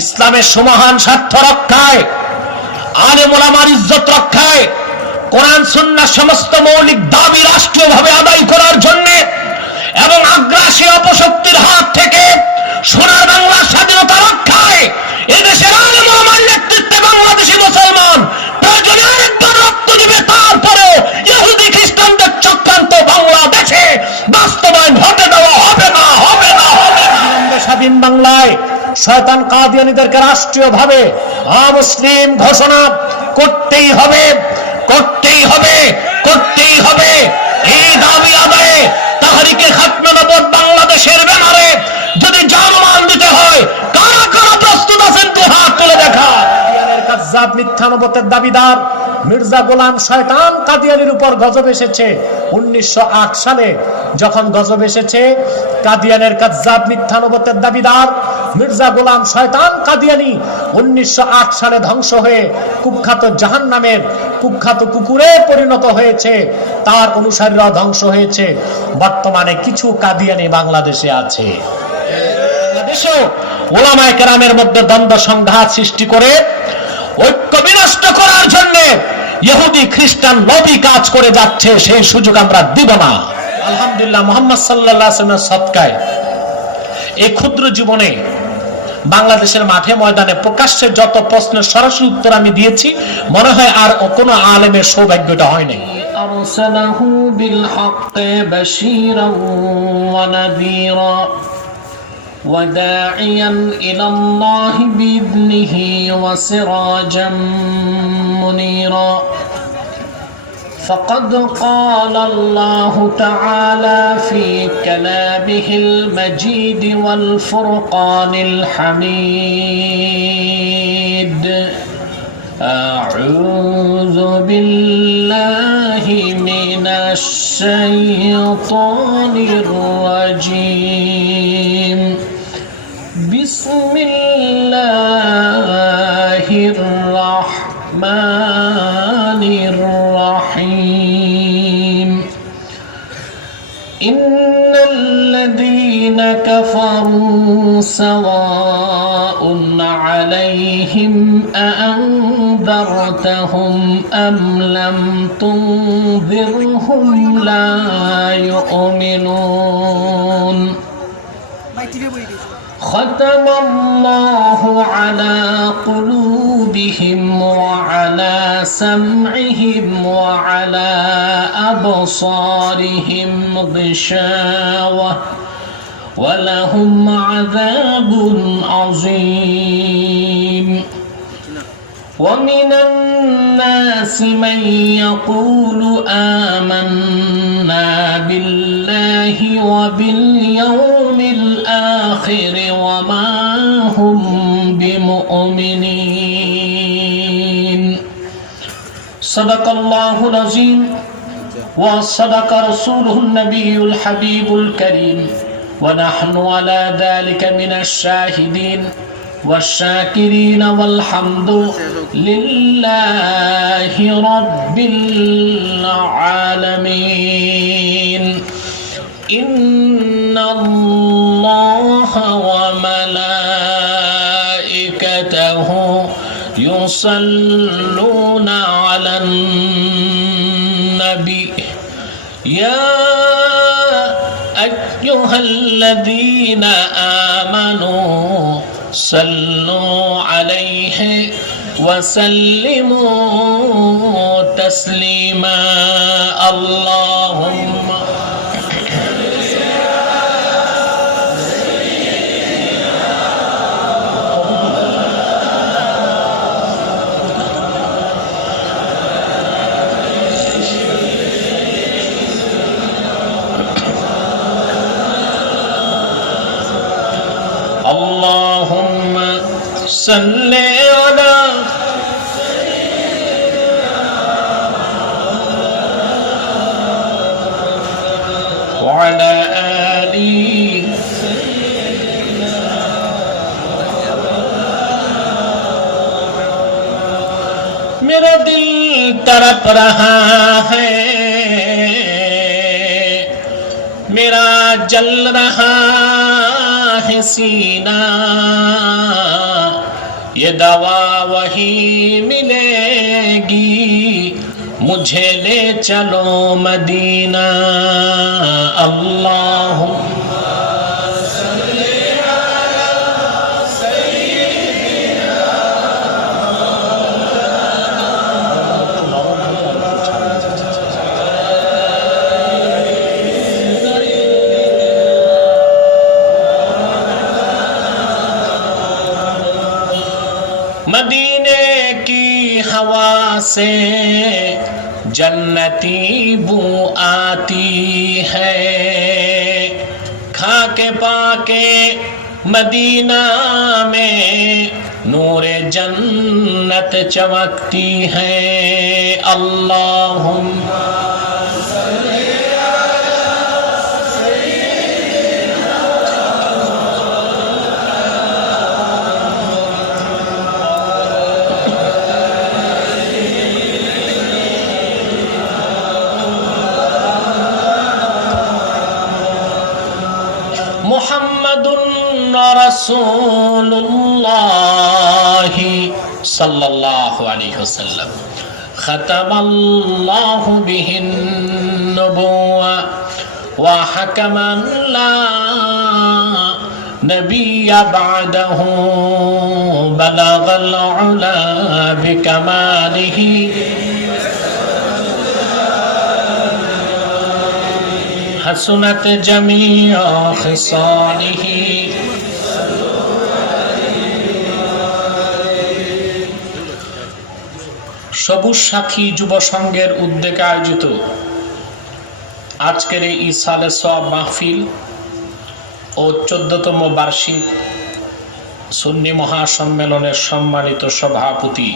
ইসলামের সুমহান স্বার্থ রক্ষায়, আলেম ওলামার ইজ্জত রক্ষায়, কোরআন সুন্নাহ সমস্ত মৌলিক দাবি রাষ্ট্রীয়ভাবে আদায় করার জন্য এবং আগ্রাসী অপশক্তির হাত থেকে সোনার বাংলার স্বাধীনতা রক্ষায় এদেশের আলেম ওলামার নেতৃত্বে বাংলাদেশি মুসলমান প্রয়োজনে আরেকবার রক্ত দিবে। তারপরেও ইহুদি খ্রিস্টানদের চক্রান্ত বাংলাদেশে বাস্তবায়ন হতে দেওয়া হবে না, হবে না, হবে না। স্বাধীন বাংলায় শয়তান কাদিয়ানীদেরকে রাষ্ট্রীয়ভাবে অমুসলিম ঘোষণা করতেই হবে, করতেই হবে, করতেই হবে। এই দাবি আদায়ে তাহরিকে খাতমে নবুয়ত বাংলাদেশের ব্যানারে যদি জানমাল দিতে হয়, কারা কারা প্রস্তুত আছেন তো হাত তুলে দেখা। কাদিয়ানের কাযযাব মিথ্যা নবুয়তের দাবিদার মির্জা গোলাম শয়তান কাদিয়ানীর উপর গজব এসেছে 1908 সালে। যখন গজব এসেছে, কাদিয়ানের কাযযাব মিথ্যা নবুয়তের দাবিদার মির্জা গোলাম শয়তান কাদিয়ানী 1908 সালে ধ্বংস হয়ে কুখ্যাত জাহান্নামের কুখ্যাত কুকুরে পরিণত হয়েছে, তার অনুসারীরা ধ্বংস হয়েছে। বর্তমানে কিছু কাদিয়ানী বাংলাদেশে আছে। বাংলাদেশেও ওলামায়ে কেরামের মধ্যে দ্বন্দ্ব সংঘাত সৃষ্টি করে ঐক্য বিনষ্ট করার জন্য ইহুদি খ্রিস্টান লবি কাজ করে যাচ্ছে, সেই সুযোগ আমরা দিব না। আলহামদুলিল্লাহ, মুহাম্মদ সাল্লাল্লাহু আলাইহি ওয়াসাল্লামের সদকায় এই ক্ষুদ্র জীবনে বাংলাদেশের মাঠে ময়দানে প্রকাশ্যে যত প্রশ্নের সরাসরি উত্তর আমি দিয়েছি, মনে হয় আর কোনো আলেমের সৌভাগ্যটা হয় নাই। আরসালাহু বিল হাক্কি বাশীরান ওয়া নাযীরা ওয়া দাঈয়ান ইলাল্লাহি বিইذনিহি ওয়া সিরাজাম মুনীরা। فقد قال الله تعالى في كلامه المجيد والفرقان الحميد: أعوذ بالله من الشيطان الرجيم. بسم الله الرحمن الرحيم. إن الذين كفروا سواء عليهم أأنذرتهم أم لم تنذرهم لا يؤمنون. ختم الله على قلوبهم وعلى سمعهم وعلى أبصارهم غشاوة ولهم عذاب عظيم. ومن الناس من يقول آمنا بالله وباليوم الآخر وما هم بمؤمنين. صدق الله العظيم وصدق رسوله النبي الحبيب الكريم، ونحن على ذلك من الشاهدين والشاكرين والحمد لله رب العالمين. إن الله وملائكته يصلون على النبي يا أيها الذين آمنوا صلوا عليه وسلموا تسليما. اللهم اللهم صل على وعلى آله. मेरा दिल तड़प रहा है, मेरा जल रहा है सीना, ये दवा वही मिलेगी, मुझे ले चलो मदीना। अल्लाह मदीने की हवा से जन्नती बू आती है, खाके पाके मदीना में नूरे जन्नत चमकती है। अल्लाहुम्मा मुहम्मदुन रसूलुल्लाह सल्लल्लाहु अलैहि वसल्लम खतमल्लाहु बिहिन नबुव्वा व हकमन ला नबिय्य बअदहु बलगल उला बिकमालिही हसनत जमीअ खिसालिही। সবুজ সাথী যুব সংঘের উদ্যোগে আয়োজিত আজকের এই ইসালে সওয়াব মাহফিল ও 14তম বার্ষিক সুন্নি মহাসম্মেলনের সম্মানিত সভাপতি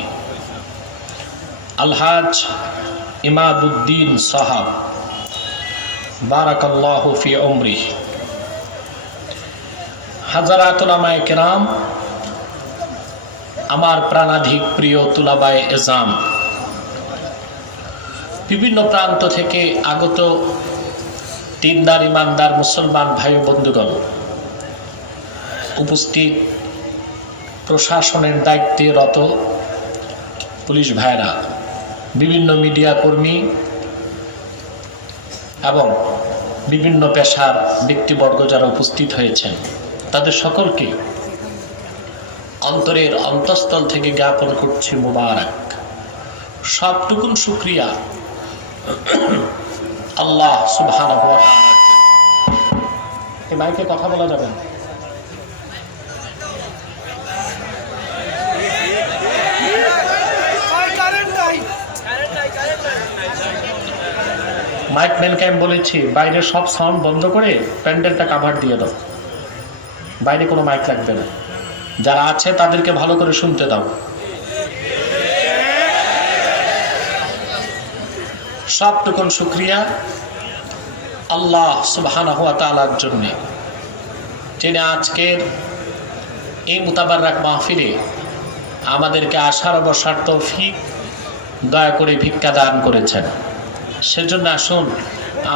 আলহাজ ইমাদউদ্দিন সাহাব বারাকাল্লাহু ফি উমরিহি, হাজারাত উলামায়ে কেরাম, আমার প্রাণাধিক প্রিয় তুলাবায়ে এজাম, বিভিন্ন প্রান্ত থেকে আগত দিনদার ইমানদার মুসলমান ভাই ও বন্ধুগণ, উপস্থিত প্রশাসনের দায়িত্বে রত পুলিশ ভাইরা, বিভিন্ন মিডিয়া কর্মী এবং বিভিন্ন পেশার ব্যক্তিবর্গ যারা উপস্থিত হয়েছেন, তাদের সকলকে অন্তরের অন্তঃস্থল থেকে জ্ঞাপন করছি মুবারক। সবটুকুন শুকরিয়া আল্লাহ সুবহানাহু ওয়া তাআলার। এই মাইকে কথা বলা যাবে না। মাইক ম্যানকে আমি বলেছি বাইরে সব সাউন্ড বন্ধ করে প্যান্ডেলটা কাভার দিয়ে দাও, বাইরে কোনো মাইক লাগবে না, যারা আছে তাদেরকে ভালো করে শুনতে দাও। সবটুকুন শুকরিয়া আল্লাহ সুবহানাহু ওয়া তাআলার জন্য, যিনি আজকের এই মুতাবাররাক মাহফিলে আমাদেরকে আসার বসার তৌফিক দয়া করে ভিক্ষা দান করেছেন। সেজন্য আসুন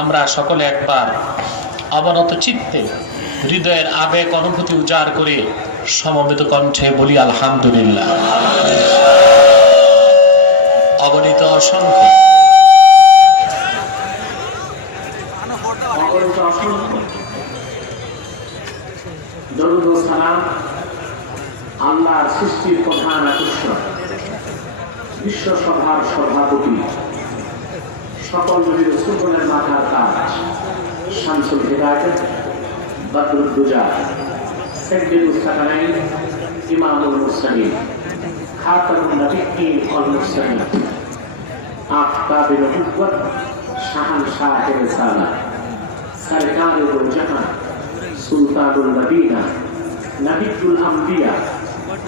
আমরা সকলে একবার অবনত চিত্তে হৃদয়ের আবেগ অনুভূতি উজাড় করে সমবেত কণ্ঠে বলি আলহামদুলিল্লাহ। অগণিত অসংখ্য দরুদ ও সালাম আল্লাহর সৃষ্টির প্রধান আকর্ষণ, বিশ্ব সভার সভাপতি, সকল নবীর রাসূলের মাথার তাজ, শামসুল হিদায়াত, বদরুদ দুজা, সাইয়্যিদুস সাকালাইন, ইমামুল মুরসালিন, খাতামুন নবিয়্যিন ওয়াল মুরসালিন, আফতাবে নবুওয়াত, শাহানশাহে রিসালাত, সরকারে দো জাহান, সুলতানুল মদিনা, নবিয়ুল আম্বিয়া,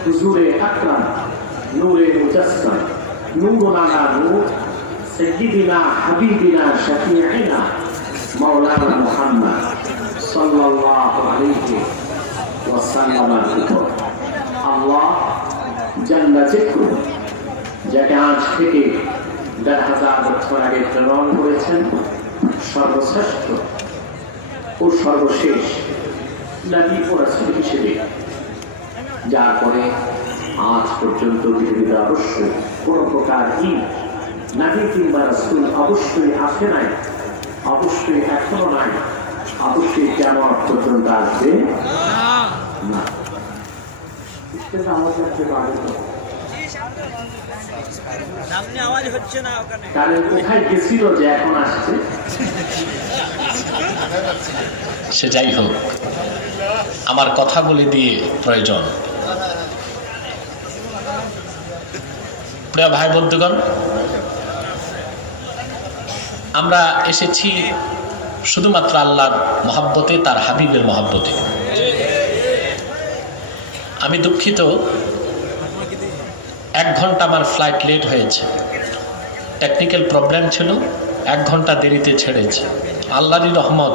হুজুরে আকরাম, নূরে মুজাসসাম, নূরুন আলা নূর, সাইয়্যিদিনা হাবিবিনা শাফিঈনা মাওলানা মুহাম্মদ সাল্লাল্লাহু আলাইহি ওয়াসাল্লাম। আল্লাহ জাল্লা যিকরু, যাকে আজ থেকে ১,০০০ বছর আগে প্রেরণ করেছেন, সর্বশ্রেষ্ঠ ও সর্বশেষ নবী ও রাসূল হিসেবে, যার পরে আজ পর্যন্ত পৃথিবীতে অবশ্যই কোন প্রকার ঈদ নবী কিংবা রাসূল অবশ্যই আসে নাই, অবশ্যই এখনো নাই, অবশ্যই কিয়ামত পর্যন্ত আসবে না। কারণ কোথায় গেছিল যে এখন আসছে? সে যাই হোক, আমার কথা বলে দিয়ে প্রয়োজন। প্রিয় ভাই বন্ধুগণ, আমরা এসেছি শুধুমাত্র আল্লাহর মহাব্বতে, তার হাবিবের মহাব্বতে। আমি দুঃখিত, 1 ঘন্টা আমার ফ্লাইট লেট হয়েছে, টেকনিক্যাল প্রবলেম ছিল, 1 ঘন্টা দেরিতে ছেড়েছে। আল্লাহরই রহমত,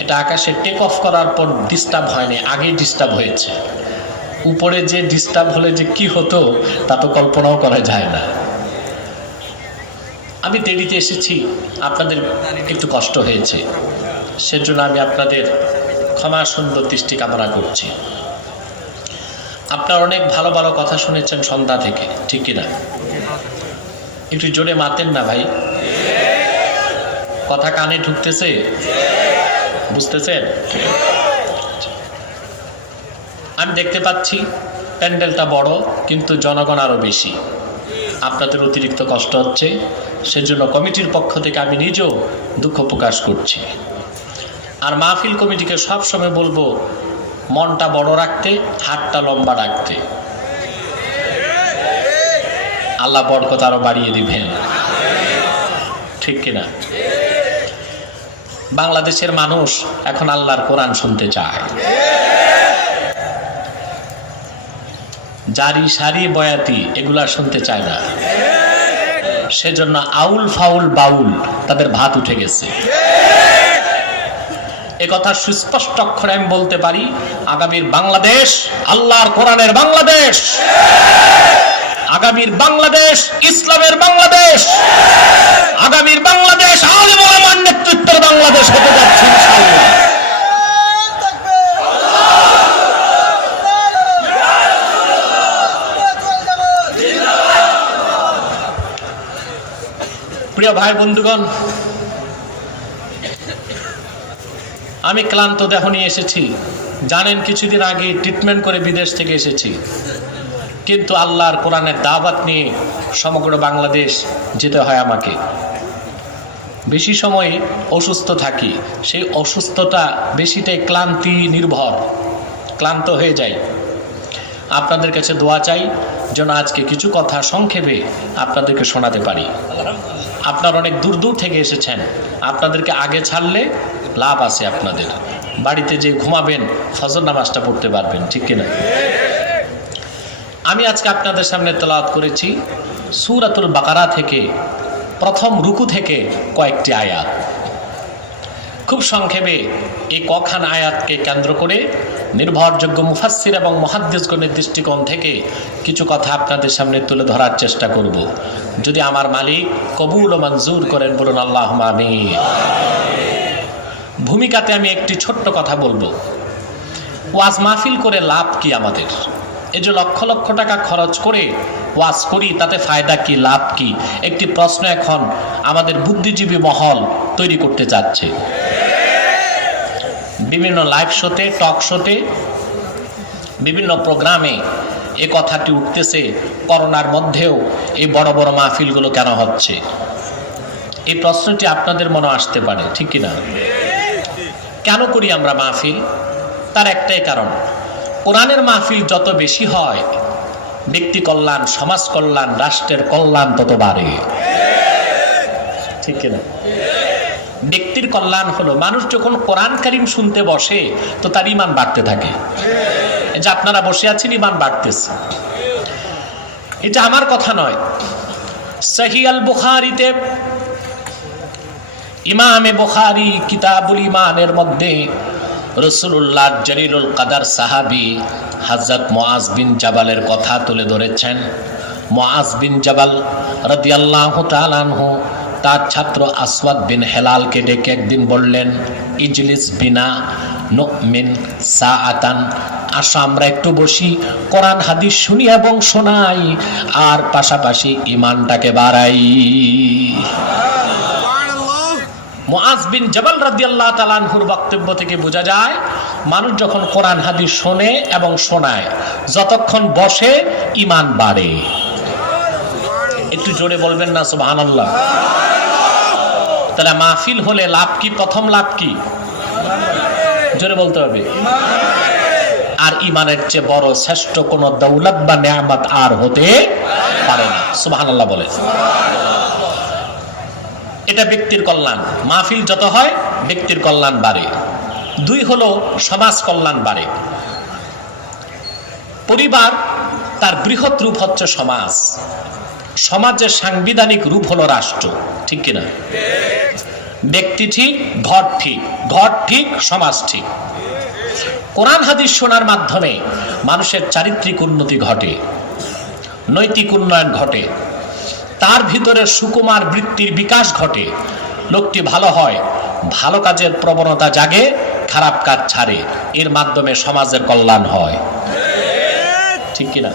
এটা আকাশে টেক অফ করার পর ডিস্টার্ব হয়নি, আগেই ডিস্টার্ব হয়েছে। উপরে যে ডিস্টার্ব হলে যে কি হতো তা তো কল্পনাও করা যায় না। আমি দেরিতে এসেছি, আপনাদের একটু কষ্ট হয়েছে, সেজন্য আমি আপনাদের ক্ষমা সুন্দর দৃষ্টি কামনা করছি। আপনার অনেক ভালো ভালো কথা শুনেছেন সন্ধ্যা থেকে, ঠিক কিনা? একটু জোরে মাতেন না ভাই, কথা কানে ঢুকতেছে, বুঝতেছেন? আমি দেখতে পাচ্ছি প্যান্ডেলটা বড়, কিন্তু জনগণ আরো বেশি, আপনাদের অতিরিক্ত কষ্ট হচ্ছে, সেজন্য কমিটির পক্ষ থেকে আমি নিজেও দুঃখ প্রকাশ করছি। আর মাহফিল কমিটিকে সবসময় বলবো মনটা বড় রাখতে, হাতটা লম্বা রাখতে। আল্লাহ বরকত আরো বাড়িয়ে দিবেন, ঠিক কিনা? বাংলাদেশের মানুষ এখন আল্লাহর কোরআন শুনতে চায়। জারি সারি বয়াতি এগুলা শুনতে চায় না, সেজন্য আউল ফাউল বাউল তাদের ভাত উঠে গেছে। একথা সুস্পষ্ট অক্ষরে আমি বলতে পারি, আগামীর বাংলাদেশ আল্লাহর কোরআনের বাংলাদেশ, আগামীর বাংলাদেশ ইসলামের বাংলাদেশ, আগামীর বাংলাদেশ আলেম ওলামার নেতৃত্বের বাংলাদেশ হতে যাচ্ছে ইনশাআল্লাহ। প্রিয় ভাই বন্ধুগণ, আমি ক্লান্ত দেহ নিয়ে এসেছি, জানেন কিছুদিন আগে ট্রিটমেন্ট করে বিদেশ থেকে এসেছি, কিন্তু আল্লাহর কোরআনের দাওয়াত নিয়ে সমগ্র বাংলাদেশ যেতে হয় আমাকে। বেশি সময় অসুস্থ থাকি, সেই অসুস্থতা বেশিটাই ক্লান্তি নির্ভর, ক্লান্ত হয়ে যাই। আপনাদের কাছে দোয়া চাই যেন আজকে কিছু কথা সংক্ষেপে আপনাদেরকে শোনাতে পারি। আপনারা অনেক দূর দূর থেকে এসেছেন, আপনাদেরকে আগে ছাড়লে লাভ আছে, আপনাদের বাড়িতে যে ঘুমাবেন ফজর নামাজটা পড়তে পারবেন, ঠিক কিনা? আমি আজকে আপনাদের সামনে তেলাওয়াত করেছি সূরাতুল বাকারা থেকে, প্রথম রুকু থেকে কয়েকটি আয়াত। খুব সংক্ষেপে এই কখান আয়াতকে কেন্দ্র করে নির্ভরযোগ্য মুফাসসির এবং মুহাদ্দিসগণের দৃষ্টিকোণ থেকে কিছু কথা আপনাদের সামনে তুলে ধরার চেষ্টা করব। যদি আমার মালিক কবুল ও মঞ্জুর করেন, বলুন আল্লাহুম্মা আমিন। ভূমিকাতে আমি একটি ছোট্ট কথা বলবো। ওয়াজ মাহফিল করে লাভ কি আমাদের? এই যে লক্ষ লক্ষ টাকা খরচ করে ওয়াজ করি, তাতে ফায়দা কি, লাভ কি? একটি প্রশ্ন এখন আমাদের বুদ্ধিজীবী মহল তৈরি করতে যাচ্ছে। বিভিন্ন লাইভ শোতে, টক শোতে, বিভিন্ন প্রোগ্রামে এ কথাটি উঠতেছে, করোনার মধ্যেও এই বড় বড় মাহফিলগুলো কেন হচ্ছে? এই প্রশ্নটি আপনাদের মনে আসতে পারে, ঠিক কিনা? কেন করি আমরা মাহফিল? তার একটাই কারণ, কোরআনের মাহফিল যত বেশি হয়, ব্যক্তি কল্যাণ, সমাজ কল্যাণ, রাষ্ট্রের কল্যাণ তত বাড়ে, ঠিক কিনা? ব্যক্তির কল্যাণ হলো, মানুষ যখন কোরআন কারীম শুনতে বসে তো তার ঈমান বাড়তে থাকে। এই যে আপনারা বসে আছেন, ঈমান বাড়তেছে। এটা আমার কথা নয়, সহিহ আল বুখারীতে, ইমামে বুখারী কিতাবুল ঈমানের মধ্যে রাসূলুল্লাহ জলিলুল কদর সাহাবী হযরত মুআজ বিন জাবালের কথা তুলে ধরেছেন। মুআজ বিন জাবাল রাদিয়াল্লাহু তাআলা আনহু তার ছাত্র আসওয়াদ বিন হেলালকে ডেকে একদিন বললেন, ইজলিস বিনা, নুমিন সাআতান, আসো আমরা একটু বসি, কোরআন হাদিস শুনি এবং শোনাই, আর পাশাপাশি ঈমানটাকে বাড়াই। মুআজ বিন জাবাল রাদিয়াল্লাহু তাআলা আনহুর বক্তব্য থেকে বোঝা যায়, মানুষ যখন কোরআন হাদিস শোনে এবং শোনায়, যতক্ষণ বসে ঈমান বাড়ে। একটু জোরে বলবেন না সুবহানাল্লাহ? তাহলে মাহফিল হলে লাভ কি? প্রথম লাভ কি? জোরে বলতে হবে। আর ঈমানের চেয়ে বড় শ্রেষ্ঠ কোন দৌলত বা নেয়ামত আর হতে পারে না। সুবহানাল্লাহ বলে। এটা ব্যক্তির কল্যাণ। মাহফিল যত হয় ব্যক্তির কল্যাণ বাড়ে। দুই হলো সমাজ কল্যাণ বাড়ে। পরিবার তার বৃহৎ রূপ হচ্ছে সমাজ, সমাজের সাংবিধানিক রূপ হলো রাষ্ট্র, ঠিক কিনা? ব্যক্তি ঠিক, ঘর ঠিক, ঘর ঠিক, সমাজ ঠিক। কোরআন হাদিস শোনার মাধ্যমে মানুষের চারিত্রিক উন্নতি ঘটে, নৈতিক উন্নয়ন ঘটে, তার ভিতরে সুকুমার বৃত্তির বিকাশ ঘটে, লোকটি ভালো হয়, ভালো কাজের প্রবণতা জাগে, খারাপ কাজ ছাড়ে, এর মাধ্যমে সমাজের কল্যাণ হয়, ঠিক কিনা?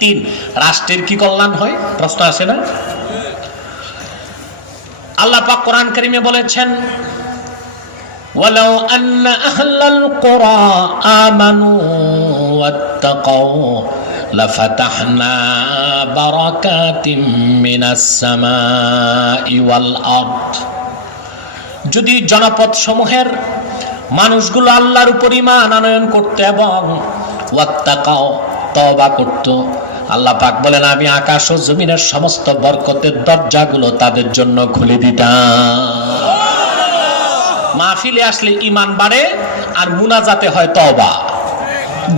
তিন, রাষ্ট্রের কি কল্যাণ হয়? প্রশ্ন আসে না? আল্লাহ পাক কোরআন কারীমে বলেছেন, ওয়ালাউ আন্না আহলাল কুরা আমানু ওয়াত্তাকাউ লাফাতাহনা বারাকাতিম মিনাস সামাই ওয়াল আরদ। যদি জনপদ সমূহের মানুষগুলো আল্লাহর উপর ঈমান আনয়ন করত এবং ওয়াত্তাকাউ তওবা করত, আল্লাহ পাক বলেন আমি আকাশ ও জমিনের সমস্ত বরকতের দরজাগুলো তাদের জন্য খুলে দিতাম। মাহফিলে আসলে ঈমান বাড়ে আর মুনাজাতে হয় তওবা।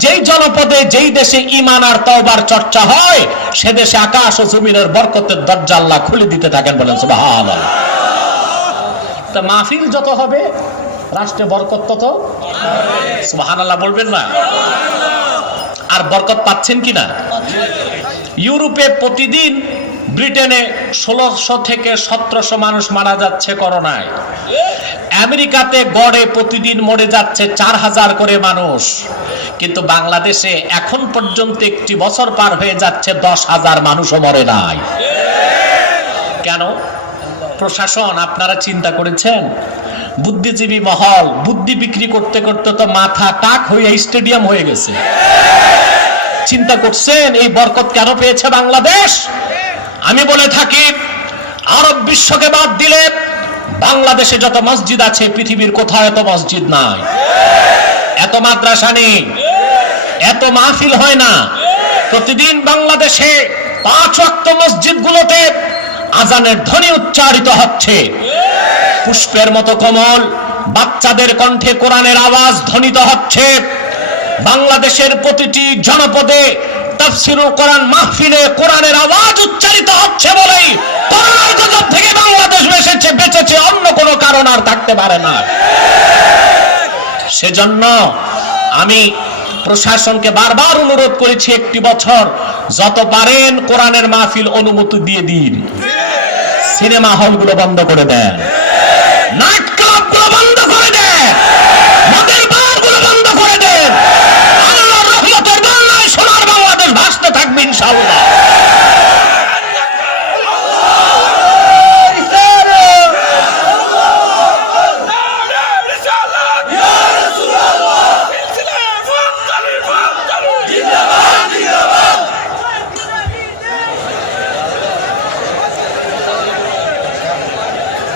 যেই জনপদে যেই দেশে ঈমান আর তওবার চর্চা হয়, সে দেশে আকাশ ও জমিনের বরকতের দরজা আল্লাহ খুলে দিতে থাকেন, বলেন সুবহানাল্লাহ। তা মাহফিল যত হবে রাষ্ট্রে বরকত তত, সুবহানাল্লাহ বলবেন না? আর বরকত পাচ্ছেন কিনা? ইউরোপে প্রতিদিন, ব্রিটেনে 1600 থেকে 1700 মানুষ মারা যাচ্ছে করোনায়, আমেরিকাতে গড়ে প্রতিদিন মরে যাচ্ছে 4000 করে মানুষ, কিন্তু বাংলাদেশে এখন পর্যন্ত একটি বছর পার হয়ে যাচ্ছে 10,000 মানুষও মরে নাই। কেন? প্রশাসন, আপনারা চিন্তা করেছেন? বুদ্ধিজীবী মহল বুদ্ধি বিক্রি করতে করতে তো মাথা টাক হয়ে স্টেডিয়াম হয়ে গেছে। চিন্তা করছেন এই বরকত কেন পেয়েছে বাংলাদেশ? আমি বলে থাকি, আরব বিশ্বকে বাদ দিলে বাংলাদেশে যত মসজিদ আছে পৃথিবীর কোথাও এত মসজিদ নাই, এত মাদ্রাসা নেই, এত মাহফিল হয় না। প্রতিদিন বাংলাদেশে 5 ওয়াক্ত মসজিদগুলোতে আজানের ধ্বনি উচ্চারিত হচ্ছে, পুষ্পের মতো কোমল বাচ্চাদের কণ্ঠে কোরআনের আওয়াজ ধ্বনিত হচ্ছে। বাংলাদেশের প্রতিটি জনপদে তাফসীরুল কোরআন মাহফিলে কোরআনের আওয়াজ উচ্চারিত হচ্ছে বলেই করোনার গজব থেকে বাংলাদেশ বেঁচেছে, অন্য কোনো কারণ আর থাকতে পারে না। সেজন্য আমি প্রশাসনকে বারবার অনুরোধ করেছি, একটি বছর যত পারেন কোরআনের মাহফিল অনুমতি দিয়ে দিন, সিনেমা হলগুলো বন্ধ করে দেন, নাইট ক্লাবগুলো বন্ধ করে দেন, মদের বারগুলো বন্ধ করে দেন। আল্লাহর রহমতের বন্যায় সোনার বাংলাদেশ ভাসতে থাকবে ইনশাআল্লাহ।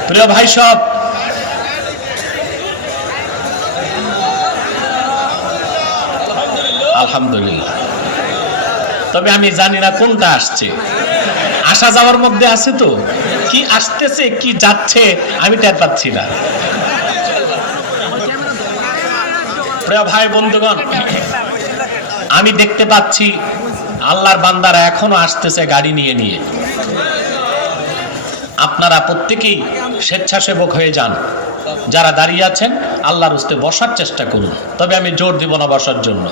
প্রিয় ভাই সব, আলহামদুলিল্লাহ। তবে আমি জানি না কোনটা আসছে, আসা যাওয়ার মধ্যে আছে তো, কি আসতেছে কি যাচ্ছে আমি টের পাচ্ছি না। প্রিয় ভাই বন্ধুগণ, আমি দেখতে পাচ্ছি আল্লাহর বান্দারা এখনো আসতেছে গাড়ি নিয়ে নিয়ে। আপনারা প্রত্যেকেই স্বেচ্ছাসেবক হয়ে যান, যারা দাঁড়িয়ে আছেন আল্লাহর হস্তে বসার চেষ্টা করুন, তবে আমি জোর দিব না বসার জন্য।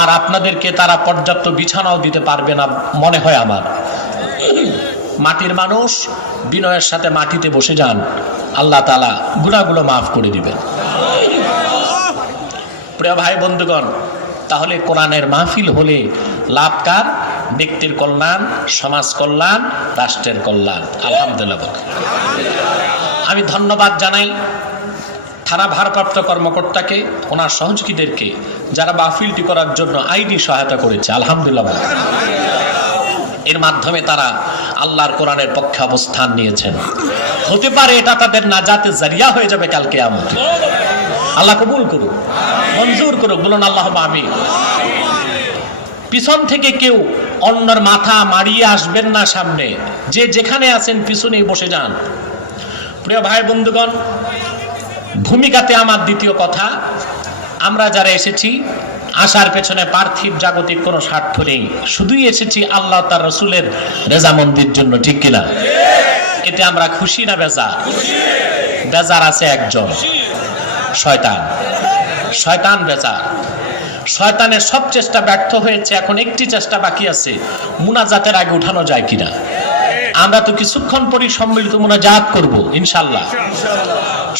আর আপনাদেরকে তারা পর্যাপ্ত বিছানাও দিতে পারবে না মনে হয় আমার। মাটির মানুষ, বিনয়ের সাথে মাটিতে বসে যান, আল্লাহ তাআলা গুনাহগুলো মাফ করে দিবেন। প্রিয় ভাই বন্ধুগণ, তাহলে কোরআনের মাহফিল হলে লাভ কার? ব্যক্তির কল্যাণ, সমাজ কল্যাণ, রাষ্ট্রের কল্যাণ। আলহামদুলিল্লাহ। আমি ধন্যবাদ জানাই থানা ভারপ্রাপ্ত কর্মকর্তাকে, ওনার সহযোগীদেরকে, যারা মাহফিলটি করার জন্য আইনি সহায়তা করেছে। আলহামদুলিল্লাহ। এর মাধ্যমে তারা আল্লাহর কোরআনের পক্ষে অবস্থান নিয়েছেন। হতে পারে এটা তাদের নাজাতের জারিয়া হয়ে যাবে কাল কিয়ামতে। আল্লাহ কবুল করুক, মঞ্জুর করুক, বলুন আল্লাহুম্মা আমিন। পিছন থেকে কেউ অন্যর মাথা মারিয়ে আসবেন না সামনে, যে যেখানে আছেন পিছনেই বসে যান। প্রিয় ভাই বন্ধুগণ, ভূমিকাতে আমার দ্বিতীয় কথা, আমরা যারা এসেছি আসার পেছনে পার্থিব জাগতিক কোনো স্বার্থ নেই, শুধুই এসেছি আল্লাহ তার রসুলের রেজামন্দির জন্য, ঠিক কিনা? এতে আমরা খুশি না বেজার? বেজার আছে একজন, শয়তান। শয়তান বেজার। শয়তানের সব চেষ্টা ব্যর্থ হয়েছে, এখন একটি চেষ্টা বাকি আছে, মুনাজাতের আগে উঠানো যায় কিনা। আমরা তো কিছুক্ষণ পরই সম্মিলিত মুনাজাত করব ইনশাআল্লাহ।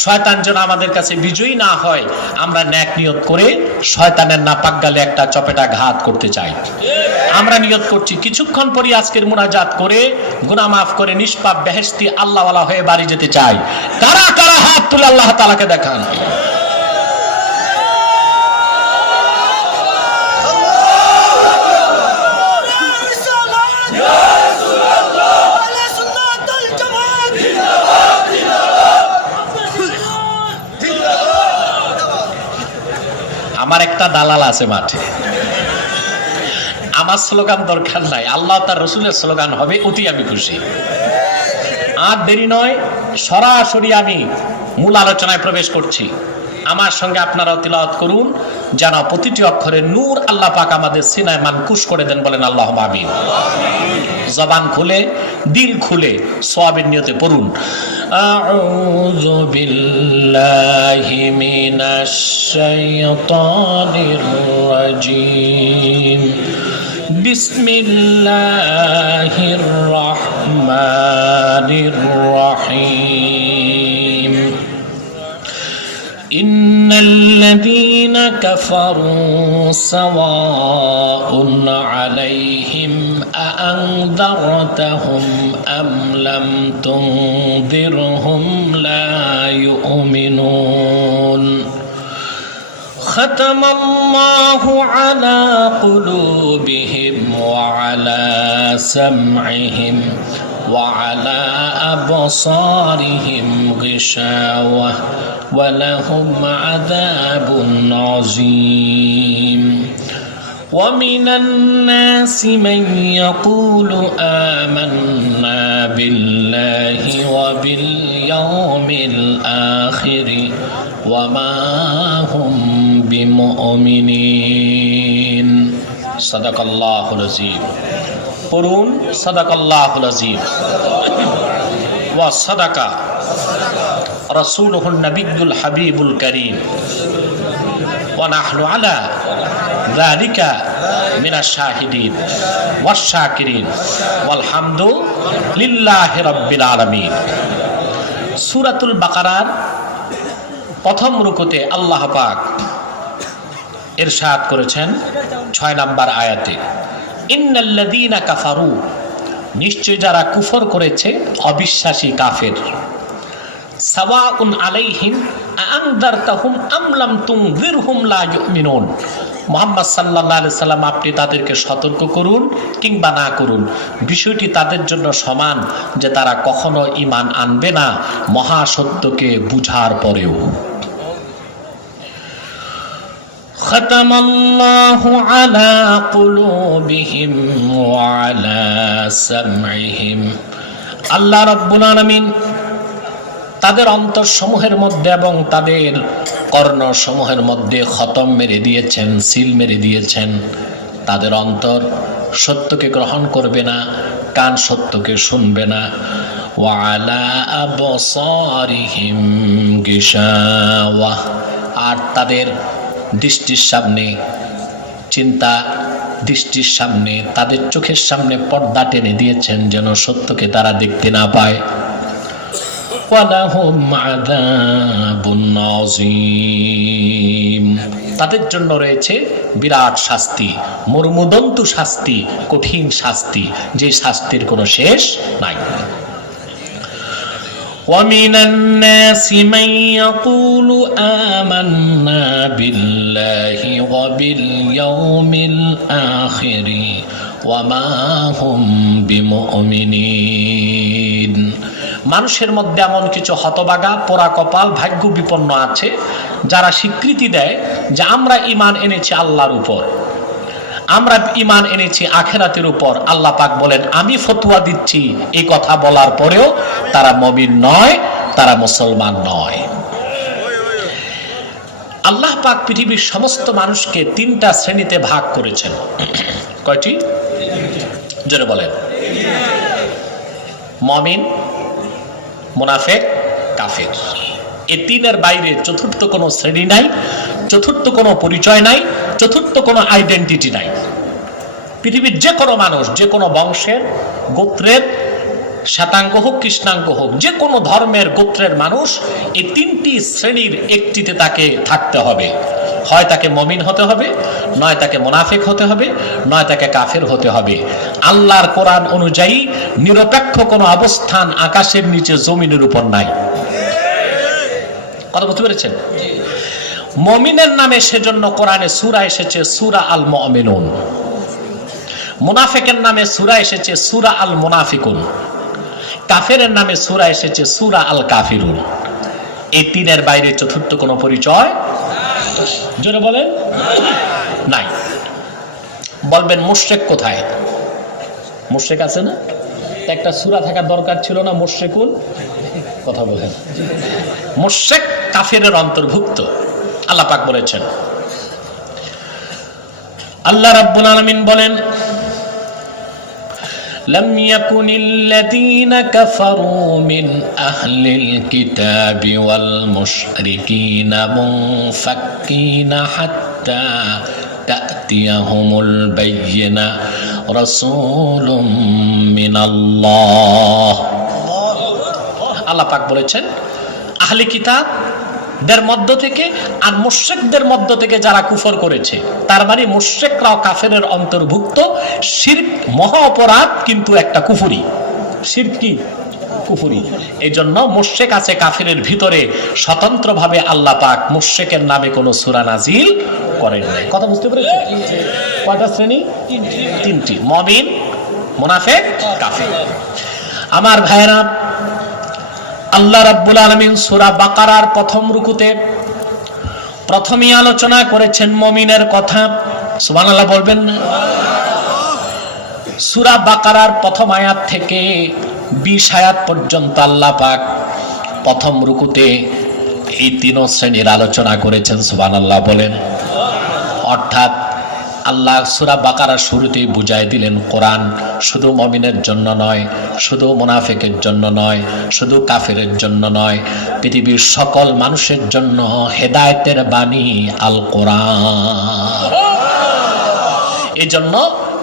শয়তান যেন আমাদের কাছে বিজয়ী না হয়, আমরা নেক নিয়ত করে শয়তানের নাপাক গালে একটা চপেটা ঘাত করতে চাই। আমরা নিয়ত করছি কিছুক্ষণ পরই আজকের মুনাজাত করে গুনাহ মাফ করে নিষ্পাপ বেহেশতি আল্লাহওয়ালা হয়ে বাড়ি যেতে চাই। কারা কারা হাত তুলে আল্লাহ তাআলাকে দেখান। আমার একটা দালাল আছে মাঠে, আমার স্লোগান দরকার নাই, আল্লাহ তার রসুলের স্লোগান হবে, অতি আমি খুশি। আর দেরি নয়, সরাসরি আমি মূল আলোচনায় প্রবেশ করছি। আমার সঙ্গে আপনারাও তিলাওয়াত করুন, যেন প্রতিটি অক্ষরে নূর আল্লাহ পাক আমাদের সিনায় মানকুশ করে দেন। বলেন আল্লাহুম্মা আমিন। জবান খুলে, দিল খুলে সওয়াবের নিয়তে পড়ুন। আউযু বিল্লাহি মিনাশ শাইতানির রাজীম। বিসমিল্লাহির রহমানির রহিম। إن الذين كفروا سواء عليهم أأنذرتهم أم لم تنذرهم لا يؤمنون ختم الله على قلوبهم وعلى سمعهم وعلى أبصارهم غشاوة ولهم عذاب عظيم ومن الناس من يقول آمنا بالله وباليوم الآخر وما هم بمؤمنين صدق الله العظيم قرون صدق الله العظيم وصدق رسوله النبي الحبيب الكريم ونحن على ذلك من الشاهدين والشاكرين والحمد لله رب العالمين। সূরাতুল বাকারার প্রথম রুকুতে আল্লাহ পাক ইরশাদ করেছেন 6 নম্বর আয়াতে, ইন্নাল্লাযীনা কাফারু, নিশ্চয় যারা কুফর করেছে, অবিশ্বাসী কাফের, সাওয়াউন আলাইহিম আনযারতাহুম আম লাম তুনযিরহুম লা ইউমিনুন। মুহাম্মদ সাল্লাল্লাহু আলাইহি সাল্লাম, আপনি তাদেরকে সতর্ক করুন কিংবা না করুন, বিষয়টি তাদের জন্য সমান, যে তারা কখনো ঈমান আনবে না মহাসত্যকে বুঝার পরেও। খাতামাল্লাহু আলা কুলুবিহিম ওয়া আলা সামঈহিম, আল্লাহ রাব্বুল আলামিন তাদের অন্তরসমূহের মধ্যে এবং তাদের কর্ণসমূহের মধ্যে খতম মেরে দিয়েছেন, সিল মেরে দিয়েছেন। তাদের অন্তর সত্যকে গ্রহণ করবে না, কান সত্যকে শুনবে না। ওয়া আলা আবসারিহিম গিশাওয়া, আর তাদের দৃষ্টির সামনে চিন্তা, দৃষ্টির সামনে, তাদের চোখের সামনে পর্দা টেনে দিয়েছেন, যেন সত্যকে তারা দেখতে না পায়। ফালাহুম আযাবুন আযীম, তাদের জন্য রয়েছে বিরাট শাস্তি, মর্মদন্তু শাস্তি, কঠিন শাস্তি, যে শাস্তির কোনো শেষ নাই। ومن الناس من يقول آمنا بالله وباليوم الآخر وما هم بمؤمنين। মানুষের মধ্যে এমন কিছু হতবাগা, পোড়া কপাল, ভাগ্য বিপন্ন আছে যারা স্বীকৃতি দেয় যে আমরা ঈমান এনেছি আল্লাহর উপর, আমরা ঈমান এনেছি আখিরাতের উপর। আল্লাহ পাক বলেন আমি ফতোয়া দিচ্ছি, এই কথা বলার পরেও তারা মুমিন নয়, তারা মুসলমান নয়। আল্লাহ পাক পৃথিবীর সমস্ত মানুষকে তিনটা শ্রেণীতে ভাগ করেছেন। কয়টি? জোরে বলেন। মুমিন, মুনাফিক, কাফের। এই তিনের বাইরে চতুর্থ কোনো শ্রেণী নাই, চতুর্থ কোনো পরিচয় নাই, চতুর্থ কোনো আইডেন্টিটি নাই। পৃথিবীর যে কোনো মানুষ, যে কোনো বংশের, গোত্রের, শ্বেতাঙ্গ হোক কৃষ্ণাঙ্গ হোক, যে কোনো ধর্মের গোত্রের মানুষ এই তিনটি শ্রেণীর একটিতে তাকে থাকতে হবে। হয় তাকে মুমিন হতে হবে, নয় তাকে মুনাফিক হতে হবে, নয় তাকে কাফের হতে হবে। আল্লাহর কোরআন অনুযায়ী নিরপেক্ষ কোনো অবস্থান আকাশের নিচে জমিনের উপর নাই। কথা বুঝতে পেরেছেন? মুমিনের নামে সেজন্য কোরআনে সূরা এসেছে সূরা আল মুমিনুন, মুনাফিকের নামে সূরা এসেছে সূরা আল মুনাফিকুন, কাফেরের নামে সূরা এসেছে সূরা আল কাফিরুন। এই তিনের বাইরে চতুর্থ কোনো পরিচয় জোরে বলেন নাই। বলবেন মুশরিক কোথায়? মুশরিক আছে না? একটা সূরা থাকার দরকার ছিল না? মুশরিকুন, কথা বলেন। মুশরিক কাফেরের অন্তর্ভুক্ত। আল্লাহ পাক বলেছেন, আল্লাহ রাব্বুল আলামিন বলেন لم يكن الذين كفروا من أهل الكتاب والمشركين منفكين حتى تأتيهم البينة رسول من الله। আল্লাহ পাক বলেছেন আহলে কিতাব দের মধ্য থেকে আর মুশরিকদের মধ্য থেকে যারা কুফর করেছে, তার মানে মুশরিকরাও কাফেরের অন্তর্ভুক্ত। শিরক মহা অপরাধ, কিন্তু একটা কুফরি। শিরক কি? কুফরি। এই জন্য মুশরিক আছে কাফেরের ভিতরে, স্বতন্ত্রভাবে আল্লাহ পাক মুশরিকের নামে কোনো সূরা নাজিল করেন নাই। কথা বুঝতে পেরেছেন? কয়টা শ্রেণী? তিনটি: মুমিন, মুনাফিক, কাফের। আমার ভাইরা, আল্লাহ রাব্বুল আলামিন সূরা বাকারার প্রথম রুকুতে প্রথমেই আলোচনা করেছেন মুমিনের কথা। সুবহানাল্লাহ বলবেন না? সূরা বাকারার প্রথম আয়াত থেকে 20 আয়াত পর্যন্ত আল্লাহ পাক প্রথম রুকুতে এই তিন শ্রেণীর আলোচনা করেছেন। সুবহানাল্লাহ বলেন। অর্থাৎ আল্লাহ সূরা বাকারার শুরুতেই বুঝাই দিলেন কোরআন শুধু মুমিনের জন্য নয়, শুধু মুনাফিকের জন্য নয়, শুধু কাফেরের জন্য নয়, পৃথিবীর সকল মানুষের জন্য হেদায়েতের বাণী আল কোরআন। এই জন্য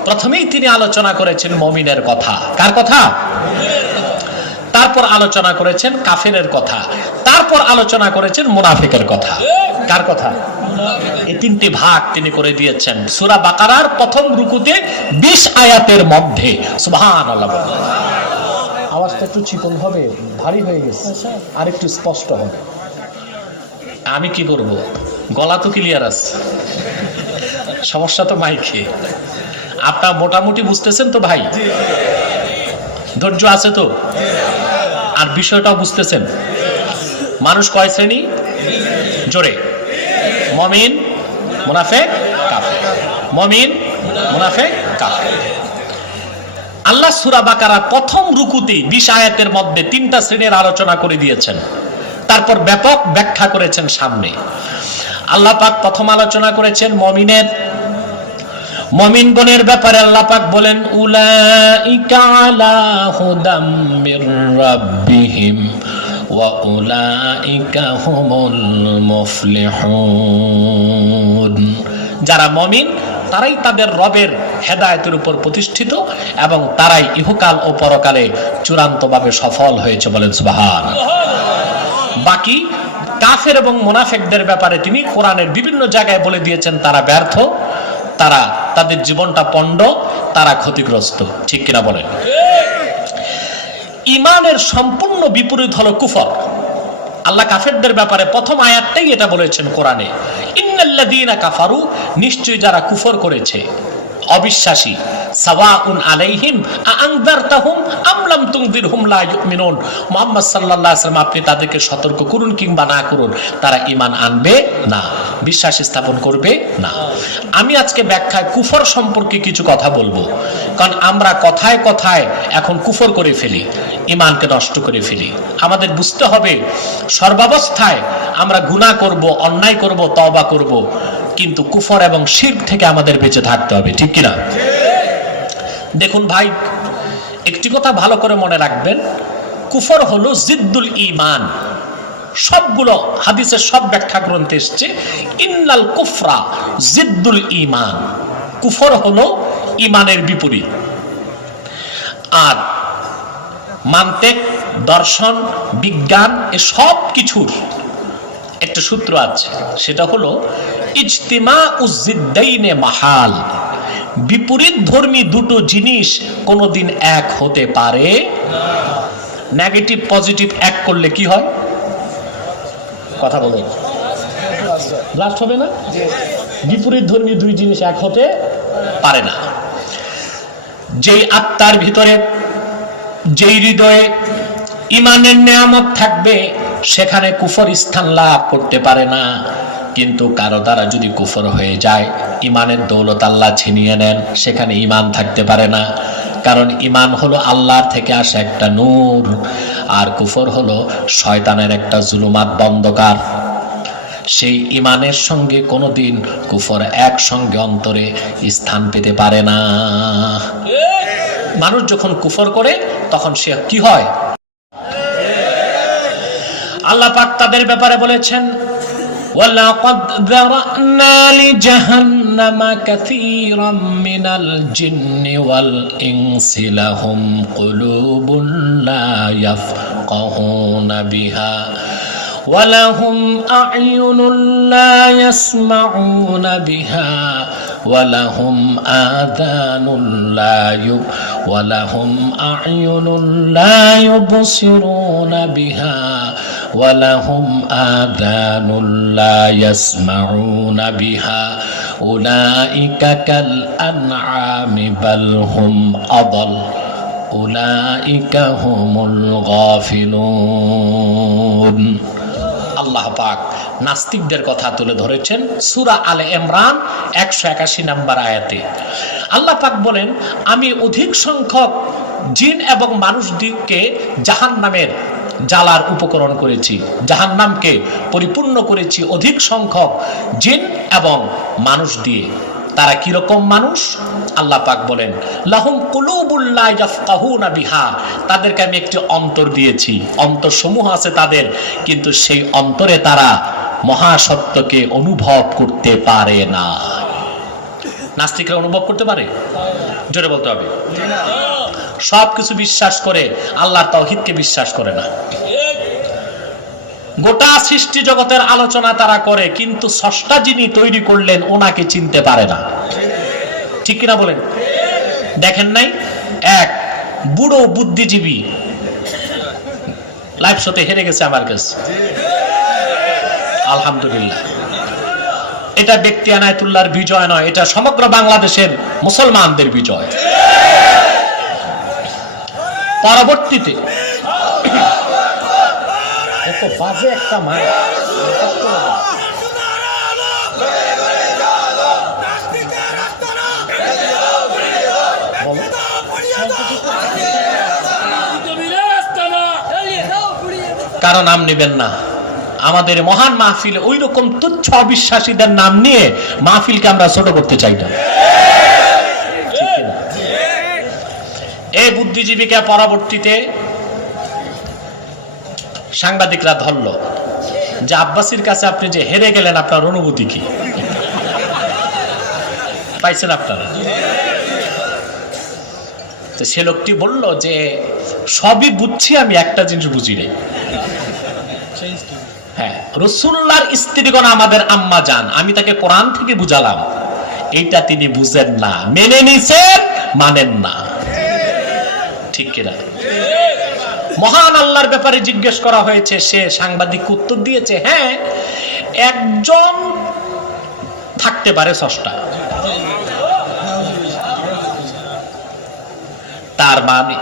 প্রথমেই তিনি আলোচনা করেছেন মুমিনের কথা। কার কথা? তারপর আলোচনা করেছেন কাফেরের কথা, তারপর আলোচনা করেছেন মুনাফিকের কথা। কার কথা? এই তিনটি ভাগ তিনি করে দিয়েছেন সূরা বাকারার প্রথম রুকুতে 20 আয়াতের মধ্যে। সুবহানাল্লাহ। আওয়াজটা একটু চিকন হবে, ভারী হয়ে গেছে, আর একটু স্পষ্ট হবে। আমি কি করব? গলা তো ক্লিয়ার আছে, সমস্যা তো মাইকে। আপনারা মোটামুটি বুঝতেছেন তো ভাই? ধৈর্য আছে তো? আর বিষয়টাও বুঝতেছেন? মানুষ কয় শ্রেণী? জোরে। মুমিন, মুনাফিক, কাফের। মুমিন, মুনাফিক, কাফের। আল্লাহ সূরা বাকারার প্রথম রুকুতে 20 আয়াতের মধ্যে তিনটা শ্রেণীর আলোচনা করে দিয়েছেন, তারপর ব্যাপক ব্যাখ্যা করেছেন সামনে। আল্লাহ পাক প্রথম আলোচনা করেছেন মুমিনের, মুমিনগণের ব্যাপারে আল্লাহ পাক বলেন উলাইকা আলা হুদাম মির রাব্বিহিম ওয়া উলাইকা হুমুল মুফলিহুন। যারা মুমিন তারাই তাদের রবের হেদায়েতের উপর প্রতিষ্ঠিত এবং তারাই ইহকাল ও পরকালে চূড়ান্তভাবে সফল হয়েছে। বলেন সুবহানাল্লাহ। বাকি কাফের এবং মুনাফিকদের ব্যাপারে তিনি কোরআনের বিভিন্ন জায়গায় বলে দিয়েছেন তারা ব্যর্থ, তারা তাদের জীবনটা পণ্ড, তারা ক্ষতিগ্রস্ত। ঠিক কিনা বলেন? ইমানের সম্পূর্ণ বিপরীত হলো কুফর। আল্লাহ কাফেরদের ব্যাপারে প্রথম আয়াতটাই এটা বলেছেন কোরআনে, ইন্নাল্লাযীনা কাফারু, নিশ্চয়ই যারা কুফর করেছে, অবিশ্বাসী, সাওয়াউন আলাইহিম আনযারতাহুম আম লাম তুনযিরহুম লা ইউমিনুন। মুহাম্মদ সাল্লাল্লাহু আলাইহি ওয়াসাল্লাম আপনি তাদেরকে সতর্ক করুন কিংবা না করুন, তারা ঈমান আনবে না, বিশ্বাস স্থাপন করবে না। আমি আজকে ব্যাখ্যায় কুফর সম্পর্কে কিছু কথা বলবো, কারণ আমরা কথায় কথায় এখন কুফর করে ফেলি, ঈমানকে নষ্ট করে ফেলি। আমাদের বুঝতে হবে সর্বাবস্থায় আমরা গুনাহ করব, অন্যায় করব, তওবা করব, কিন্তু কুফর এবং শিরক থেকে আমাদের বেঁচে থাকতে হবে। ঠিক কিনা? দেখুন ভাই, একটি কথা ভালো করে মনে রাখবেন, কুফর হলো জিদ্দুল ঈমান। সবগুলো হাদিসের সব ব্যাখ্যা গ্রন্থে এসছে ইন্নাল কুফরা জিদ্দুল ঈমান। কুফর হলো ঈমানের বিপরীত। আর মান্তিক, দর্শন, বিজ্ঞান এ সব কিছুর একটা সূত্র আছে, সেটা হলো ইজতিমাউজ জিদ্দাইনে মাহাল। বিপরীত ধর্মী দুটো জিনিস কোনোদিন এক হতে পারে না। নেগেটিভ পজিটিভ এক করলে কি হয়? কথা বলুন, ব্লাস্ট হবে না? বিপরীত ধর্মী দুই জিনিস এক হতে পারে না। যেই আত্মার ভিতরে, যেই হৃদয়ে ঈমানের নেয়ামত থাকবে, সেখানে কুফর স্থান লাভ করতে পারে না। কিন্তু কারো দ্বারা যদি কুফর হয়ে যায়, ঈমানের দৌলত আল্লাহ ছিনিয়ে নেন, সেখানে ঈমান থাকতে পারে না। কারণ ঈমান হলো আল্লাহর থেকে আসা একটা নূর, আর কুফর হলো শয়তানের একটা জুলুমাত বন্ধকার। সেই ঈমানের সঙ্গে কোনোদিন কুফর একসঙ্গে অন্তরে স্থান পেতে পারে না। মানুষ যখন কুফর করে তখন সে কি হয়? আল্লাহ পাক তাদের ব্যাপারে বলেছেন, ওয়ালাকাদ যারানা লিজাহান্নামা কাসীরাম মিনাল জিন্নি ওয়াল ইনসি লাহুম কুলুবুন লা ইয়াফকাহুনা বিহা ওয়া লাহুম আ'য়ুনুন লা ইয়াসমাউনা বিহা ওয়া লাহুম আযানুন লা ইউবসিরুনা বিহা ওয়ালাহুম আযানুন লা ইয়াসমাউনা বিহা উলাইকা কাল আনআমি বাল হুম আদাল উলাইকা হুমুল গাফিলুন। আল্লাহ পাক নাস্তিকদের কথা তুলে ধরেছেন সূরা আলে ইমরান 181 নম্বর আয়াতে। আল্লাহ পাক বলেন, আমি অধিক সংখ্যক জিন এবং মানুষদেরকে জাহান্নামের জ্বালার উপকরণ করেছি, জাহান্নামকে পরিপূর্ণ করেছি অধিক সংখ্যক জিন এবং মানুষ দিয়ে। তারা কি রকম মানুষ? আল্লাহ পাক বলেন, লাহুম কুলুবুল লা ইয়াফকাহুনা বিহা, তাদেরকে আমি একটি অন্তর দিয়েছি, অন্তর সমূহ আছে তাদের, কিন্তু সেই অন্তরে তারা মহাসত্যকে অনুভব করতে পারে না। নাস্তিকরা অনুভব করতে পারে? জোরে বলতে হবে। সবকিছু বিশ্বাস করে, আল্লাহর তাওহীদকে বিশ্বাস করে না। গোটা সৃষ্টি জগতের আলোচনা তারা করে, কিন্তু স্রষ্টা যিনি তৈরি করলেন ওনাকে চিনতে পারে না। ঠিক কিনা বলেন? দেখেন নাই, এক বুড়ো বুদ্ধিজীবী লাইভ শোতে হেরে গেছে আমার কাছে, আলহামদুলিল্লাহ। এটা ব্যক্তি আনায়তুল্লাহর বিজয় নয়, এটা সমগ্র বাংলাদেশের মুসলমানদের বিজয়। পরবর্তীতে এত বাজে একটা মার কারো নাম নেবেন না। আমাদের মহান মাহফিলে ওই রকম তুচ্ছ অবিশ্বাসীদের নাম নিয়ে মাহফিলকে আমরা ছোট করতে চাই না। এই বুদ্ধিজীবীকে পরবর্তীতে সাংবাদিকরা ধরল যে আব্বাসীর কাছে আপনি যে হেরে গেলেন, আপনার অনুভূতি কি? পাইছেন আপনারা? তো সে লোকটি বলল যে সবই বুঝছি, আমি একটা জিনিস বুঝি নাই। হ্যাঁ, রাসূলুল্লাহর স্ত্রীগণ আমাদের আম্মা জান, আমি তাকে কোরআন থেকে বুঝালাম, এইটা তিনি বুঝেন না, মেনে নিছেন, মানেন না। ঠিক কিনা? মহান আল্লাহর ব্যাপারে জিজ্ঞেস করা হয়েছে, সে সাংবাদিক উত্তর দিয়েছে, হ্যাঁ একজন থাকতে পারে স্রষ্টা।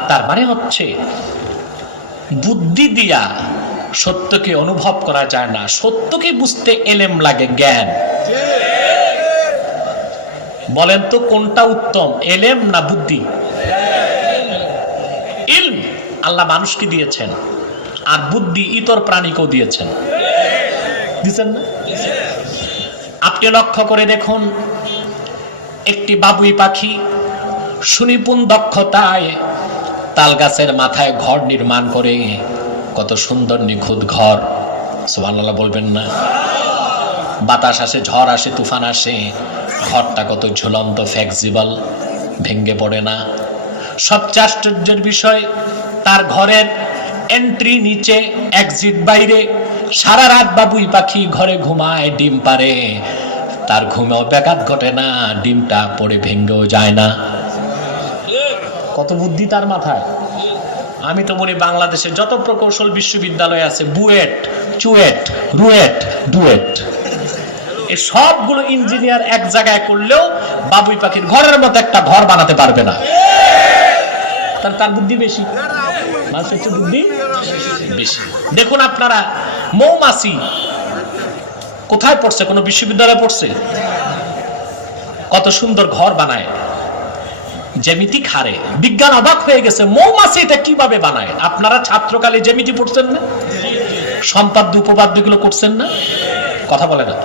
তার মানে হচ্ছে বুদ্ধি দিয়া সত্যকে অনুভব করা যায় না, সত্যকে বুঝতে এলেম লাগে, জ্ঞান। বলেন তো কোনটা উত্তম, এলেম না বুদ্ধি? ইলম আল্লাহ মানুষকে দিয়েছেন, আর বুদ্ধি ইতর প্রাণীকেও দিয়েছেন, দিয়েছেন না? আপনি লক্ষ্য করে দেখুন, একটি বাবুই পাখি সুনিপুণ দক্ষতায় তাল গাছের মাথায় ঘর নির্মাণ করে, কত সুন্দর নিখুঁত ঘর, সুবহানাল্লাহ বলবেন না? বাতাস আসে, ঝড় আসে, তুফান আসে, ঘরটা কত ঝুলন্ত, ফ্লেক্সিবল, ভেঙে পড়ে না। সবচেয়ে আশ্চর্যের বিষয়, তার ঘরের এন্ট্রি নিচে, এক্সিট বাইরে, সারা রাত বাবুই পাখি ঘরে ঘুমায়, ডিম পারে, তার ঘুমেও ব্যাঘাত ঘটে না, ডিমটা পড়ে ভেঙেও যায় না। কত বুদ্ধি তার মাথায়! আমি তো বলি বাংলাদেশে যত প্রকৌশল বিশ্ববিদ্যালয় আছে, বুয়েট, চুয়েট, রুয়েট, ডুয়েট, এই সবগুলো ইঞ্জিনিয়ার এক জায়গায় করলেও বাবুই পাখির ঘরের মতো একটা ঘর বানাতে পারবে না। তার বুদ্ধি বেশি, মানুষের চেয়ে বুদ্ধি বেশি। দেখুন আপনারা, মৌমাছি কোথায় পড়ছে? কোন বিশ্ববিদ্যালয়ে পড়ছে? কত সুন্দর ঘর বানায়, জ্যামিতি খারে, বিজ্ঞান অবাক হয়ে গেছে, মৌমাছি এটা কিভাবে বানায়। আপনারা ছাত্রকালে জ্যামিতি পড়ছেন না? সম্পাদ্য উপপাদ্য গুলো করছেন না? কথা বলে না।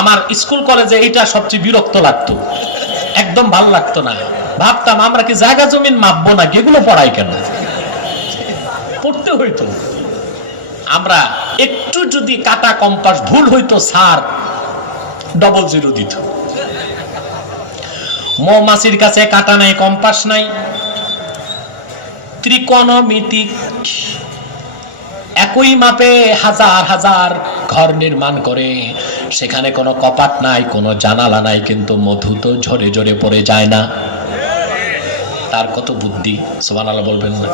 আমার স্কুল কলেজে এটা সবচেয়ে বিরক্ত লাগতো, একদম ভালো লাগতো না। ভাবতাম আমরা কি জায়গা জমিন মাপবো না, এগুলো পড়াই কেন? পড়তে হইতো। আমরা একটু যদি কাটা কম্পাস ভুল হইতো, স্যার ডবল জিরো দিত। মৌমাছির কাছে কাটা নাই, কম্পাস নাই, ত্রিকোণমিতিক একই মাপে হাজার হাজার ঘর নির্মাণ করে, সেখানে কোনো কপাট নাই, কোনো জানালা নাই, কিন্তু মধু তো ঝরে ঝরে পড়ে যায় না। তার কত বুদ্ধি, সুবহানাল্লাহ বলবেন না?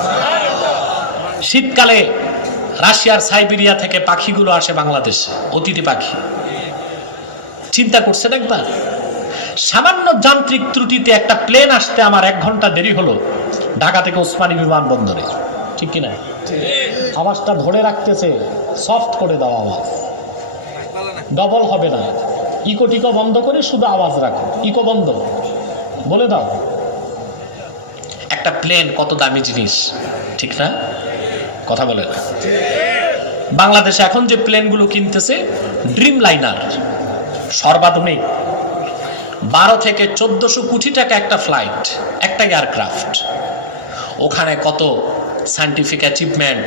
শীতকালে রাশিয়ার সাইবেরিয়া থেকে পাখিগুলো আসে বাংলাদেশে, অতিথি পাখি। চিন্তা করছেন একবার? সামান্য যান্ত্রিক ত্রুটিতে একটা প্লেন আসতে আমার 1 ঘন্টা দেরি হলো ঢাকা থেকে ওসমানী বিমানবন্দরে, ঠিক কিনা? আওয়াজটা ধরে রাখতেছে, সফট করে দাও আওয়াজ, ডবল হবে না, ইকো টিকো বন্ধ করে শুধু আওয়াজ রাখো, ইকো বন্ধ বলে দাও। একটা প্লেন কত দামি জিনিস, ঠিক না? কথা বলে না? বাংলাদেশে এখন যে প্লেনগুলো কিনতেছে, ড্রিম লাইনার, সর্বাধুনিক, 12 থেকে 1400 কোটি টাকা একটা ফ্লাইট, একটা এয়ারক্রাফট। ওখানে কত সায়েন্টিফিক অ্যাচিভমেন্ট,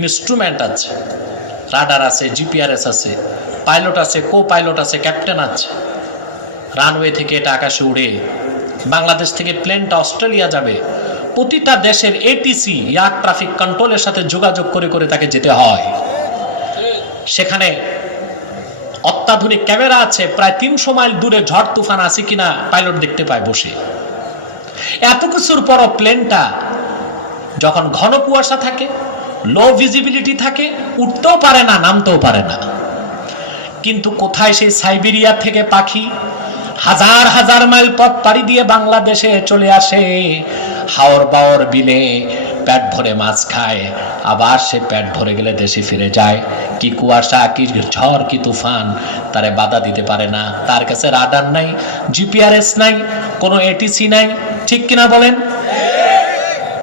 ইনস্ট্রুমেন্ট আছে, রাডার আছে, জিপিআরএস আছে, পাইলট আছে, কো পাইলট আছে, ক্যাপ্টেন আছে। রানওয়ে থেকে এটা আকাশে উড়ে, বাংলাদেশ থেকে প্লেনটা অস্ট্রেলিয়া যাবে, প্রতিটা দেশের এটিসি, এয়ার ট্রাফিক কন্ট্রোলের সাথে যোগাযোগ করে করে তাকে যেতে হয়। সেখানে অত্যাধুনিক ক্যামেরা আছে, প্রায় 300 মাইল দূরে ঝড় তুফান আছে কিনা পাইলট দেখতে পায় বসে। এত কিছুর পরও প্লেনটা যখন ঘন কুয়াশা থাকে, লো ভিজিবিলিটি থাকে, উঠতেও পারে না, নামতেও পারে না। কিন্তু কোথায় সেই সাইবেরিয়া থেকে পাখি হাজার হাজার মাইল পথ পাড়ি দিয়ে বাংলাদেশে চলে আসে, হাওর বাওর বিলে পেট ভরে মাছ খায়, আবার সে পেট ভরে গেলে দেশে ফিরে যায়। কি কুয়াশা, কি ঝড়, কি তুফান তারে বাধা দিতে পারে না। তার কাছে রাডার নাই, জিপিআরএস নাই, কোনো এটিসি নাই, ঠিক কিনা বলেন?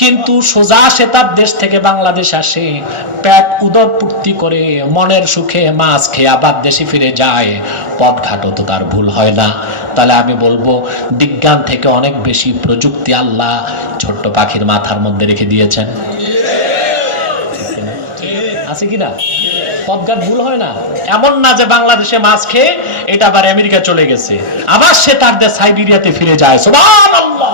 কিন্তু সোজা সে তার দেশ থেকে বাংলাদেশ আসে, পেট উদর পূর্তি করে, মনের সুখে মাছ খেয়ে আবার দেশে ফিরে যায়, পথঘাটও তো তার ভুল হয় না। তাহলে আমি বলবো, বিজ্ঞান থেকে অনেক বেশি প্রযুক্তি আল্লাহ ছোট্ট পাখির মাথার মধ্যে রেখে দিয়েছেন, আছে কিনা? পথঘাট ভুল হয় না। এমন না যে বাংলাদেশে মাছ খেয়ে এটা আবার আমেরিকা চলে গেছে, আবার সে তার দেশ সাইবেরিয়াতে ফিরে যায়। সুবহানাল্লাহ!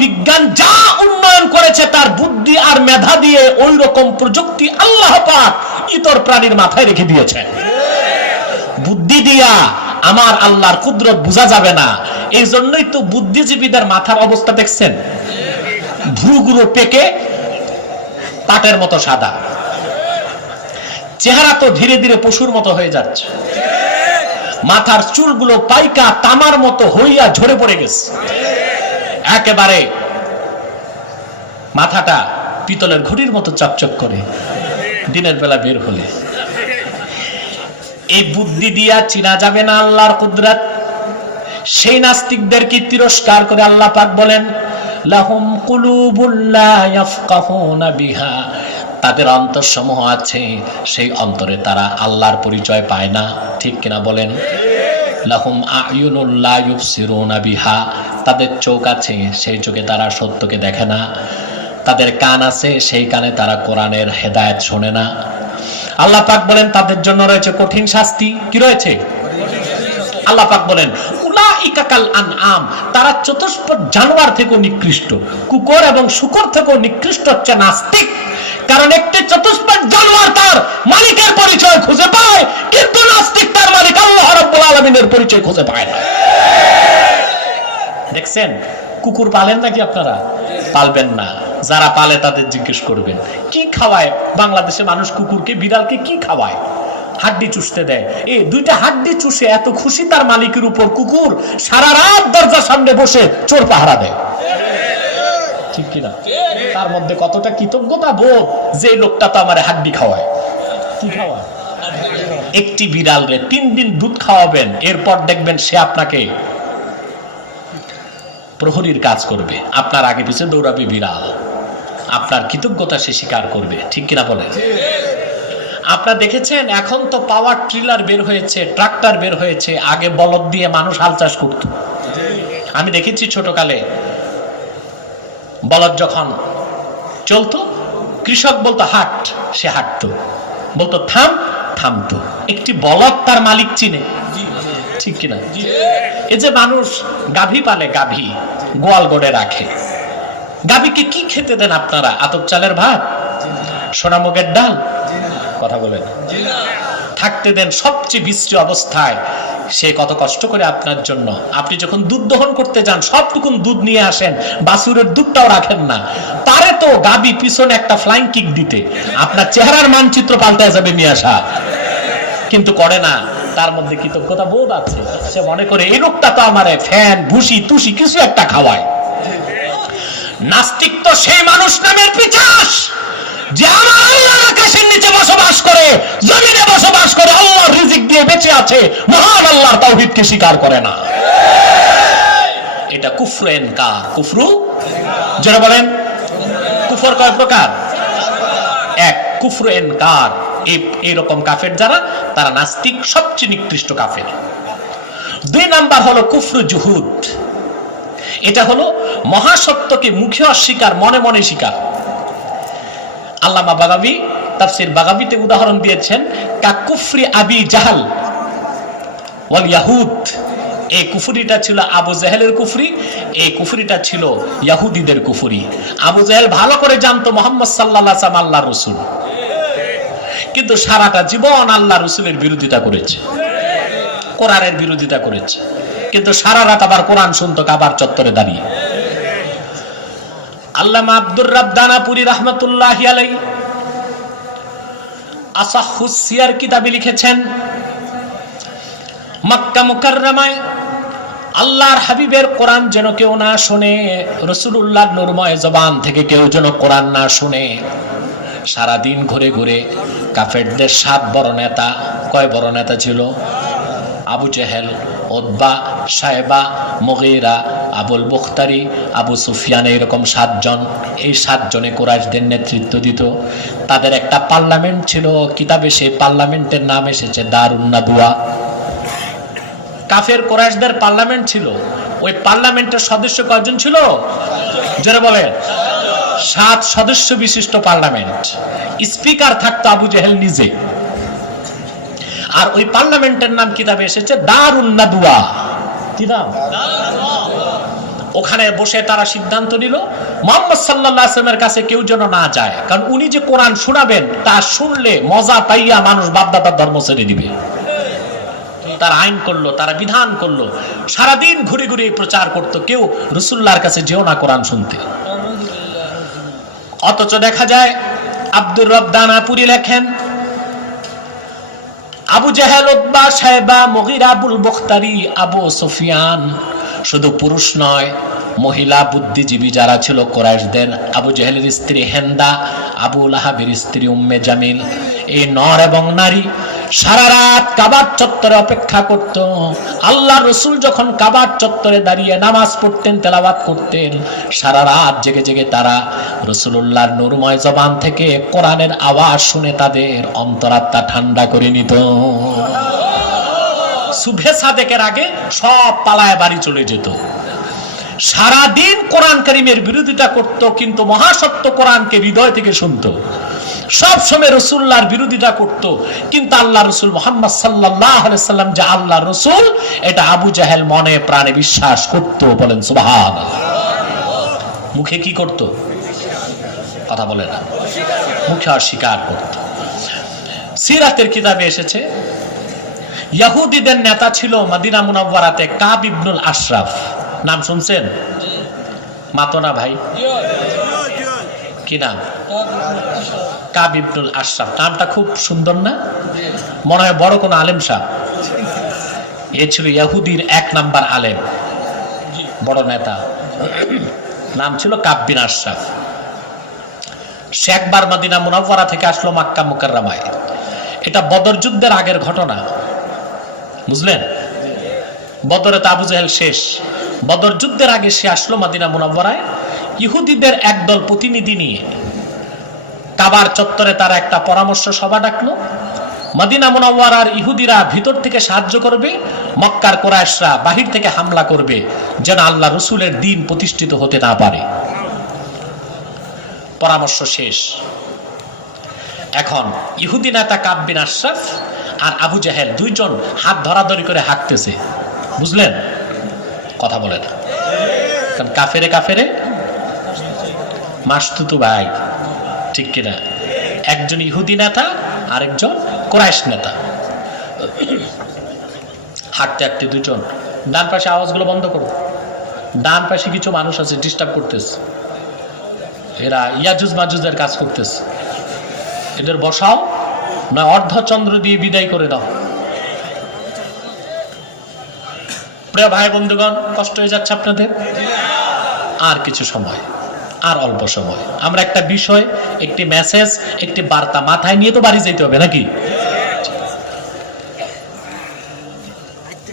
বিজ্ঞান যা উন্নয়ন করেছে তার বুদ্ধি আর মেধা দিয়ে ওই রকম প্রযুক্তি আল্লাহ পাক ইতর প্রাণীর মাথায় রেখে দিয়েছেন। বুদ্ধি দিয়া আমার আল্লাহর কুদরত বোঝা যাবে না। এই জন্যই তো বুদ্ধিজীবীদের মাথার অবস্থা দেখছেন, ভ্রুগুলো পেকে পাটের মতো সাদা, চেহারা তো ধীরে ধীরে পশুর মতো হয়ে যাচ্ছে, মাথার চুলগুলো পাইকা তামার মতো হইয়া ঝরে পড়ে গেছে, একেবারে মাথাটা পিতলের ঘড়ির মতো চকচক করে দিনের বেলা বের হলে। এই বুদ্ধি দিয়া চিনা যাবে না আল্লাহর কুদরত। সেই নাস্তিকদেরকে তিরস্কার করে আল্লাহ পাক বলেন, লাহুম কুলুবুল লা ইয়াফকাহুনা বিহা, তাদের অন্তরসমূহ আছে, সেই অন্তরে তারা আল্লাহর পরিচয় পায় না। ঠিক কিনা বলেন? লাহুম আয়ুনুল লা ইউবসিরুনা বিহা, তাদের চোখ আছে, সেই চোখে তারা সত্যকে দেখে না। তাদের কান আছে, সেই কানে তারা কোরআনের হেদায়েত শোনে না। আল্লাহ পাক বলেন তাদের জন্য রয়েছে কঠিন শাস্তি। কি রয়েছে? আল্লাহ পাক বলেন উলাইকা কাল আনআম, তারা চতুষ্পদ জানোয়ার থেকেও নিকৃষ্ট। কুকুর এবং শূকর থেকেও নিকৃষ্ট হচ্ছে নাস্তিক। কারণ একটি চতুষ্পদ জানোয়ার তার মালিকের পরিচয় খুঁজে পায়, কিন্তু নাস্তিক তার মালিক আল্লাহ রাব্বুল আলামিনের পরিচয় খুঁজে পায় না। দেখছেন, কুকুর পালেন নাকি আপনারা? পালবেন না। যারা পালে তাদের জিজ্ঞেস করবেন কি খাওয়ায় বাংলাদেশে মানুষ কুকুরকে, বিড়ালকে কি খাওয়ায়? হাড্ডি চুষতে দেয়। এই দুইটা হাড্ডি চুষে এত খুশি তার মালিকের উপর, কুকুর সারা রাত দরজার সামনে বসে চোর পাহারা দেয়। ঠিক কিনা? তার মধ্যে কতটা কৃতজ্ঞতা বোধ যে লোকটা তো আমার হাড্ডি খাওয়ায়। কি খাওয়ায়? একটি বিড়াল রে 3 দিন দুধ খাওয়াবেন, এরপর দেখবেন সে আপনাকে প্রহরীর কাজ করবে, আপনার আগে পিছে দৌড়াবে বিড়াল, আপনার কৃতজ্ঞতা সে স্বীকার করবে। ঠিক কিনা বলে? আপনারা দেখেছেন এখন তো পাওয়ার ট্রিলার বের হয়েছে, ট্রাক্টর বের হয়েছে। আগে বলদ দিয়ে মানুষ হাল চাষ করত। আমি দেখেছি ছোটকালে বলদ যখন চলতো, কৃষক বলতো হাট, সে হাঁটতো, বলতো থাম, থামতো। একটি বলদ তার মালিক চিনে। ঠিক কিনা? এই যে মানুষ গাভী পালে, গাভী গোয়াল গড়ে রাখে, গাভীকে কি খেতে দেন আপনারা? আতপ চালের ভাত, সোনামুগের ডাল? কথা বলেন। থাকতে দেন সবচেয়ে বিশ্রী অবস্থায়। সে কত কষ্ট করে আপনার জন্য। আপনি যখন দুধ দহন করতে যান সবটুকুন দুধ নিয়ে আসেন, বাছুরের দুধটাও রাখেন না। পারে তো গাভী পিছনে একটা ফ্লাইং কিক দিতে, আপনার চেহারার মানচিত্র পাল্টায় যাবে নিয়ে আসা, কিন্তু করে না। তার মধ্যে কৃতজ্ঞতা বোধ আছে। সে মনে করে এই লোকটা তো আমারে ফ্যান, ভুসি, তুষি কিছু একটা খাওয়ায়। নাস্তিক তো সেই মানুষ নামের পিশাচ যে আমার আল্লাহর আকাশের নিচে বসবাস করে, জমিনে বসবাস করে, আল্লাহর রিজিক দিয়ে বেঁচে আছে, মহান আল্লাহর তাওহীদকে স্বীকার করে না। এটা কুফর ইনকার। কুফরু যারা বলেন, কুফর কয় প্রকার? এক, কুফর ইনকার। এইরকম কাফের যারা, তারা নাস্তিক, সবচেয়ে নিকৃষ্ট কাফের। 2 নাম্বার হলো কুফরু জুহুদ। এটা হলো মহাসত্যকে মুখে অস্বীকার, মনে মনে স্বীকার। আল্লামা বাগাবী তাফসীর বাগাবীতে উদাহরণ দিয়েছেন কা কুফরি আবি জাহাল ওয়াল ইয়াহুদ। এই কুফরিটা ছিল আবু জাহেলের কুফরি, এই কুফরিটা ছিল ইহুদিদের কুফরি। আবু জাহেল ভালো করে জানতো মুহাম্মদ সাল্লাল্লাহু আলাইহি ওয়াসাল্লাম আল্লাহর রাসূল, কিন্তু সারাটা জীবন আল্লাহ রাসূলের বিরোধিতা করেছে, কোরআনের বিরোধিতা করেছে, কিন্তু সারা রাত আবার কোরআন শুনতো কাবার চত্বরে দাঁড়িয়ে। আল্লামা আব্দুর রাব দানাপুরি রাহমাতুল্লাহি আলাইহি আসাহুস সিয়ার কিতাবে লিখেছেন, মক্কা মুকাররমায় আল্লাহর হাবিবের কোরআন যেন কেউ না শুনে, রাসূলুল্লাহর নূরময় জবান থেকে কেউ যেন কোরআন না শুনে। সারাদিন ঘুরে ঘুরে কাফেরদের 7 বড় নেতা, কয় বড় নেতা ছিল? Abu Jahl, Utba, Shaiba, Mughira, Abul Bukhtari, Abu Sufyan, এরকম 7 জন। এই 7 জনে কুরাইশদের নেতৃত্ব দিত। তাদের একটা পার্লামেন্ট ছিল, কিতাবে সেই পার্লামেন্টের নাম এসেছে দারুন নাদওয়া। কাফের কুরাইশদের পার্লামেন্ট ছিল। ওই পার্লামেন্টের সদস্য কয়জন ছিল? যারা বলেন 7 সদস্য বিশিষ্ট পার্লামেন্ট। স্পিকার থাকতো আবু জেহেল নিজে। আর ওই পার্লামেন্টের নাম কিতাবে এসেছে দারুন নাদওয়া। কি নাম? ওখানে বসে তারা সিদ্ধান্ত নিল মুহাম্মদ সাল্লাল্লাহু আলাইহি ওয়াসাল্লামের কাছে কেউ যেন না যায়, কারণ উনি যে কোরআন শোনাবেন তা শুনলে মজা পাইয়া মানুষ বাপদাদার ধর্ম ছেড়ে দিবে। তারা আইন করলো, তারা বিধান করলো, সারাদিন ঘুরে ঘুরে প্রচার করতো, কেউ রাসূলুল্লাহর কাছে যেও না কোরআন শুনতে। অথচ দেখা যায় আব্দুর রব দানাপুরি লেখেন, Abu Jahl, Utba, Shaiba, Mughira, Abul Bakhtari, Abu Sufyan, শুধু পুরুষ নয়, মহিলা বুদ্ধিজীবী যারা ছিল কুরাইশদের, আবু জাহেলের স্ত্রী হেন্দা, আবু লাহাবের স্ত্রী উম্মে জামিল, এই নর এবং নারী সারা রাত কাবার চত্বরে অপেক্ষা করত। আল্লাহ রসুল যখন কাবার চত্বরে দাঁড়িয়ে নামাজ পড়তেন, তেলাওয়াত করতেন, সারা রাত জেগে জেগে তারা রাসূলুল্লাহর নূরময় জবান থেকে কোরআনের আওয়াজ শুনে তাদের অন্তরাত্মা ঠান্ডা করে নিত। সুবহে সাদেকের আগে সব পালায় বাড়ি চলে যেত। সারাদিন কোরআন কারীমের বিরোধিতা করত, কিন্তু মহাসত্য কোরআনকে হৃদয় থেকে শুনত। সব সময় রাসূলুল্লাহর বিরোধিতা করত, কিন্তু আল্লাহ রাসূল মুহাম্মদ সাল্লাল্লাহু আলাইহি সাল্লাম যে আল্লাহ রাসূল, এটা আবু জাহেল মনে প্রাণে বিশ্বাস করত। বলেন সুবহানাল্লাহ। মুখে কি করত? কথা বলে না, মুখে অস্বীকার করত। সিরাতের কিতাবে এসেছে ইহুদিদের নেতা ছিল মদিনা মুনাওয়ারাতে কাব ইবনুল আশরাফ। নাম শুনছেন? মাতনা ভাই, কি নাম? কাব ইবনুল আশরাফ। নামটা খুব সুন্দর না? মনে হয় বড় কোন আলেম সাহেব। এ ছিল ইহুদির 1 নাম্বার আলেম, বড় নেতা। নাম ছিল কাব বিন আশরাফ। সে একবার মদিনা মুনাওয়ারা থেকে আসলো মক্কা মুকাররমায়। এটা বদর যুদ্ধের আগের ঘটনা, বুঝলেন? বদরে তো আবু জাহেল শেষ, বদর যুদ্ধের আগে সে আসলো মদিনা মুনাওয়ারায় ইহুদিদের একদল প্রতিনিধি নিয়ে। কাবার চত্বরে তারা একটা পরামর্শ সভা ডাকলো। মদিনা মুনাওয়ারার ইহুদিরা ভিতর থেকে সাহায্য করবে, মক্কার কুরাইশরা বাহির থেকে হামলা করবে, যেন আল্লাহ রসুলের দিন প্রতিষ্ঠিত হতে না পারে। পরামর্শ শেষ। এখন ইহুদি নেতা কাব বিন আশরাফ আর আবু জাহেল দুইজন হাত ধরাধরি করে হাঁটতেছে, বুঝলেন? কথা বলে না, কারণ কাফেরে কাফেরে মাসতুতু ভাই, ঠিক কিনা? একজন ইহুদি নেতা আর একজন কুরাইশ নেতা। হাঁটতে হাঁটতে দুজন। ডান পাশে আওয়াজগুলো বন্ধ করো, ডান পাশে কিছু মানুষ আছে ডিস্টার্ব করতেছে, এরা ইয়াজুজ মাজুজের কাজ করতেছে। এদের বসাও, না অর্ধচন্দ্র দিয়ে বিদায় করে দাও। প্রিয় ভাই বন্ধুগণ, কষ্ট হয়ে যাচ্ছে আপনাদের? আর কিছু সময়, আর অল্প সময়, আমরা একটা বিষয়, একটি মেসেজ, একটি বার্তা মাথায় নিয়ে তো বাড়ি যেতে হবে নাকি?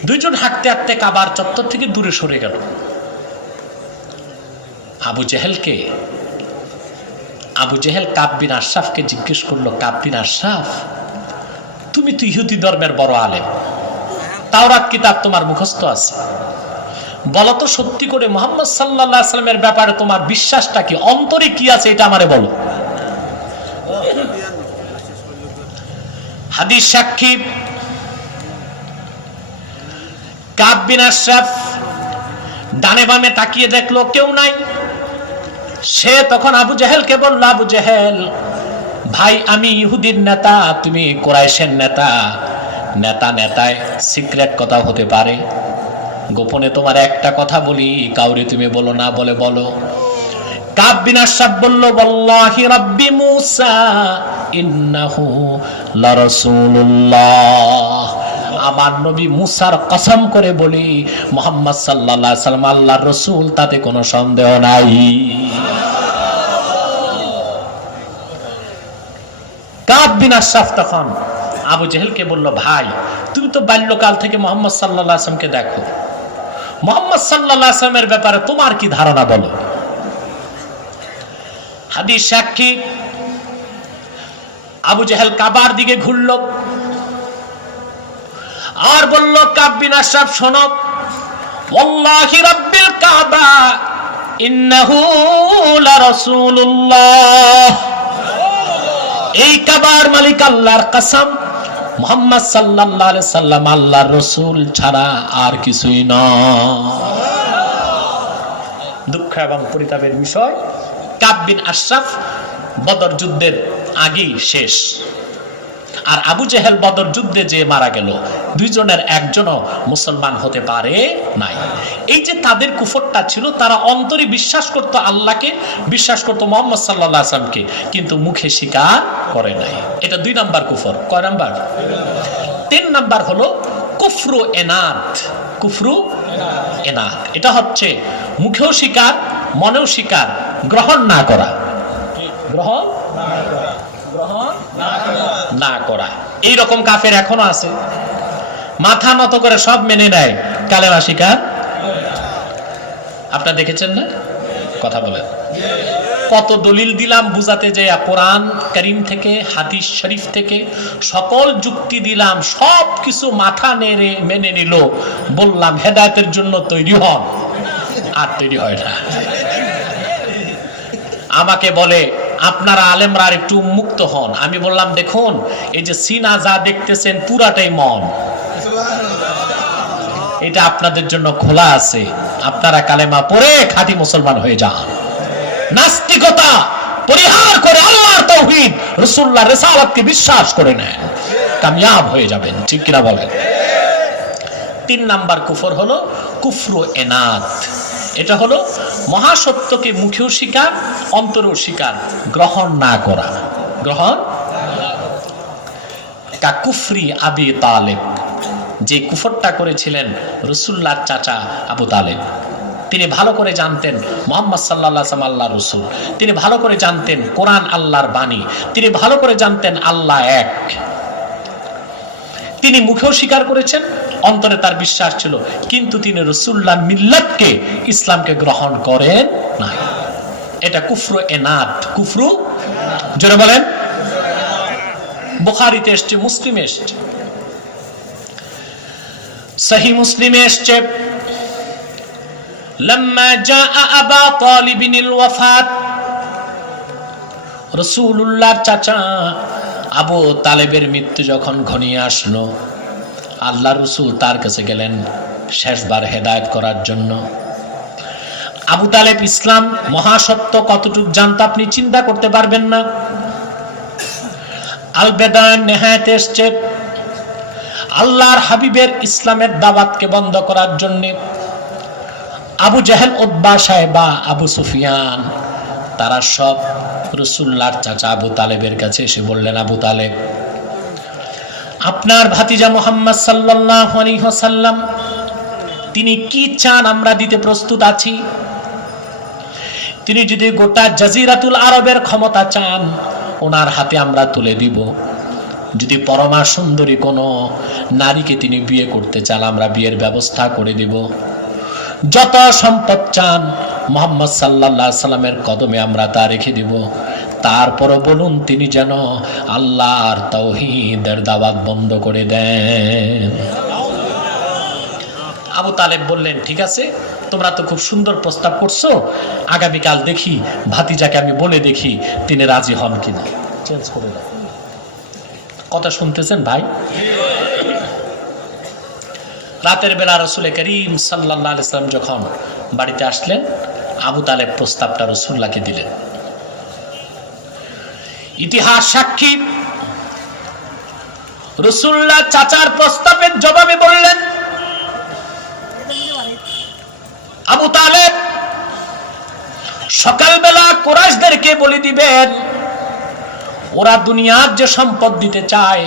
দুইজন হাঁটতে হাঁটতে কাবার চত্বর থেকে দূরে সরে গেল। আবু জেহেল কাব বিন আশরাফকে জিজ্ঞেস করলো, কাব বিন আশরাফ, তুমি তো ইহুদি ধর্মের বড় আলেম, তাওরাত কিতাব তোমার মুখস্থ আছে, বলো তো সত্যি করে মুহাম্মদ সাল্লাল্লাহু আলাইহি ওয়াসাল্লামের ব্যাপারে তোমার বিশ্বাসটা কি, অন্তরে কি আছে, এটা আমারে বলো। হাদিস সাক্ষী কাব বিন আশরাফ ডানে বামে তাকিয়ে দেখলো কেউ নাই। সে তখন আবু জাহেলকে বলল, আবু জাহেল ভাই, আমি ইহুদির নেতা, তুমি কুরাইশের নেতা, নেতায় সিক্রেট কথা হতে পারে, গোপনে তোমার একটা কথা বলি, কাউরে তুমি বলো না, বলে বলো। কাব বিন আশরাফ বলল, ওয়াল্লাহি রাব্বি মূসা ইন্নাহু লারাসূলুল্লাহ, আমার নবী মুসার কসম করে বলি মুহাম্মদ সাল্লাল্লাহু আলাইহি ওয়াসাল্লাম আল্লাহর রাসূল, তাতে কোনো সন্দেহ নাই। কাব বিন আশরাফ তখন আবু জাহেলকে বলল, ভাই তুমি তো বাল্যকাল থেকে মুহাম্মদ সাল্লাল্লাহু আলাইহি ওয়াসাল্লামকে দেখো, মুহাম্মদ সাল্লাল্লাহু আলাইহি ওয়াসাল্লামের ব্যাপারে তোমার কি ধারণা বলো। হাদিস সাক্ষী আবু জাহেল কাবার দিকে ঘুরল আর বলল, কাব বিন আশরাফ শোনো, ওয়াল্লাহি রাব্বিল কাবা ইন্নাহু লারাসূলুল্লাহ, এই কাবার মালিক আল্লাহর কসম, মুহাম্মদ সাল্লাল্লাহু আলাইহি সাল্লাম আল্লাহর রাসূল ছাড়া আর কিছুই নয়। দুঃখ এবং পরিতাপের বিষয়, কাব বিন আশরাফ বদর যুদ্ধের আগেই শেষ, আর আবু জেহেল বদর যুদ্ধে যে মারা গেল, দুইজনের একজনও মুসলমান হতে পারে নাই। এই যে তাদের কুফরটা ছিল, তারা অন্তরে বিশ্বাস করত আল্লাহকে, বিশ্বাস করত মুহাম্মদ সাল্লাল্লাহু আলাইহি ওয়াসাল্লামকে, কিন্তু মুখে স্বীকার করে নাই। এটা 2 নাম্বার কুফর। কয় নাম্বার? 3 নাম্বার হলো কুফরু এনাত। কুফরু এনাত এটা হচ্ছে মুখেও স্বীকার, মনেও স্বীকার, গ্রহণ না করা। গ্রহণ না করা। এইরকম কাফের এখনো আছে, মাথা নত করে সব মেনে নেয়, কালেমা স্বীকার। আপনারা দেখেছেন না? কথা বলেন। কত দলিল দিলাম বুঝাতে যে কোরআন কারীম থেকে, হাদিস শরীফ থেকে সকল যুক্তি দিলাম, সব কিছু মাথা নেড়ে মেনে নিল। বললাম হেদায়েতের জন্য তৈরি হন, আর তৈরি হয় না। আমাকে বলে আপনারা আলেমরা আর একটু মুক্ত হন। আমি বললাম দেখুন, এই যে সিনা যা দেখতেছেন পুরাটাই মন, এটা আপনাদের জন্য খোলা আছে। আপনারা কালেমা পড়ে খাঁটি মুসলমান হয়ে যান, নাস্তিকতা পরিহার করে আল্লাহর তাওহীদ, রাসূলুল্লাহর রিসালাতকে বিশ্বাস করে নেন, কামিয়াব হয়ে যাবেন। ঠিক কিনা বলেন? 3 নাম্বার কুফর হলো কুফরু এনাত। এটা হলো মহাসত্যকে মুখেও স্বীকার, অন্তরেও স্বীকার, গ্রহণ না করা। গ্রহণ কা কুফরি আবি তালেব, যে কুফরটা করেছিলেন রাসূলুল্লাহর চাচা আবু তালেব। তিনি ভালো করে জানতেন মুহাম্মদ সাল্লাল্লাহু আলাইহি ওয়াসাল্লাম আল্লাহর রাসূল, তিনি ভালো করে জানতেন কোরআন আল্লাহর বাণী, তিনি ভালো করে জানতেন আল্লাহ এক। তিনি মুখেও স্বীকার করেছেন, অন্তরে তার বিশ্বাস ছিল, কিন্তু তিনি রাসূলুল্লাহ মিল্লাতকে, ইসলামকে গ্রহণ করেন না। এটা কুফরু এনাত। কুফরু, জোরে বলেন। বুখারীতে এসেছে, মুসলিমে এসেছে, সহিহ মুসলিমে এসেছে, লাম্মা জাআ আবা তালিবিনিল ওয়াফাত, রাসূলুল্লাহর চাচা আবু তালেবের মৃত্যু যখন ঘনিয়ে আসলো, আল্লাহ রাসূল তার কাছে গেলেন শেষবার হেদায়েত করার জন্য। আবু তালেব ইসলাম মহাসত্য কতটুকু জানতো আপনি চিন্তা করতে পারবেন না। আল বেদায় নেহায়েতে এসেছে, আল্লাহর হাবিবের ইসলামের দাওয়াতকে বন্ধ করার জন্য আবু জেহেল, উতবা, সাইবা, আবু সুফিয়ান তারা সব রাসূলুল্লাহর চাচা আবু তালেবের কাছে এসে বললেন, আবু তালেব, আপনার ভাতিজা মুহাম্মদ সাল্লাল্লাহু আলাইহি ওয়াসাল্লাম তিনি কি চান আমরা দিতে প্রস্তুত আছি। তিনি যদি গোটা জাজিরাতুল আরবের ক্ষমতা চান, ওনার হাতে আমরা তুলে দিব। যদি পরমা সুন্দরী কোনো নারীকে তিনি বিয়ে করতে চান, আমরা বিয়ের ব্যবস্থা করে দিব। যত সম্পদ চান মুহাম্মদ সাল্লাল্লাহু আলাইহি সাল্লামের কদমে আমরা তা রেখে দিব। তারপরও বলুন তিনি যেন আল্লাহর তাওহীদের দাওয়াত বন্ধ করে দেন। আবু তালেব বললেন, ঠিক আছে, তোমরা তো খুব সুন্দর প্রস্তাব করছো, আগামীকাল দেখি ভাতিজাকে আমি বলে দেখি তিনি রাজি হন কিনা। চেঞ্জ করে দাও। কথা শুনতেছেন ভাই? রাতের বেলা রাসূল করিম সাল্লাল্লাহু আলাইহি ওয়াসাল্লাম যখন বাড়িতে আসলেন, আবু তালেব প্রস্তাবটা রাসূলুল্লাহকে দিলেন। ইতিহাস সাক্ষী, রাসূলুল্লাহ চাচার প্রস্তাবের জবাবে বললেন, আবু তালেব সকালবেলা কুরাইশদেরকে বলে দিবেন, ওরা দুনিয়ার যে সম্পদ দিতে চায়,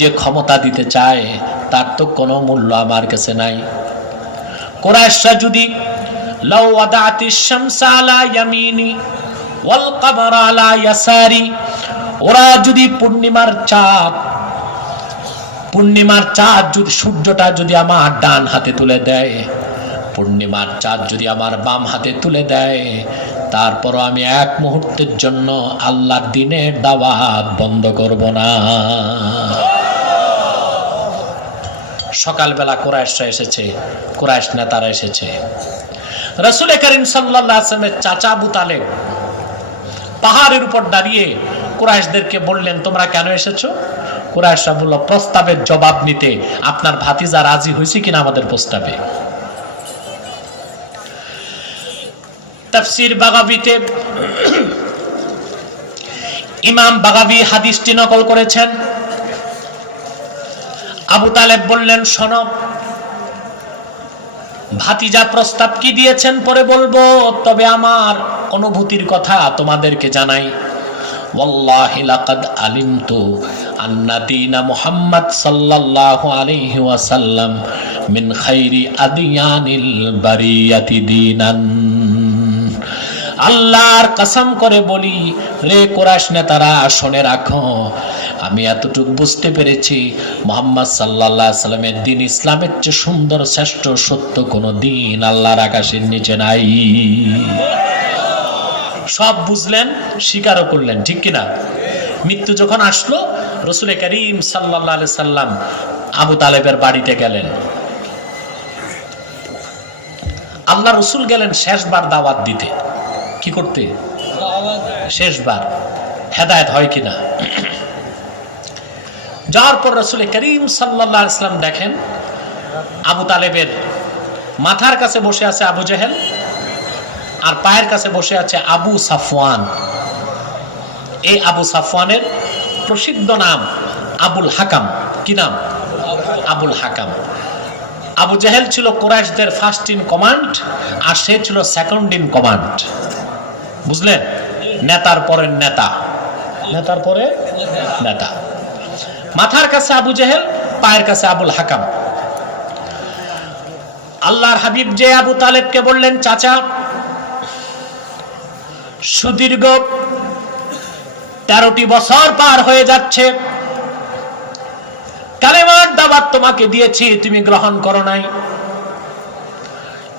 যে ক্ষমতা দিতে চায়, তার তো কোনো মূল্য আমার কাছে নাই। কুরাইশরা যদি লাউ ওয়াদাতিশ শামসা আলা ইয়ামিনি ওয়াল কমারা আলা ইয়াসারি, ওরা যদি পূর্ণিমার চাঁদ যদি, সূর্যটা যদি আমার ডান হাতে তুলে দেয়, পূর্ণিমার চাঁদ যদি আমার বাম হাতে তুলে দেয়, তারপরও আমি এক মুহূর্তের জন্য আল্লাহর দ্বীনের দাওয়াত বন্ধ করব না। সকালবেলা কুরাইশরা এসেছে, কুরাইশ নেতারা এসেছে। রাসূল করিম সাল্লাল্লাহু আলাইহি ওয়াসাল্লামের চাচা আবু তালেব পাহাড়ের উপর দাঁড়িয়ে কুরাইশদেরকে বললেন, তোমরা কেন এসেছো? কুরাইশরা বলল, প্রস্তাবের জবাব নিতে। আপনার ভাতিজা রাজি হয়েছে কিনা আমাদের প্রস্তাবে? তাফসীর বাগাবীতে ইমাম বাগাবী হাদিসটি নকল করেছেন। আবু তালেব বললেন, শোনো, ভাতিজা প্রস্তাব কি দিয়েছেন পরে বলবো, তবে আমার অনুভূতির কথা তোমাদেরকে জানাই। ওয়াল্লাহি লাকাদ আলিমতু আন্না দীনা মুহাম্মদ সাল্লাল্লাহু আলাইহি ওয়াসাল্লাম মিন খাইরি আদিয়ানিল বারিয়াতি দীনান। আল্লাহর কসম করে বলি রে কুরাইশ নেতারা, শুনে রাখো, আমি এতটুকু বুঝতে পেরেছি মুহাম্মদ সাল্লাল্লাহু আলাইহি সাল্লামের দিন ইসলামের চেয়ে সুন্দর, শ্রেষ্ঠ, সত্য কোনো দিন আল্লাহর আকাশের নিচে নাই। সব বুঝলেন, স্বীকারও করলেন, ঠিক কিনা? মৃত্যু যখন আসলো, রাসূল করিম সাল্লাল্লাহু আলাইহি সাল্লাম আবু তালেবের বাড়িতে গেলেন। আল্লাহ রসুল গেলেন শেষবার দাওয়াত দিতে। কি করতে? শেষবার হেদায়েত হয় কিনা। যাওয়ার পর রাসূল করিম সাল্লাল্লাহু আলাইহি সাল্লাম দেখেন আবু তালেবের মাথার কাছে বসে আছে আবু জেহেল, আর পায়ের কাছে বসে আছে আবু সাফওয়ান। এই আবু সাফওয়ানের প্রসিদ্ধ নাম আবুল হাকাম। কি নাম? আবুল হাকাম। আবু জেহেল ছিল কুরাইশদের ফার্স্ট ইন কমান্ড, আর সে ছিল সেকেন্ড ইন কমান্ড। বুঝলেন? নেতার পরে নেতা, নেতার পরে নেতা। মাথার কাছে আবু জেহেল, পায়ের কাছে আবুল হাকাম। আল্লাহর হাবিব যে আবু তালেবকে বললেন, চাচা, সুদীর্ঘ 13টি বছর পার হয়ে যাচ্ছে, কালেমার দাওয়াত তোমাকে দিয়েছি, তুমি গ্রহণ করো নাই।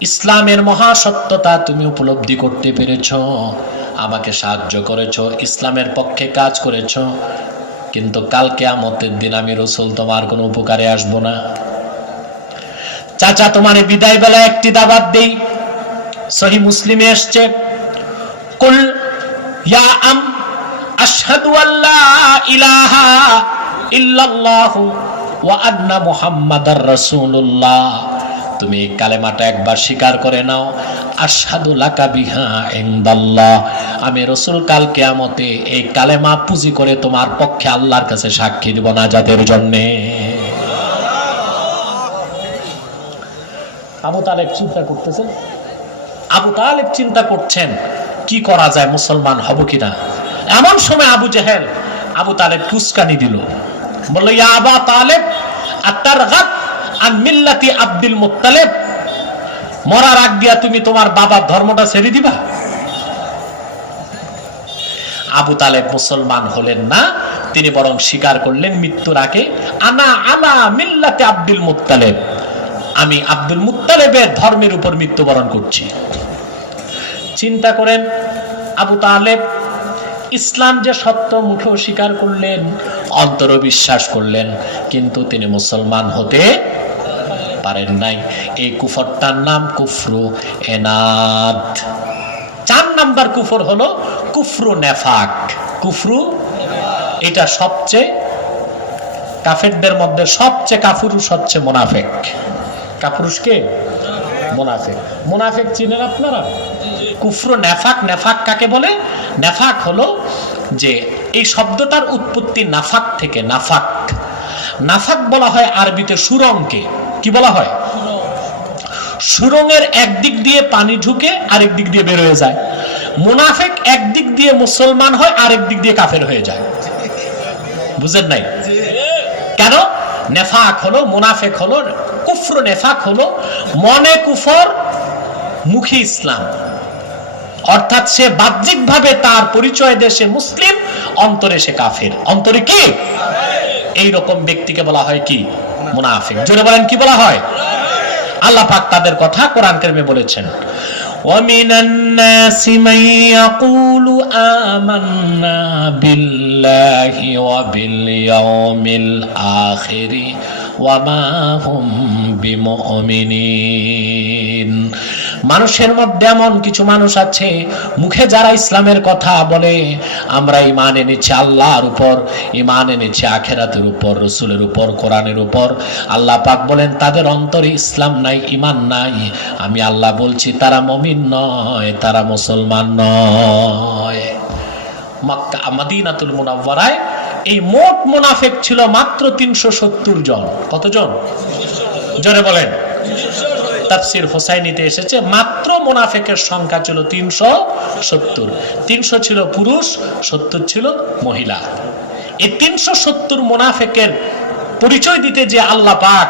ইসলামের মহাসত্যতা তুমি উপলব্ধি করতে পেরেছো, আমাকে সাহায্য করেছো, ইসলামের পক্ষে কাজ করেছো, কিন্তু কাল কিয়ামতের দিন আমি রাসূল তোমার কোনো উপকারে আসবো না। চাচা, তোমার বিদায় বেলা একটি দাওয়াত দেই। সহিহ মুসলিমে এসেছে, কুল ইয়া আম আশহাদু আল্লা ইলাহা ইল্লাল্লাহু ওয়া আন্না মুহাম্মাদার রাসূলুল্লাহ। তুমি কালেমাটা একবার স্বীকার করে নাও, আশহাদু লাকা বিহা ইনদাল্লাহ, আমি রাসূল কাল কিয়ামতে এই কালেমা পুঁজি করে তোমার পক্ষে আল্লাহর কাছে সাক্ষী দেব নাজাতের জন্য। আবু তালেব চিন্তা করতেছেন, আবু তালেব চিন্তা করছেন কি করা যায়, মুসলমান হব কিনা। এমন সময় আবু জেহেল আবু তালেব উস্কানি দিল, বলল, ইয়া আবা তালেব আতারগাব আন মিল্লাতি আব্দুল মুত্তালিব, মরার আগ দিয়া তুমি তোমার বাবার ধর্মটা ছেড়ে দিবা। আবু তালেব মুসলমান হলেন না, তিনি বরং স্বীকার করলেন মৃত্যুর আগে, আনা আলা মিল্লাতি আব্দুল মুত্তালিব, আমি আব্দুল মুত্তালিবের ধর্মের উপর মৃত্যুবরণ করছি। চিন্তা করেন, আবু তালেব ইসলাম যে সত্য মুখেও স্বীকার করলেন, অন্তরে বিশ্বাস করলেন, কিন্তু তিনি মুসলমান হতে পারেন নাই। এই কুফরটার নাম কুফরু এনাদ। 4 নাম্বার কুফর হলো কুফরু নেফাক। কুফরু, এটা সবচেয়ে কাফেরদের মধ্যে সবচেয়ে কাফুরুষ হচ্ছে মুনাফিক। কাফুরুষকে মুনাফিক। মুনাফিক চিনেন আপনারা? কুফরু নেফাক। নেফাক কাকে বলে? নেফাক হলো যে এই শব্দটার উৎপত্তি নাফাক থেকে। নাফাক, নাফাক বলা হয় আরবিতে সুরংকে। কি বলা হয়? সুরঙের একদিক দিয়ে পানি ঢুকে আরেক দিক দিয়ে বের হয়ে যায়। মুনাফিক একদিক দিয়ে মুসলমান হয়, আরেক দিক দিয়ে কাফের হয়ে যায়। বুঝেন নাই? কেন? নেফাক হলো, মুনাফিক হলো, কুফর নেফাক হলো মনে কুফর, মুখে ইসলাম। অর্থাৎ সে বাহ্যিকভাবে তার পরিচয় দেশে মুসলিম, অন্তরে সে কাফের। অন্তরে কি? এইরকম ব্যক্তিকে বলা হয় কি? মুনাফিক। জোরে বলেন, কি বলা হয়? আল্লাহ পাক তাদের কথা কোরআন কারিমে বলেছেন, وَمِنَ النَّاسِ مَن يَقُولُ آمَنَّا بِاللَّهِ وَبِالْيَوْمِ الْآخِرِ وَمَا هُمْ بِمُؤْمِنِينَ মানুষের মধ্যে এমন কিছু মানুষ আছে, মুখে যারা ইসলামের কথা বলে, আমরা ঈমান এনেছি আল্লাহর উপর, ঈমান এনেছি আখিরাতের উপর, রাসূলের উপর, কোরআনের উপর, আল্লাহ পাক বলেন তাদের অন্তরে ইসলাম নাই, ঈমান নাই, আমি আল্লাহ বলছি তারা মুমিন নয়, তারা মুসলমান নয়। মক্কা মদিনাতুল মুনাওয়ারায় এই মোট মুনাফিক ছিল মাত্র 370 জন। কতজন? জোরে বলেন। তাফসীর হুসাইনিতে এসেছে মাত্র মুনাফিকের সংখ্যা ছিল 370। 300 ছিল পুরুষ, 70 ছিল মহিলা। এই 370 মুনাফিকের পরিচয় দিতে যে আল্লাহ পাক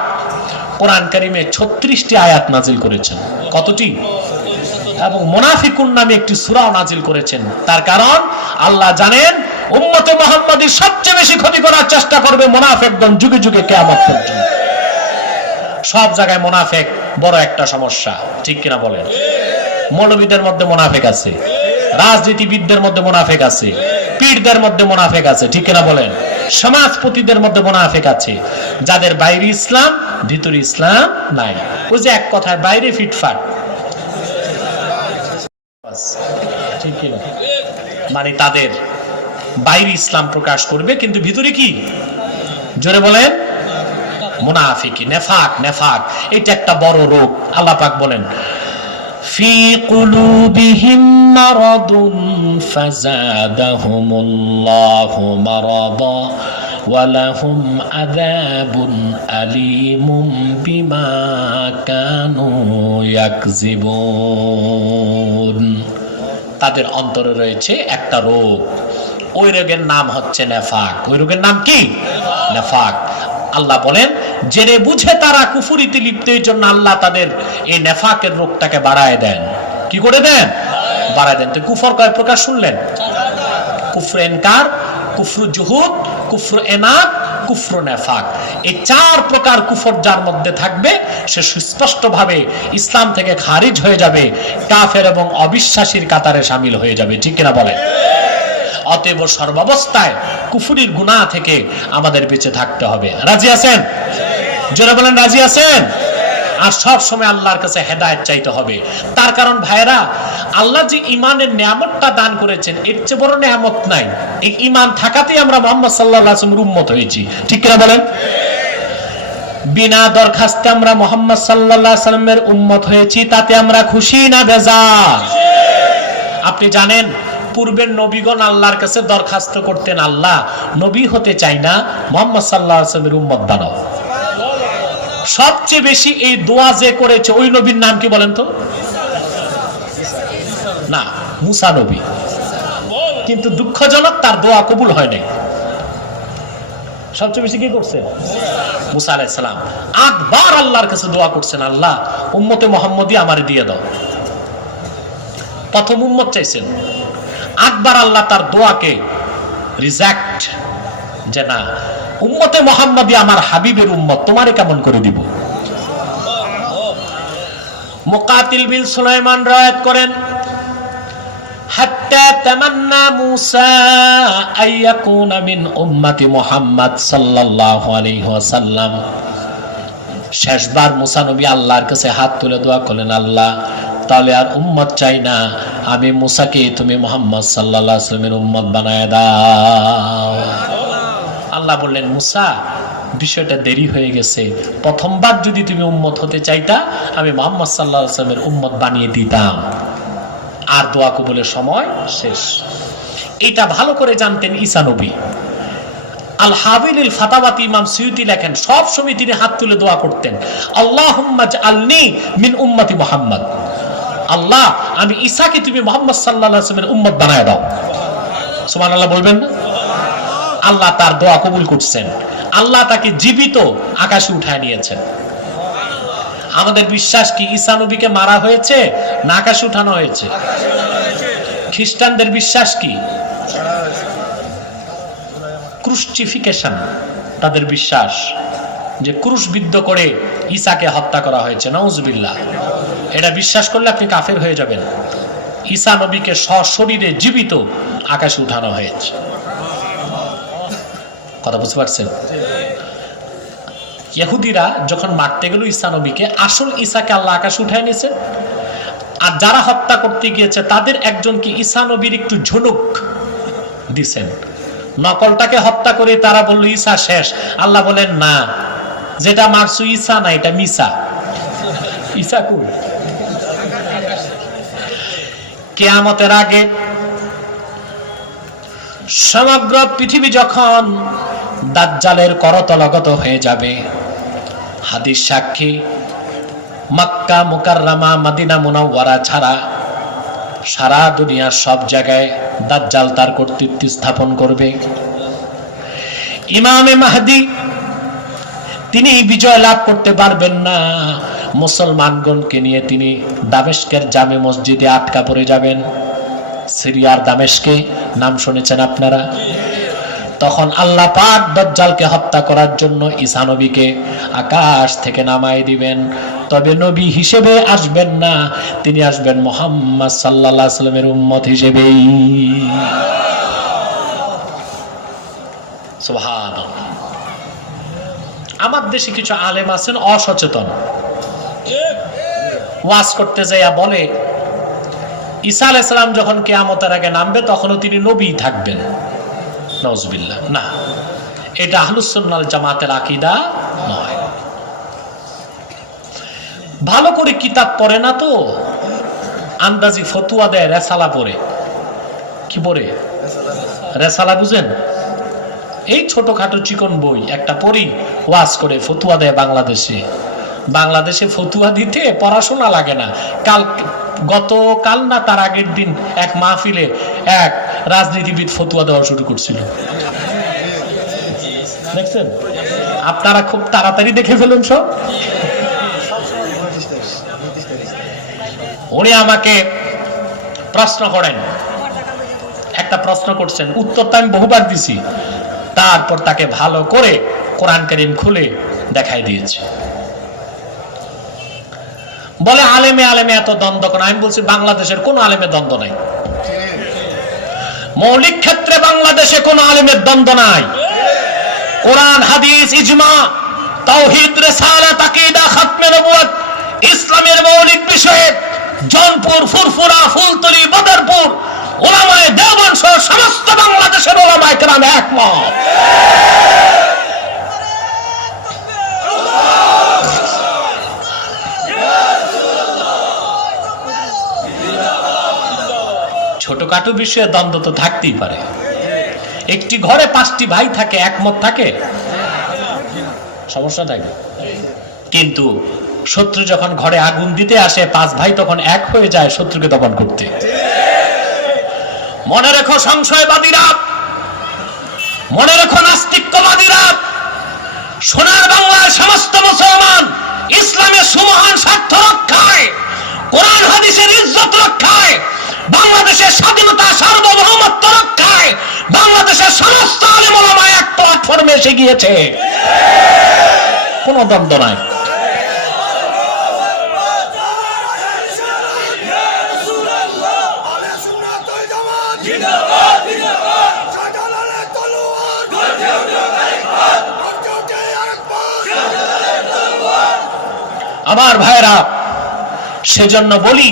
কোরআন কারীমে 36টি আয়াত নাজিল করেছেন। কতটি? এবং মুনাফিকুন নামে একটি সূরা নাজিল করেছেন। তার কারণ আল্লাহ জানেন উম্মতে মুহাম্মাদীর সবচেয়ে বেশি ক্ষতি করার চেষ্টা করবে মুনাফিকগণ যুগে যুগে কিয়ামত পর্যন্ত। সব জায়গায় মুনাফিক বড় একটা সমস্যা, ঠিক কিনা বলেন? মৌলবীদের মধ্যে মুনাফিক আছে, রাজনীতিবিদদের মধ্যে মুনাফিক আছে, পীরদের মধ্যে মুনাফিক আছে, ঠিক কিনা বলেন? সমাজপতিদের মধ্যে মুনাফিক আছে, যাদের বাইরে ইসলাম ভিতরে ইসলাম নাই। ওই যে এক কথায় বাইরে ফিটফাট, ঠিক কিনা? মানে তাদের বাইরে ইসলাম প্রকাশ করবে কিন্তু ভিতরে কি? জোরে বলেন। মুনাফিকি, নেফাক। নেফাক এটা একটা বড় রোগ। আল্লাহ পাক বলেন ফি কুলুবিহিম মারাদুন ফাযাদাহুমুল্লাহু মারাদা ওয়া লাহুম আযাবুন আলীমুম বিমা কানু ইয়াকযিবুন। তাদের অন্তরে রয়েছে একটা রোগ, ওই রোগের নাম হচ্ছে নেফাক। ওই রোগের নাম কি? নেফাক। আল্লাহ বলেন জেনে বুঝে তারা কুফরিতে লিপ্ত, এই জন্য আল্লাহ তাদের এই নেফাকের রোগটাকে বাড়ায় দেন। কি করে দেন? বাড়ায় দেন। তো কুফর কয় প্রকার শুনলেন? কুফর ইনকার, কুফর জুহুদ, কুফর ইনাদ, কুফর নেফাক। এই 4 প্রকার কুফর যার মধ্যে থাকবে সে সুস্পষ্টভাবে ইসলাম থেকে খারিজ হয়ে যাবে, কাফের এবং অবিশ্বাসীর কাতারে শামিল হয়ে যাবে, ঠিক কিনা বলেন? অতএব সর্বাবস্থায় কুফরির গুনাহ থেকে আমাদের বেঁচে থাকতে হবে। রাজি আছেন? জোরে বলেন রাজি আছেন? আর সব সময় আল্লাহর কাছে হেদায়েত চাইতে হবে। তার কারণ ভাইরা, আল্লাহ যে ঈমানের নিয়ামতটা দান করেছেন এর চেয়ে বড় নিয়ামত নাই। এই ঈমান থাকাতেই আমরা মুহাম্মদ সাল্লাল্লাহু আলাইহি ওয়াসাল্লামের উম্মত হয়েছি, ঠিক কিনা বলেন? বিনা দরখাস্তে আমরা মুহাম্মদ সাল্লাল্লাহু আলাইহি ওয়াসাল্লামের উম্মত হয়েছি, তাতে আমরা খুশি না বেজার? আপনি জানেন পূর্বের নবীগণ আল্লাহর কাছে দরখাস্ত করতেন, আল্লাহ নবী হতে চাই না, মুহাম্মদ সাল্লাল্লাহু আলাইহি ওয়াসাল্লামের উম্মত বানাও। সবচেয়ে বেশি এই দোয়া যে করেছে ওই নবীর নাম কি বলেন তো? না, মুসা নবী। কিন্তু দুঃখজনক তার দোয়া কবুল হয় নাই। সবচেয়ে বেশি কি করছে? মুসা আলাইহিস সালাম 8 বার আল্লাহর কাছে দোয়া করছেন, আল্লাহ উম্মতে মুহাম্মদী আমারে দিয়ে দাও। প্রথম উম্মত চাইছেন, 8 বার আল্লাহ তার দোয়াকে রিজেক্ট, যে না উম্মতে মুহাম্মদী আমার হাবিবের উম্মত, তোমারে কেমন করে দিব? মুকাতিল বিন সুলাইমান রায়াত করেন হাত্তা তামান্না মুসা আইয়াকুনা মিন উম্মতি মুহাম্মদ সাল্লাল্লাহু আলাইহি ওয়াসাল্লাম। শেষবার মুসা নবী আল্লাহর কাছে হাত তুলে দোয়া করলেন, আল্লাহ তাহলে আর উম্মত চাই না, আমি মুসাকে তুমি মুহাম্মদ সাল্লাল্লাহু আলাইহি ওয়াসাল্লামের উম্মত বানায় দাও। আল্লাহ বললেন, মুসা বিষয়টা দেরি হয়ে গেছে, প্রথমবার যদি তুমি উম্মত হতে চাইতা আমি মুহাম্মদ সাল্লাল্লাহু আলাইহি ওয়াসাল্লামের উম্মত বানিয়ে দিতাম। আর দোয়া কবুলের সময় শেষ। এটা ভালো করে জানতেন ঈসা নবী। আল হাবিলিল ফাতাওয়াত ইমাম সুয়ুতি লেখেন সব সময় তিনি হাত তুলে দোয়া করতেন, আল্লাহুম্মা জাআলনি মিন উম্মতি মুহাম্মদ। আল্লাহ আমি ঈসাকে তুমি মুহাম্মদ সাল্লাল্লাহু আলাইহি ওয়াসাল্লামের উম্মত বানায় দাও। সুবহানাল্লাহ বলবেন না? আল্লাহ তার দোয়া কবুল করছেন। আল্লাহ তাকে জীবিত আকাশে উঠায় নিয়েছেন। আমাদের বিশ্বাস কি ঈসা নবীকে মারা হয়েছে না আকাশে উঠানো হয়েছে? খ্রিস্টানদের বিশ্বাস কি? ক্রুসিফিকেশন তাদের বিশ্বাস, যে ক্রুশবিদ্ধ করে ঈসাকে হত্যা করা হয়েছে। নাউজুবিল্লাহ। এটা বিশ্বাস করলে আপনি কাফের হয়ে যাবেন। ঈসা নবীকে সশরীরে জীবিত আকাশে উঠানো হয়েছে। কথা বুঝতে পারছেন? ইহুদিরা যখন মারতে গেল ঈসা নবীকে, আসল ঈসাকে আল্লাহ আকাশে উঠায় নিয়েছে, আর যারা হত্যা করতে গিয়েছে তাদের একজনকে ঈসা নবীর একটু ঝলক দিছেন। নকলটাকে হত্যা করে তারা বলল ঈসা শেষ। আল্লাহ বলেন না, যেটা মারছু ঈসা না, এটা মিসা। ঈসা কই? কিয়ামতের আগে সমগ্র পৃথিবী যখন দাজ্জালের করতলগত হয়ে যাবে, হাদিস সাক্ষী মক্কা মুকাররমা মদিনা মুনাওয়ারা ছাড়া সারা দুনিয়ার সব জায়গায় দাজ্জাল তার কর্তৃত্ব স্থাপন করবে। ইমামে মাহদি তিনি বিজয় লাভ করতে পারবেন না। মুসলমানগণকে নিয়ে তিনি দামেস্কের জামে মসজিদে আটকা পড়ে যাবেন। সিরিয়ার দামেস্কে নাম শুনেছেন আপনারা? তখন আল্লাহ পাক দাজ্জালকে হত্যা করার জন্য ঈসা নবীকে আকাশ থেকে নামাই দিবেন। তবে নবী হিসেবে আসবেন না, তিনি আসবেন মুহাম্মদ সাল্লাল্লাহু আলাইহি ওয়াসাল্লামের উম্মত হিসেবেই। সুবহানাল্লাহ। আমার দেশে কিছু আলেম আছেন অসচেতন, ওয়াজ করতে যাইয়া বলে ঈসা আলাইহিস সালাম যখন কিয়ামতের আগে নামবে তখনও তিনি নবী থাকবেন। নাউজুবিল্লাহ। না, এটা আহলুস সুন্নাহ ওয়াল জামাতের আকীদা নয়। ভালো করে কিতাব পড়ে না তো, আন্দাজি ফতুয়া দেয়, রেসালা পড়ে। কি পড়ে? রেসালা বুঝেন? এই ছোটখাটো চিকন বই একটা পড়ি, ওয়াজ করে ফতুয়া দেয় বাংলাদেশে। বাংলাদেশে ফতুয়া দিতে পড়াশোনা লাগে না। গতকাল না তার আগের দিন এক মাহফিলে এক রাজনীতিবিদ ফতুয়া দেওয়া শুরু করছিল, দেখছেন? আপনারা খুব তাড়াতাড়ি দেখে ফেলুন সব। উনি আমাকে প্রশ্ন করেন, একটা প্রশ্ন করছেন, উত্তরটা আমি বহুবার দিছি। তারপর তাকে ভালো করে কোরআন কারীম খুলে দেখাই দিয়েছি। বলে আলেমে আলেমে এত দ্বন্দ্ব কেন? আমি বলছি বাংলাদেশের কোন আলেমে দ্বন্দ্ব নাই। মৌলিক ক্ষেত্রে বাংলাদেশে কোন আলেমের দ্বন্দ্ব নাই। কোরআন, হাদিস, ইজমা, তাওহীদ, রিসালাত, আকীদা, খাতমে নবুয়ত, ইসলামের মৌলিক বিষয়ে জৌনপুর, ফুরফুরা, ফুলতলি, বদরপুর উলামায়ে দেওবন্দ সহ সমস্ত বাংলাদেশের উলামায়ে কেরাম একমত। ছোটখাটো বিষয়ে দ্বন্দ্ব তো থাকতেই পারে। একটি ঘরে 5টি ভাই থাকে, একমত থাকে, সমস্যা থাকে। কিন্তু শত্রু যখন ঘরে আগুন দিতে আসে, 5 ভাই তখন এক হয়ে যায় শত্রুকে দমন করতে। মনে রেখো সংশয়বাদীরা, মনে রেখো নাস্তিকবাদীরা, সোনার বাংলার সমস্ত মুসলমান ইসলামের সুমহান স্বার্থ রক্ষায়, কোরআন হাদিসের ইজ্জত রক্ষায়, বাংলাদেশের স্বাধীনতা সার্বভৌমত্ব রক্ষায় বাংলাদেশের সমস্ত আলেম ওলামা এক প্ল্যাটফর্মে এসে গিয়েছে। কোনো দ্বন্দ্ব নাই। আমার ভাইরা, সেজন্য বলি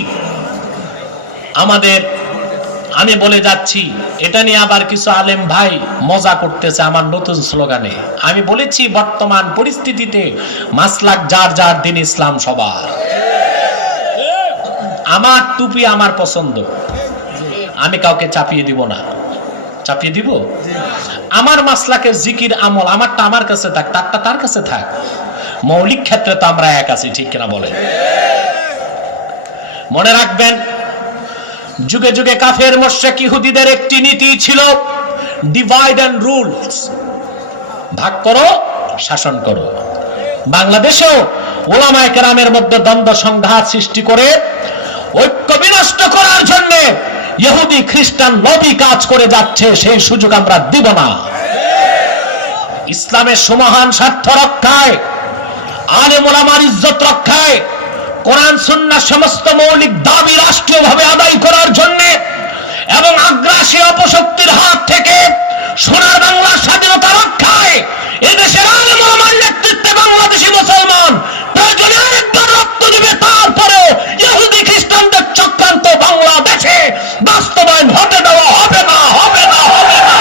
আমি বলে যাচ্ছি, এটা নিয়ে আবার কিছু আলেম ভাই মজা করতেছে আমার নতুন স্লোগানে। আমি বলেছি বর্তমান পরিস্থিতিতে মাসলাক যার যার, দিন ইসলাম সবার। আমার টুপি আমার পছন্দ, আমি কাউকে চাপিয়ে দিব না। চাপিয়ে দিব? আমার মাসলাকের জিকির আমল আমারটা আমার কাছে থাক, তারটা তার কাছে থাক। মৌলিক ক্ষেত্রে তো আমরা এক আছি, ঠিক কিনা বলেন? মনে রাখবেন, যুগে যুগে কাফের মুশরিক ইহুদিদের একটি নীতি ছিল ডিভাইড এন্ড রুলস, ভাগ করো শাসন করো। বাংলাদেশেও উলামায়ে কেরামের মধ্যে দ্বন্দ্ব সংঘাত সৃষ্টি করে ঐক্য বিনষ্ট করার জন্য ইহুদি খ্রিস্টান লবি কাজ করে যাচ্ছে, সেই সুযোগ আমরা দিব না। ইসলামের সুমহান স্বার্থ রক্ষায়, আলেম ওলামার ইজ্জত রক্ষায়, কোরআন সুন্নাহ সমস্ত মৌলিক দাবি রাষ্ট্রীয়ভাবে আদায় করার জন্য এবং আগ্রাসী অপশক্তির হাত থেকে সোনার বাংলার স্বাধীনতা রক্ষায় এদেশের আলেম ওলামার নেতৃত্বে বাংলাদেশি মুসলমান প্রয়োজনে আরেকবার রক্ত দিবে। তারপরে ইহুদি খ্রিস্টানদের বাস্তবায়ন হতে দেওয়া হবে না, হবে না, হবে না।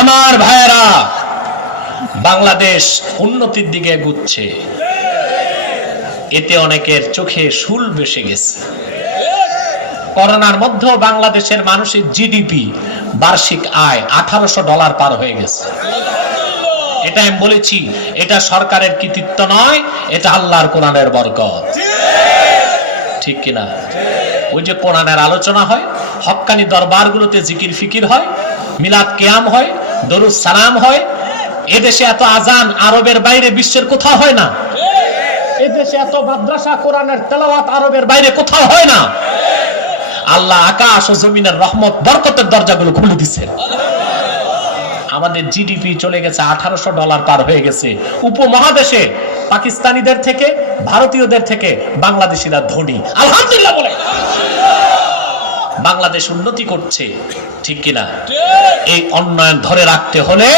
আমার ভাইয়েরা, বাংলাদেশ উন্নতির দিকে এগুচ্ছে, এতে অনেকের চোখে শুল বেসে গেছে। করোনার মধ্যেও বাংলাদেশের মানুষের জিডিপি বার্ষিক আয় $1800 পার হয়ে গেছে। এটা আমি বলেছি, এটা সরকারের কৃতিত্ব নয়, এটা আল্লাহর কোরআনের বরকত। ঠিক কিনা? ওই যে কোরআনের আলোচনা হয়, হক্কানি দরবারগুলোতে জিকির ফিকির হয়, মিলাদ কিয়াম হয়, দরুদ সালাম হয়। এদেশে এত আজান আরবের বাইরে বিশ্বের কোথাও হয় না। এদেশে এত মাদ্রাসা কোরআনের তেলাওয়াত আরবের বাইরে কোথাও হয় না। আল্লাহ আকাশ ও জমিনের রহমত বরকতের দরজাগুলো খুলে দিচ্ছেন। আমাদের জিডিপি চলে গেছে $1800 পার হয়ে গেছে। উপমহাদেশে পাকিস্তানিদের থেকে, ভারতীয়দের থেকে বাংলাদেশিরা ধনী। আলহামদুলিল্লাহ বলে। বাংলাদেশ উন্নতি করছে, ঠিক কিনা? এই উন্নয়ন ধরে রাখতে হলে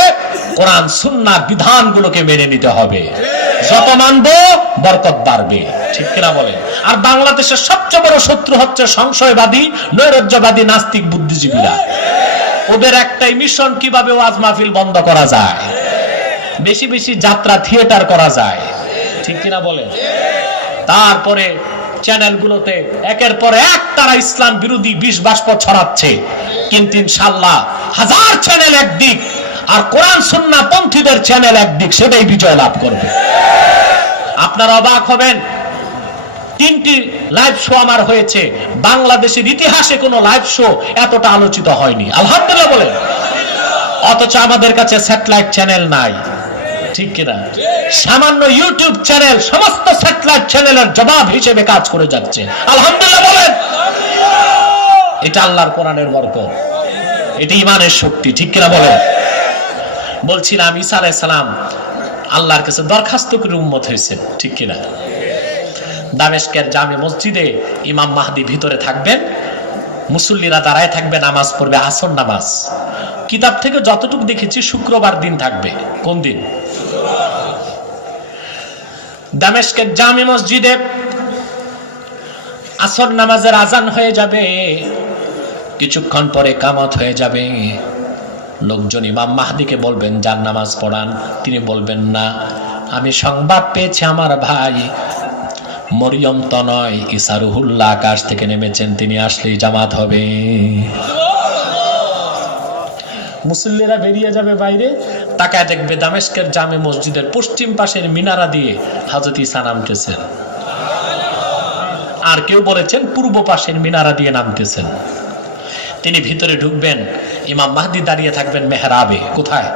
কোরআন সুন্নাহর বিধানগুলোকে মেনে নিতে হবে। যত মানবো বরকত বাড়বে, ঠিক কিনা বলে? আর বাংলাদেশের সবচেয়ে বড় শত্রু হচ্ছে সংশয়বাদী, নৈরাজ্যবাদী, নাস্তিক বুদ্ধিজীবীরা। ওদের একটাই মিশন, কিভাবে ওয়াজ মাহফিল বন্ধ করা যায়, বেশি বেশি যাত্রা থিয়েটার করা যায়, ঠিক কিনা বলে? তারপরে চ্যানেলগুলোতে একের পর এক তারা ইসলাম বিরোধী বিষ বাষ্প ছড়াচ্ছে। কিন্তু ইনশাআল্লাহ 1000 চ্যানেল একদিক আর কোরআন সুন্নাহ পন্থীদের চ্যানেল একদিক, সেটাই বিজয় লাভ করবে। আপনারা অবাক হবেন, 3টি লাইভ শো আমার হয়েছে। বাংলাদেশের ইতিহাসে কোনো লাইভ শো এতটা আলোচিত হয়নি। আলহামদুলিল্লাহ বলে। অথচ আমাদের কাছে স্যাটেলাইট চ্যানেল নাই, ঠিক কিনা? সামান্য ইউটিউব চ্যানেল সমস্ত স্যাটেলাইট চ্যানেলের জবাব হিসেবে কাজ করে যাচ্ছে। আলহামদুলিল্লাহ বলেন। এটা আল্লাহর কোরআনের বরকত, এটা ইমানের শক্তি, ঠিক কিনা বলেন? বলছিলাম ঈসা আলাইহিস সালাম আল্লাহর কাছে দরখাস্ত করে উম্মত হয়েছে, ঠিক কিনা? দামেস্কের জামে মসজিদে ইমাম মাহদি ভিতরে থাকবেন, মুসল্লিরা দাঁড়ায় থাকবে, নামাজ পড়বে, আসর নামাজ। কিতাব থেকে যতটুকু দেখেছি শুক্রবার দিন থাকবে। কোন দিন? দামেস্কের জামে মসজিদে আসর নামাজের আজান হয়ে যাবে, কিছুক্ষণ পরে কামত হয়ে যাবে। লোকজন ইমাম মাহদিকে বলবেন যান নামাজ পড়ান। তিনি বলবেন না, আমি সংবাদ পেয়েছি আমার ভাই মরিয়ম তো নয়, ঈসা রুহুল্লাহ আকাশ থেকে নেমেছেন, তিনি আসলেই জামাত হবে। মুসল্লিরা বেরিয়ে যাবে বাইরে, তাকায় দেখবে দামেস্কের জামে মসজিদের পশ্চিম পাশের মিনারা দিয়ে হযরত ঈসা নামতেছেন। আর কেউ বলেছেন পূর্ব পাশের মিনারা দিয়ে নামতেছেন। তিনি ভিতরে ঢুকবেন, ইমাম মাহদি দাঁড়িয়ে থাকবেন মেহরাবে। কোথায়?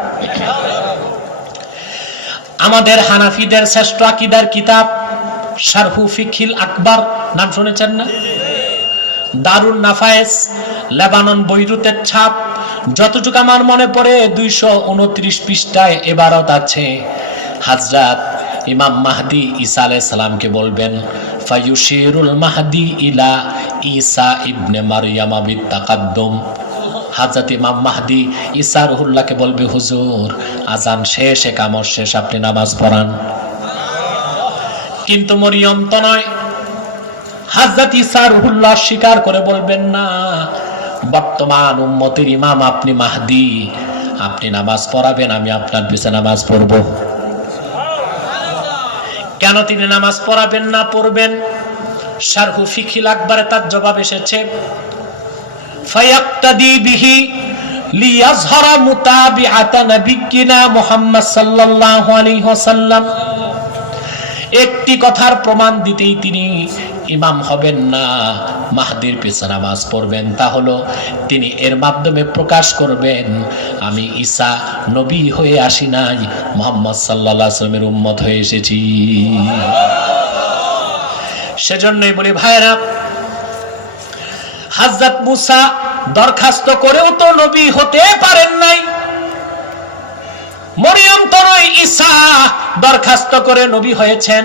আমাদের হানাফিদের শ্রেষ্ঠ আকীদার কিতাব শারহু ফিকহিল আকবার নাম শুনেছেন না? দারুন নাফায়েস, লেবানন বৈরুতের ছাপ। যতটুকু আমার মনে পড়ে 229 পৃষ্ঠায় ইবারত আছে, হযরত ইমাম মাহদি ঈসা আলাইহিস সালামকে বলবেন ফায়ুশিরুল মাহদি ইলা ঈসা ইবনে মারইয়াম বিতাকাদ্দুম। হযরত ইমাম মাহদি ঈসা রুহুল্লাহকে বলবে, হুজুর আজান শেষ, একামত শেষ, আপনি নামাজ পড়ান। কিন্তু মরিয়ম তো নয়। হযরত ঈসা রুহুল্লাহ স্বীকার করে বলবেন না, বর্তমান উম্মতের ইমাম আপনি মাহদি, আপনি নামাজ পড়াবেন, আমি আপনার পিছনে নামাজ পড়ব। কেন তিনি নামাজ পড়াবেন না, পড়বেন? শারহু ফিকহিল আকবারে তার জবাব এসেছে, ফায়াক্তাদি বিহি লিয়াজহারা মুতাবিআতা নবিয়িনা মুহাম্মদ সাল্লাল্লাহু আলাইহি ওয়াসাল্লাম। একটি কথার প্রমাণ দিতেই তিনি ইমাম হবেন না, মাহদির পিছনে নামাজ পড়বেন। তা হলো তিনি এর মাধ্যমে প্রকাশ করবেন আমি ঈসা নবী হয়ে আসি নাই, মুহাম্মদ সাল্লাল্লাহু আলাইহি ওয়াসাল্লামের উম্মত হয়ে এসেছি। সেজন্যই বলি ভাইরা, হযরত মুসা দরখাস্ত করেও তো নবী হতে পারেন নাই। মরিয়ম তো নয়, ঈসা দরখাস্ত করে নবী হয়েছেন,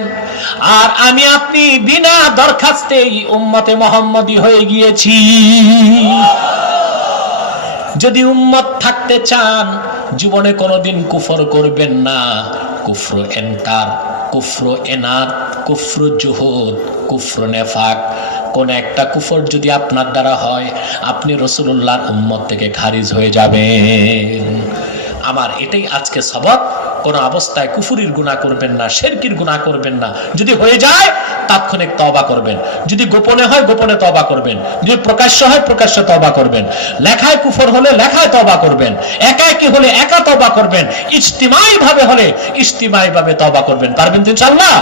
আর আমি আপনি বিনা দরখাস্তেই উম্মতে মুহাম্মদী হয়ে গিয়েছি। যদি উম্মত থাকতে চান, জীবনে কোনোদিন কুফর করবেন না। কুফর এনকার, কুফর এনাদ, কুফর জুহুদ, কুফর নেফাক, কোন একটা কুফর যদি আপনার দ্বারা হয়, আপনি রাসূলুল্লাহর উম্মত থেকে খারিজ হয়ে যাবেন। আমার এটাই আজকে সবক। কোন অবস্থায় কুফুরির গুনাহ করবেন না, শিরকির গুনাহ করবেন না। যদি হয়ে যায় তাৎক্ষণিক তওবা করবেন, যদি গোপনে হয় গোপনে তওবা করবেন, যদি প্রকাশ্য হয় প্রকাশ্য তওবা করবেন, লেখায় কুফর হলে লেখায় তওবা করবেন, একাকী হলে একা তওবা করবেন, ইজতিমাই ভাবে হলে ইজতিমাই ভাবে তওবা করবেন। পারবেন তো ইনশাআল্লাহ?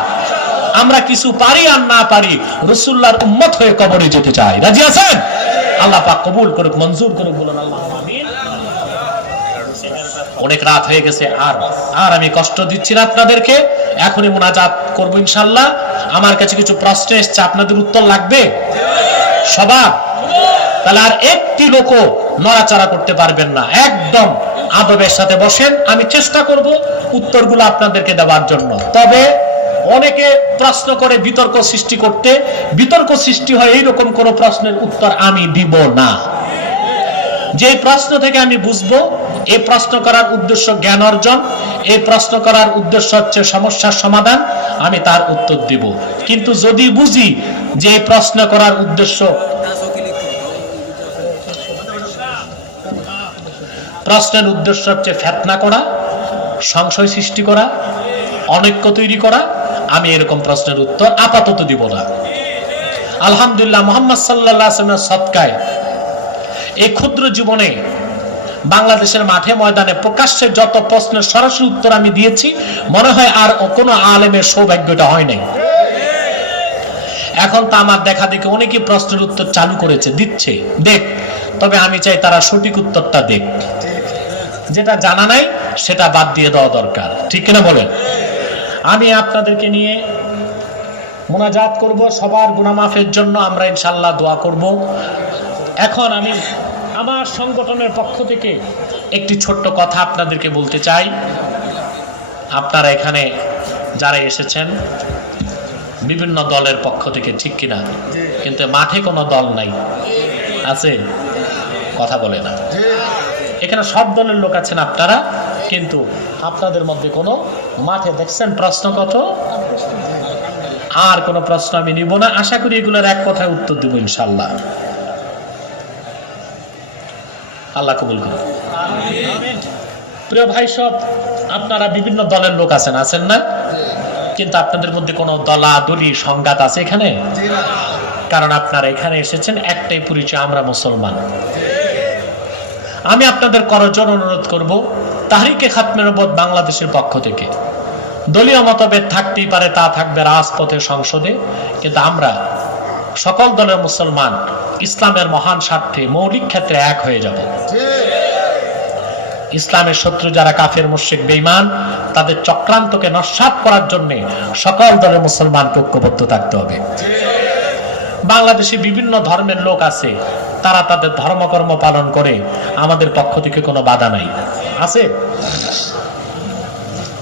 আমরা কিছু পারি আর না পারি, রাসূলুল্লাহর উম্মত হয়ে কবরে যেতে চাই। রাজি আছেন? আল্লাহ পাক কবুল করুক, মঞ্জুর করুক, বলুন আল্লাহুম্মা আমিন। অনেক রাত হয়ে গেছে, আর আমি কষ্ট দিচ্ছি না আপনাদেরকে। এখনই মুনাজাত করব ইনশাআল্লাহ। আমার কাছে কিছু প্রশ্ন এসেছে, আপনাদের উত্তর লাগবে সবার? তাহলে আর একটি লোকও নড়াচড়া করতে পারবেন না, একদম আদবের সাথে বসেন। আমি চেষ্টা করব উত্তরগুলো আপনাদেরকে দেওয়ার জন্য। তবে অনেকে প্রশ্ন করে বিতর্ক সৃষ্টি করতে, বিতর্ক সৃষ্টি হয় এইরকম কোন প্রশ্নের উত্তর আমি দিব না। যে প্রশ্ন থেকে আমি বুঝবো এই প্রশ্ন করার উদ্দেশ্য জ্ঞান অর্জন, এই প্রশ্ন করার উদ্দেশ্য হচ্ছে সমস্যার সমাধান, আমি তার উত্তর দিব। কিন্তু যদি বুঝি যে এই প্রশ্ন করার উদ্দেশ্য প্রশ্নের উদ্দেশ্য হচ্ছে ফিতনা করা, সংশয় সৃষ্টি করা, অনৈক্য তৈরি করা, আমি এরকম প্রশ্নের উত্তর আপাতত দিব না। আলহামদুলিল্লাহ, মুহাম্মদ সাল্লাল্লাহু আলাইহি ওয়াসাল্লামের সদকায় এই ক্ষুদ্র জীবনে বাংলাদেশের মাঠে ময়দানে প্রকাশ্যে যত প্রশ্নের সরাসরি উত্তর আমি দিয়েছি, মনে হয় আর কোনো আলেমের সৌভাগ্যটা হয় নাই। এখন তো আমার দেখা দেখে অনেকেই প্রশ্নের উত্তর চালু করেছে, দিচ্ছে, দেখ। তবে আমি চাই তারা সঠিক উত্তরটা দেখ, যেটা জানা নাই সেটা বাদ দিয়ে দেওয়া দরকার। ঠিক কিনা বলেন? আমি আপনাদেরকে নিয়ে মুনাজাত করব, সবার গুনাহ মাফের জন্য আমরা ইনশাআল্লাহ দোয়া করব। এখন আমি আমার সংগঠনের পক্ষ থেকে একটি ছোট্ট কথা আপনাদেরকে বলতে চাই। আপনারা এখানে যারা এসেছেন বিভিন্ন দলের পক্ষ থেকে, ঠিক কিনা? কিন্তু মাঠে কোনো দল নাই, আছে? কথা বলে না। এখানে সব দলের লোক আছেন আপনারা, কিন্তু আপনাদের মধ্যে কোনো মাঠে দেখছেন প্রশ্ন কত? আর কোনো প্রশ্ন আমি নিব না। আশা করি এগুলোর এক কথায় উত্তর দেব ইনশাআল্লাহ। আল্লাহ কবুল করুন। প্রিয় ভাই সব, আপনারা বিভিন্ন দলের লোক আছেন, আছেন না? কিন্তু আপনাদের মধ্যে কোনো দলাদলি সংঘাত আছে এখানে? কারণ আপনারা এখানে এসেছেন একটাই পরিচয়, আমরা মুসলমান। আমি আপনাদের করজোর অনুরোধ করব, তাহরিকে খাতমে নবুয়ত বাংলাদেশের পক্ষ থেকে দলীয় মতভেদ থাকতেই পারে, তা থাকবে রাজপথে, সংসদে, কিন্তু আমরা সকল দলের মুসলমান ইসলামের মহান স্বার্থে মৌলিক ক্ষেত্রে এক হয়ে যাব। ইসলামের শত্রু যারা কাফের, মুশরিক, বেঈমান, তাদের চক্রান্তকে নস্যাৎ করার জন্য সকল দলের মুসলমানকে ঐক্যবদ্ধ থাকতে হবে। বাংলাদেশে বিভিন্ন ধর্মের লোক আছে, তারা তাদের ধর্মকর্ম পালন করে, আমাদের পক্ষ থেকে কোনো বাধা নাই, আছে?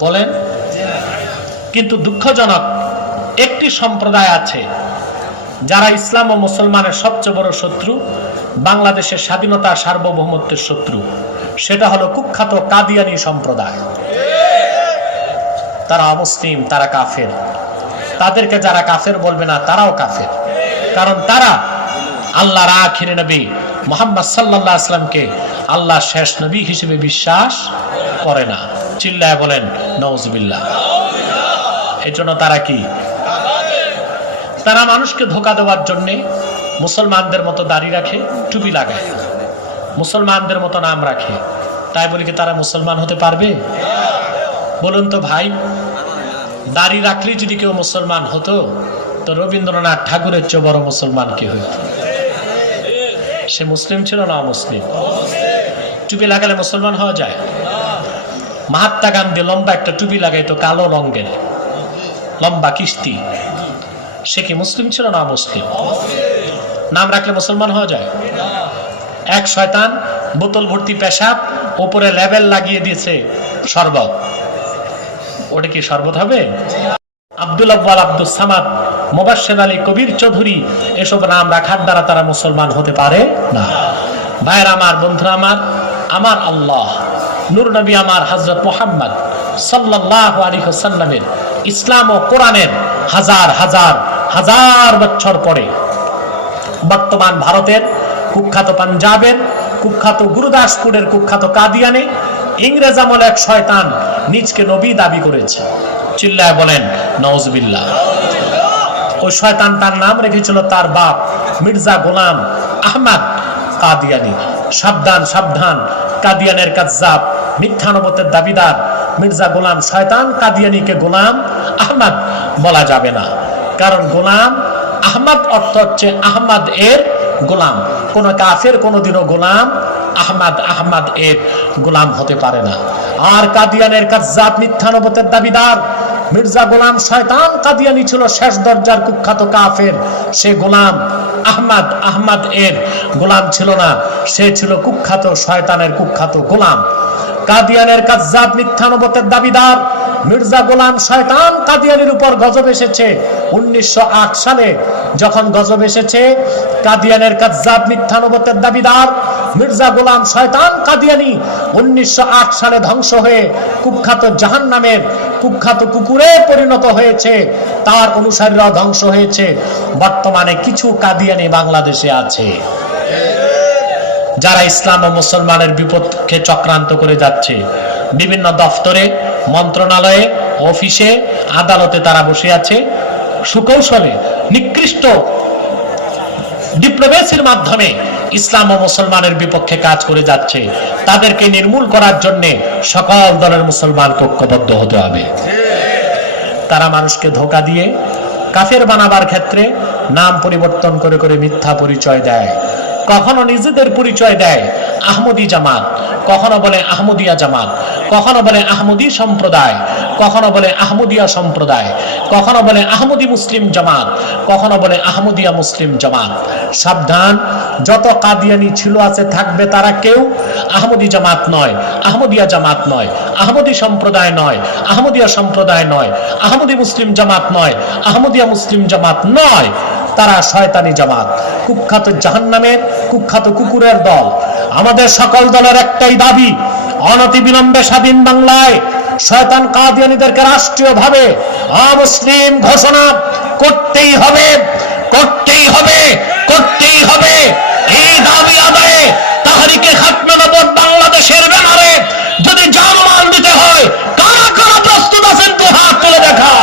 বলেন। কিন্তু দুঃখজনক একটি সম্প্রদায় আছে যারা ইসলাম ও মুসলমানের সবচেয়ে বড় শত্রু, বাংলাদেশের স্বাধীনতা সার্বভৌমত্বের শত্রু। সেটা হলো কুখ্যাত কাদিয়ানী সম্প্রদায়। তারা অমুসলিম, তারা কাফের। তাদেরকে যারা কাফের বলবে না, তারাও কাফের। কারণ তারা আল্লাহর আখির নবী মুহাম্মদ সাল্লাল্লাহু আলাইহি ওয়াসাল্লামকে আল্লাহর শেষ নবী হিসেবে বিশ্বাস করে না। চিল্লায় বলেন নাউজুবিল্লাহ। এই জন্য তারা কি? তারা মানুষকে ধোঁকা দেওয়ার জন্য মুসলমানদের মতো দাড়ি রাখে, টুপি লাগায়, মুসলমানদের মতো নাম রাখে। তাই বলি কি তারা মুসলমান হতে পারবে? বলুন তো ভাই, দাড়ি রাখলেই যদি কেউ মুসলমান হতো, তো রবীন্দ্রনাথ ঠাকুরের চেয়ে বড় মুসলমান কি হইত? সে মুসলিম ছিল না অমুসলিম? টুপি লাগালে মুসলমান হওয়া যায়? মহাত্মা গান্ধী লম্বা একটা টুপি লাগাইতো, কালো রঙের, লম্বা কিস্তি। সে কি মুসলিম ছিল না মুসলিম? নাম রাখলে মুসলমান হওয়া যায়? এক শয়তান বোতল ভর্তি পেশাব, উপরে লেবেল লাগিয়ে দিয়েছে শরবত। ওটা কি শরবত হবে? আব্দুল আব্বাল, আব্দুল সামাদ, মোবাশ্শের আলী, কবির চৌধুরী, এসব নাম রাখার দ্বারা তারা মুসলমান হতে পারে না। ভাইয়ের আমার, বন্ধুরা আমার, আমার আল্লাহ, নূর নবী আমার হযরত মুহাম্মদ সাল্লাল্লাহু আলাইহি ওয়াসাল্লামের ইসলাম ও কোরআনের হাজার হাজার হাজার বছর পরে বর্তমান ভারতের কুখ্যাত পাঞ্জাবের কুখ্যাত গুরুদাসপুরের কুখ্যাত কাদিয়ানে ইংরেজ আমলে এক শয়তান নিজকে নবী দাবি করেছে। চিল্লায় বলেন নাউজুবিল্লাহ। ওই শয়তান তার নাম রেখেছিল তার বাপ মির্জা গোলাম আহমদ কাদিয়ানি। সাবধান সাবধান, কাদিয়ানের কাজ্জাব, মিথ্যা নবুয়তের দাবিদার মির্জা গোলাম শয়তান কাদিয়ানিকে গোলাম আহমদ বলা যাবে না, কারণ গোলাম আহমদ অর্থ হচ্ছে আহমদ এর গোলাম। কোন কাফের কোনদিনও গোলাম আহমদ এর গোলাম হতে পারে না। আর কাদিয়ানের কাজ্জাব মিথ্যা নবুয়তের দাবিদার মির্জা গোলাম শয়তান কাদিয়ানি ছিল শেষ দরজার কুখ্যাত কাফের। সে গোলাম আহমদ এর গোলাম ছিল না, সে ছিল কুখ্যাত শয়তানের কুখ্যাত গোলাম। কাদিয়ানের কাজ্জাব মিথ্যা নবুয়তের দাবিদার মির্জা গোলাম শয়তান কাদিয়ানির উপর গজব এসেছে 1908 সালে। যখন গজব এসেছে, কাদিয়ানের কাজ্জাব মিথ্যা নবুয়তের দাবিদার মির্জা গোলাম শয়তান কাদিয়ানি 1908 সালে ধ্বংস হয়ে কুখ্যাত জাহান্নামের কুখ্যাত কুকুরে পরিণত হয়েছে, তার অনুসারীরা ধ্বংস হয়েছে। বর্তমানে কিছু কাদিয়ানি বাংলাদেশে আছে যারা ইসলাম ও মুসলমানের বিপক্ষে চক্রান্ত করে যাচ্ছে। বিভিন্ন দফতরে, মন্ত্রণালয়ে, অফিসে, আদালতে তারা বসে আছে, সুকৌশলে নিকৃষ্ট ডিপ্লোমেসির মাধ্যমে ইসলাম ও মুসলমানের বিপক্ষে কাজ করে যাচ্ছে। তাদেরকে নির্মূল করার জন্য সকল দলের মুসলমানকে ঐক্যবদ্ধ হতে হবে। তারা মানুষকে ধোঁকা দিয়ে কাফের বানাবার ক্ষেত্রে নাম পরিবর্তন করে করে মিথ্যা পরিচয় দেয়। কখনো নিজেদের পরিচয় দেয় আহমদী জামাত, কখনো বলে আহমদিয়া জামাত, কখনো বলে আহমদী সম্প্রদায়, কখনো বলে আহমদিয়া সম্প্রদায়, কখনো বলে আহমদী মুসলিম জামাত, কখনো বলে আহমদিয়া মুসলিম জামাত। সাবধান, যত কাদিয়ানি ছিল আছে থাকবে, তারা কেউ আহমদী জামাত নয়, আহমদিয়া জামাত নয়, আহমদী সম্প্রদায় নয়, আহমদিয়া সম্প্রদায় নয়, আহমদী মুসলিম জামাত নয়, আহমদিয়া মুসলিম জামাত নয়। তারা শয়তানি জামাত, কুখ্যাত জাহান্নামের কুখ্যাত কুকুরের দল। আমাদের সকল দলের একটাই দাবি, অনতিবিলম্বে স্বাধীন বাংলায় শয়তান কাদিয়ানীদেরকে রাষ্ট্রীয়ভাবে অমুসলিম ঘোষণা করতেই হবে, করতেই হবে, করতেই হবে। এই দাবি আদায়ে তাহরিকে খাতমে নবুয়ত বাংলাদেশের ব্যানারে যদি জানমাল দিতে হয়, কারা কারা প্রস্তুত আছেন তো হাত তুলে দেখা।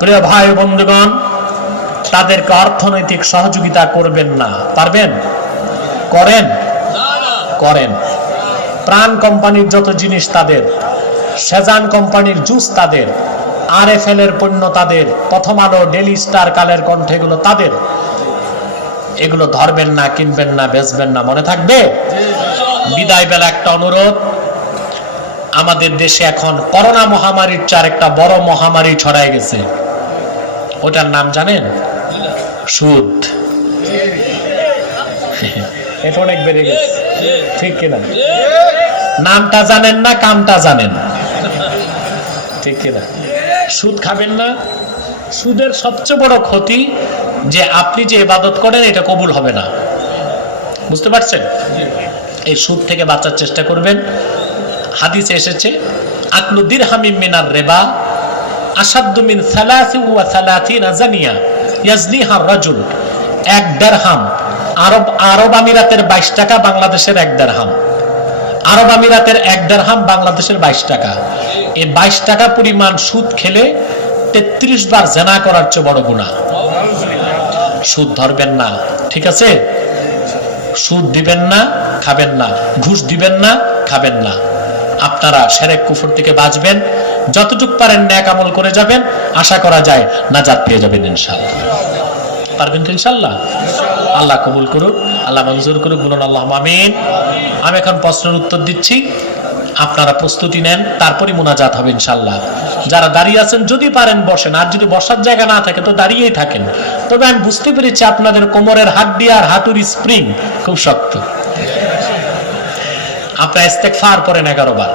প্রিয় ভাই বন্ধুগণ, তাদেরকে অর্থনৈতিক সহযোগিতা করবেন না, পারবেন? করেন, করেন। প্রাণ কোম্পানির যত জিনিস তাদের, সেজান কোম্পানির জুস তাদের, RFL এর পণ্য তাদের, প্রথম আলো, ডেলি স্টার, কালের কণ্ঠ, এগুলো তাদের। এগুলো ধরবেন না, কিনবেন না, বেচবেন না, মনে থাকবে। বিদায় বেলা একটা অনুরোধ, আমাদের দেশে এখন করোনা মহামারীর চার একটা বড় মহামারী ছড়ায় গেছে। ওটার নাম জানেন? সুদ। এটা অনেক বেড়ে গেছে, ঠিক কিনা? নামটা জানেন না, কামটা জানেন, ঠিক কিনা? সুদ খাবেন না। সুদের সবচেয়ে বড় ক্ষতি যে আপনি যে ইবাদত করেন এটা কবুল হবে না, বুঝতে পারছেন? এই সুদ থেকে বাঁচার চেষ্টা করবেন। হাদিসে এসেছে, আকলু দিরহামিন মিনার রিবা আশাদ্দু মিন 33 জানিয়া ইয়াজনিহা রাজুল। এক দিরহাম, আরব আমিরাতের 22 টাকা, বাংলাদেশের এক দিরহাম। আরব আমিরাতের এক দিরহাম, বাংলাদেশের 22 টাকা। এই 22 টাকা পরিমাণ সুদ খেলে 33 বার জিনা করার চেয়ে বড় গুনাহ। সুদ ধরবেন না, ঠিক আছে? সুদ দিবেন না, খাবেন না। ঘুষ দিবেন না, খাবেন না। আপনারা শিরক কুফর থেকে বাঁচবেন, যতটুকু পারেন নেক আমল করে যাবেন, আশা করা যায় নাজাত পেয়ে যাবেন ইনশাআল্লাহ। পারবেন তো ইনশাআল্লাহ? আল্লাহ কবুল করুক, আল্লাহ মঞ্জুর করুক, বলুন আল্লাহ আমিন। আমি এখন প্রশ্নের উত্তর দিচ্ছি, আপনারা প্রস্তুতি নেন, তারপরই মোনাজাত হবে ইনশাল্লাহ। যারা দাঁড়িয়ে আছেন যদি পারেন বসেন, আর যদি বসার জায়গা না থাকে তো দাঁড়িয়েই থাকেন। তবে আমি বুঝতে পেরেছি আপনাদের কোমরের হাড্ডি আর হাঁটুর স্প্রিং খুব শক্ত। আপনারা ইস্তেগফার করেন 11 বার।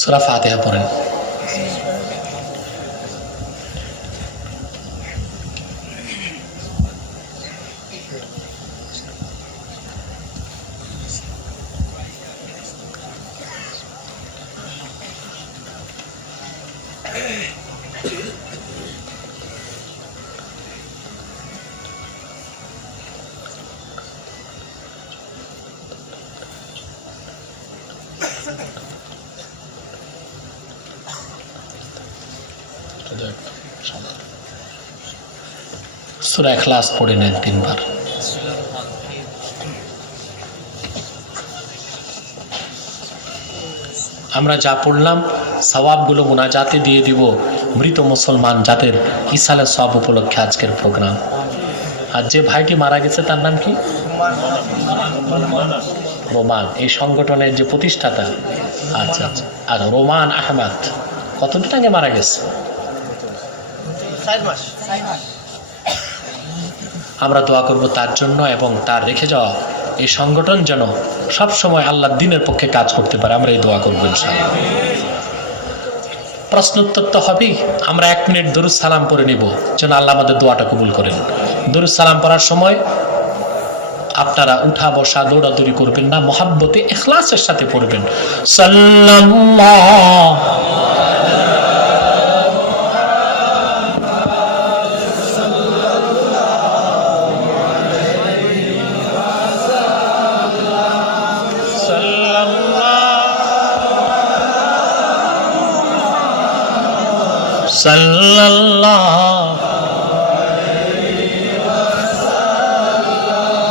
সূরা ফাতিহা পড়েন। সূরা ইখলাস পড়ে নেন 3 বার। আমরা যা পড়লাম সওয়াবগুলো মুনাজাতে দিয়ে দিব মৃত মুসলমান জাতের ইসালের সওয়াব উপলক্ষে আজকের প্রোগ্রাম। আর যে ভাইটি মারা গেছে তার নাম কি? রোমান, এই সংগঠনের যে প্রতিষ্ঠাতা। আচ্ছা আচ্ছা, আর রোমান আহমদ কতদিন আগে মারা গেছে? 4 মাস। আমরা দোয়া করব তার জন্য, এবং তার রেখে যাওয়া এই সংগঠন যেন সব সময় আল্লাহর দ্বীনের পক্ষে কাজ করতে পারে। আমরা এই দোয়া করবো ইনশাআল্লাহ। প্রশ্ন উত্তর তো হবেই। আমরা 1 মিনিট দরুদ সালাম পড়ে নিব যেন আল্লাহ আমাদের দোয়াটা কবুল করেন। দরুদ সালাম পড়ার সময় আপনারা উঠা বসা দৌড়াদৌড়ি করবেন না, মহাব্বতে ইখলাসের সাথে পড়বেন। সাল্লাল্লাহু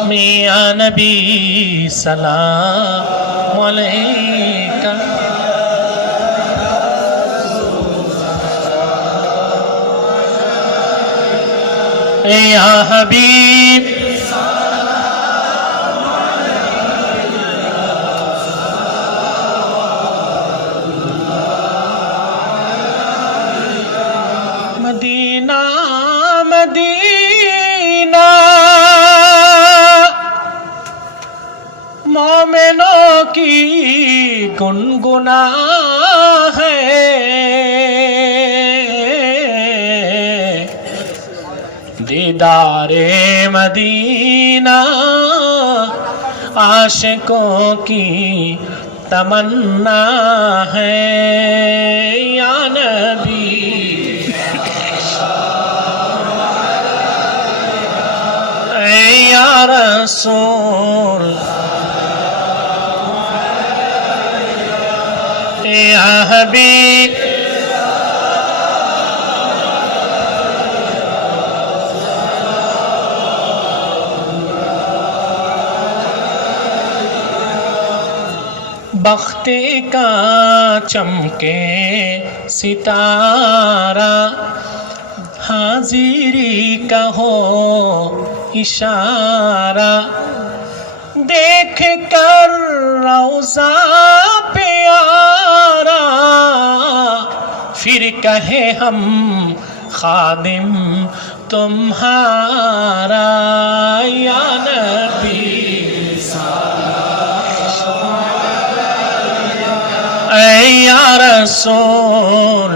মিয়া নবী সালাম আলাইকা ইয়া হাবিব মদিনা মদিনা मोमिनों की गुनगुना है, दीदारे मदीना आशिकों की तमन्ना है। या नबी या रसूल या हबीब बख्ते का चमके सितारा, हाजिरी का हो इशारा, देख कर रौज़ा प्यारा, फिर कहे हम खादिम तुम्हारा। या नबी या रसूल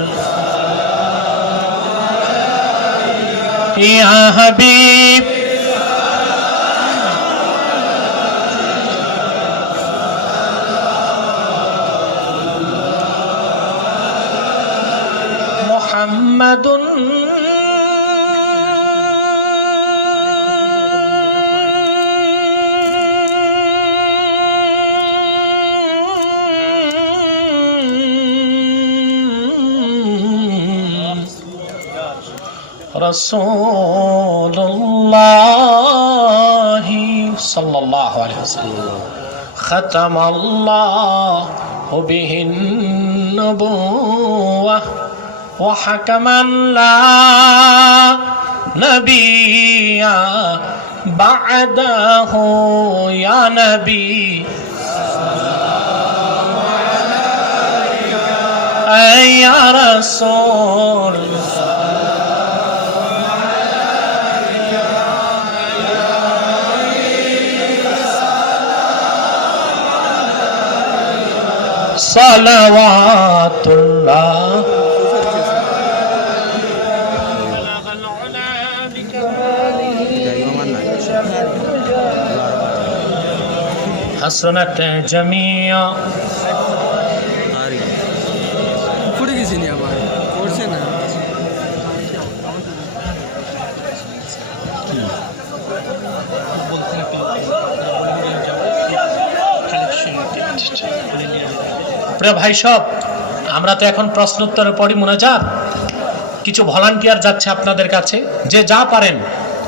या हबीब मुहम्मदुन রাসূলুল্লাহি সাল্লাল্লাহু আলাইহি ওয়াসাল্লাম খাতামাল্লাহু বিহিন নবুওয়াহ ওয়া হাকামান লা নবিয়্যা বা'দাহু ইয়া নবী ইয়া রাসূল সালাওয়াতুল্লাহ হাসনাত জামিয়া পড়ে গেছি নি আবার পড়ছে না প্রিয় ভাই সব, আমরা তো এখন প্রশ্ন উত্তরের পরই মুনাজাত। কিছু ভলান্টিয়ার যাচ্ছে আপনাদের কাছে, যে যা পারেন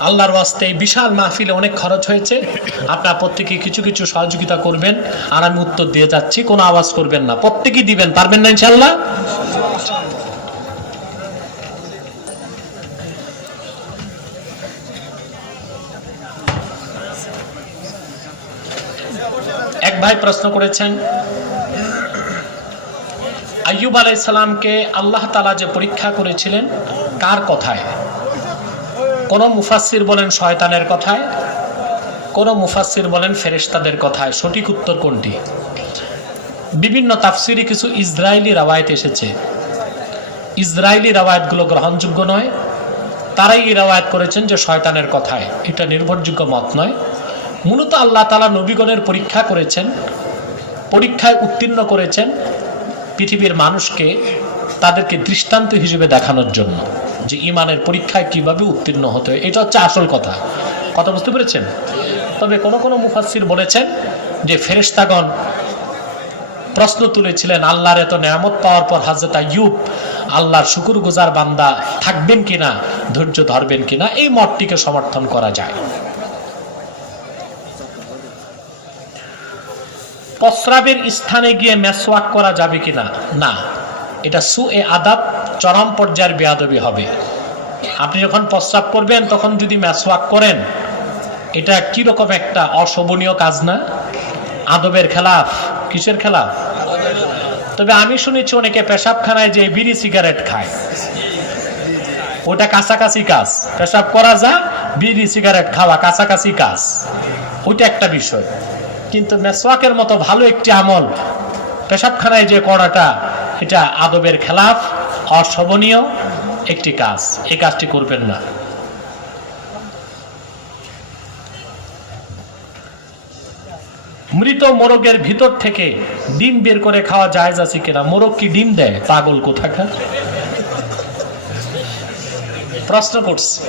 আল্লাহর ওয়াস্তে। এই বিশাল মাহফিলে অনেক খরচ হয়েছে, আপনারা প্রত্যেকে কিছু কিছু সহযোগিতা করবেন, আর আমি উত্তর দিয়ে যাচ্ছি, কোনো আওয়াজ করবেন না, প্রত্যেকেই দিবেন, পারবেন না ইনশাআল্লাহ? এক ভাই প্রশ্ন করেছেন, আইয়ুব আলাইহিস সালামকে আল্লাহ তাআলা যে পরীক্ষা করেছিলেন কার কথায়? কোন মুফাসসির বলেন শয়তানের কথায়, কোন মুফাসসির বলেন ফেরেশতাদের কথায়। সঠিক উত্তর কোনটি? বিভিন্ন তাফসিরে কিছু ইসরায়েলি রাওয়ায়াত এসেছে, ইসরায়েলি রাওয়ায়াতগুলো গ্রহণযোগ্য নয়। তারাই এই রাওয়ায়াত করেছেন যে শয়তানের কথায়, এটা নির্ভরযোগ্য মত নয়। মূলত আল্লাহ তাআলা নবীগণের পরীক্ষা করেছেন, পরীক্ষায় উত্তীর্ণ করেছেন পৃথিবীর মানুষকে, তাদেরকে দৃষ্টান্ত হিসেবে দেখানোর জন্য যে ইমানের পরীক্ষায় কিভাবে উত্তীর্ণ হতে হয়। এটা হচ্ছে আসল কথা। কথা বুঝতে পেরেছেন? তবে কোনো কোনো মুফাসসির বলেছেন যে ফেরেশতাগণ প্রশ্ন তুলেছিলেন, আল্লাহর এত নেয়ামত পাওয়ার পর হযরত আইয়ুব আল্লাহর শুকরগুজার বান্দা থাকবেন কিনা, ধৈর্য ধরবেন কিনা। এই মতটিকে সমর্থন করা যায়। প্রস্রাবের স্থানে গিয়ে মেসওয়াক করা যাবে কিনা? না, এটা সুএ আদাব, চরম পর্যায়ের বেয়াদবি হবে। আপনি যখন প্রস্রাব করবেন তখন যদি মেসওয়াক করেন, এটা কিরকম একটা অশোভনীয় কাজ না? আদবের খেলাফ। কিসের খেলাফ? তবে আমি শুনেছি অনেকে পেশাবখানায় যে বিড়ি সিগারেট খায়, ওটা কাছাকাছি কাজ। পেশাব করা যা, বিড়ি সিগারেট খাওয়া কাছাকাছি কাজ, ওইটা একটা বিষয়। কিন্তু মেসওয়াকের মতো ভালো একটি আমল পেশাবখানায় যে করাটা, এটা আদবের খেলাফ, অশোভনীয় একটি কাজ। এই কাজটি করবেন না। মৃত মোরগের ভিতর থেকে ডিম বের করে খাওয়া জায়েজ আছে কিনা? মোরগ কি ডিম দেয়? পাগল কোথাকার। প্রশ্ন করছি,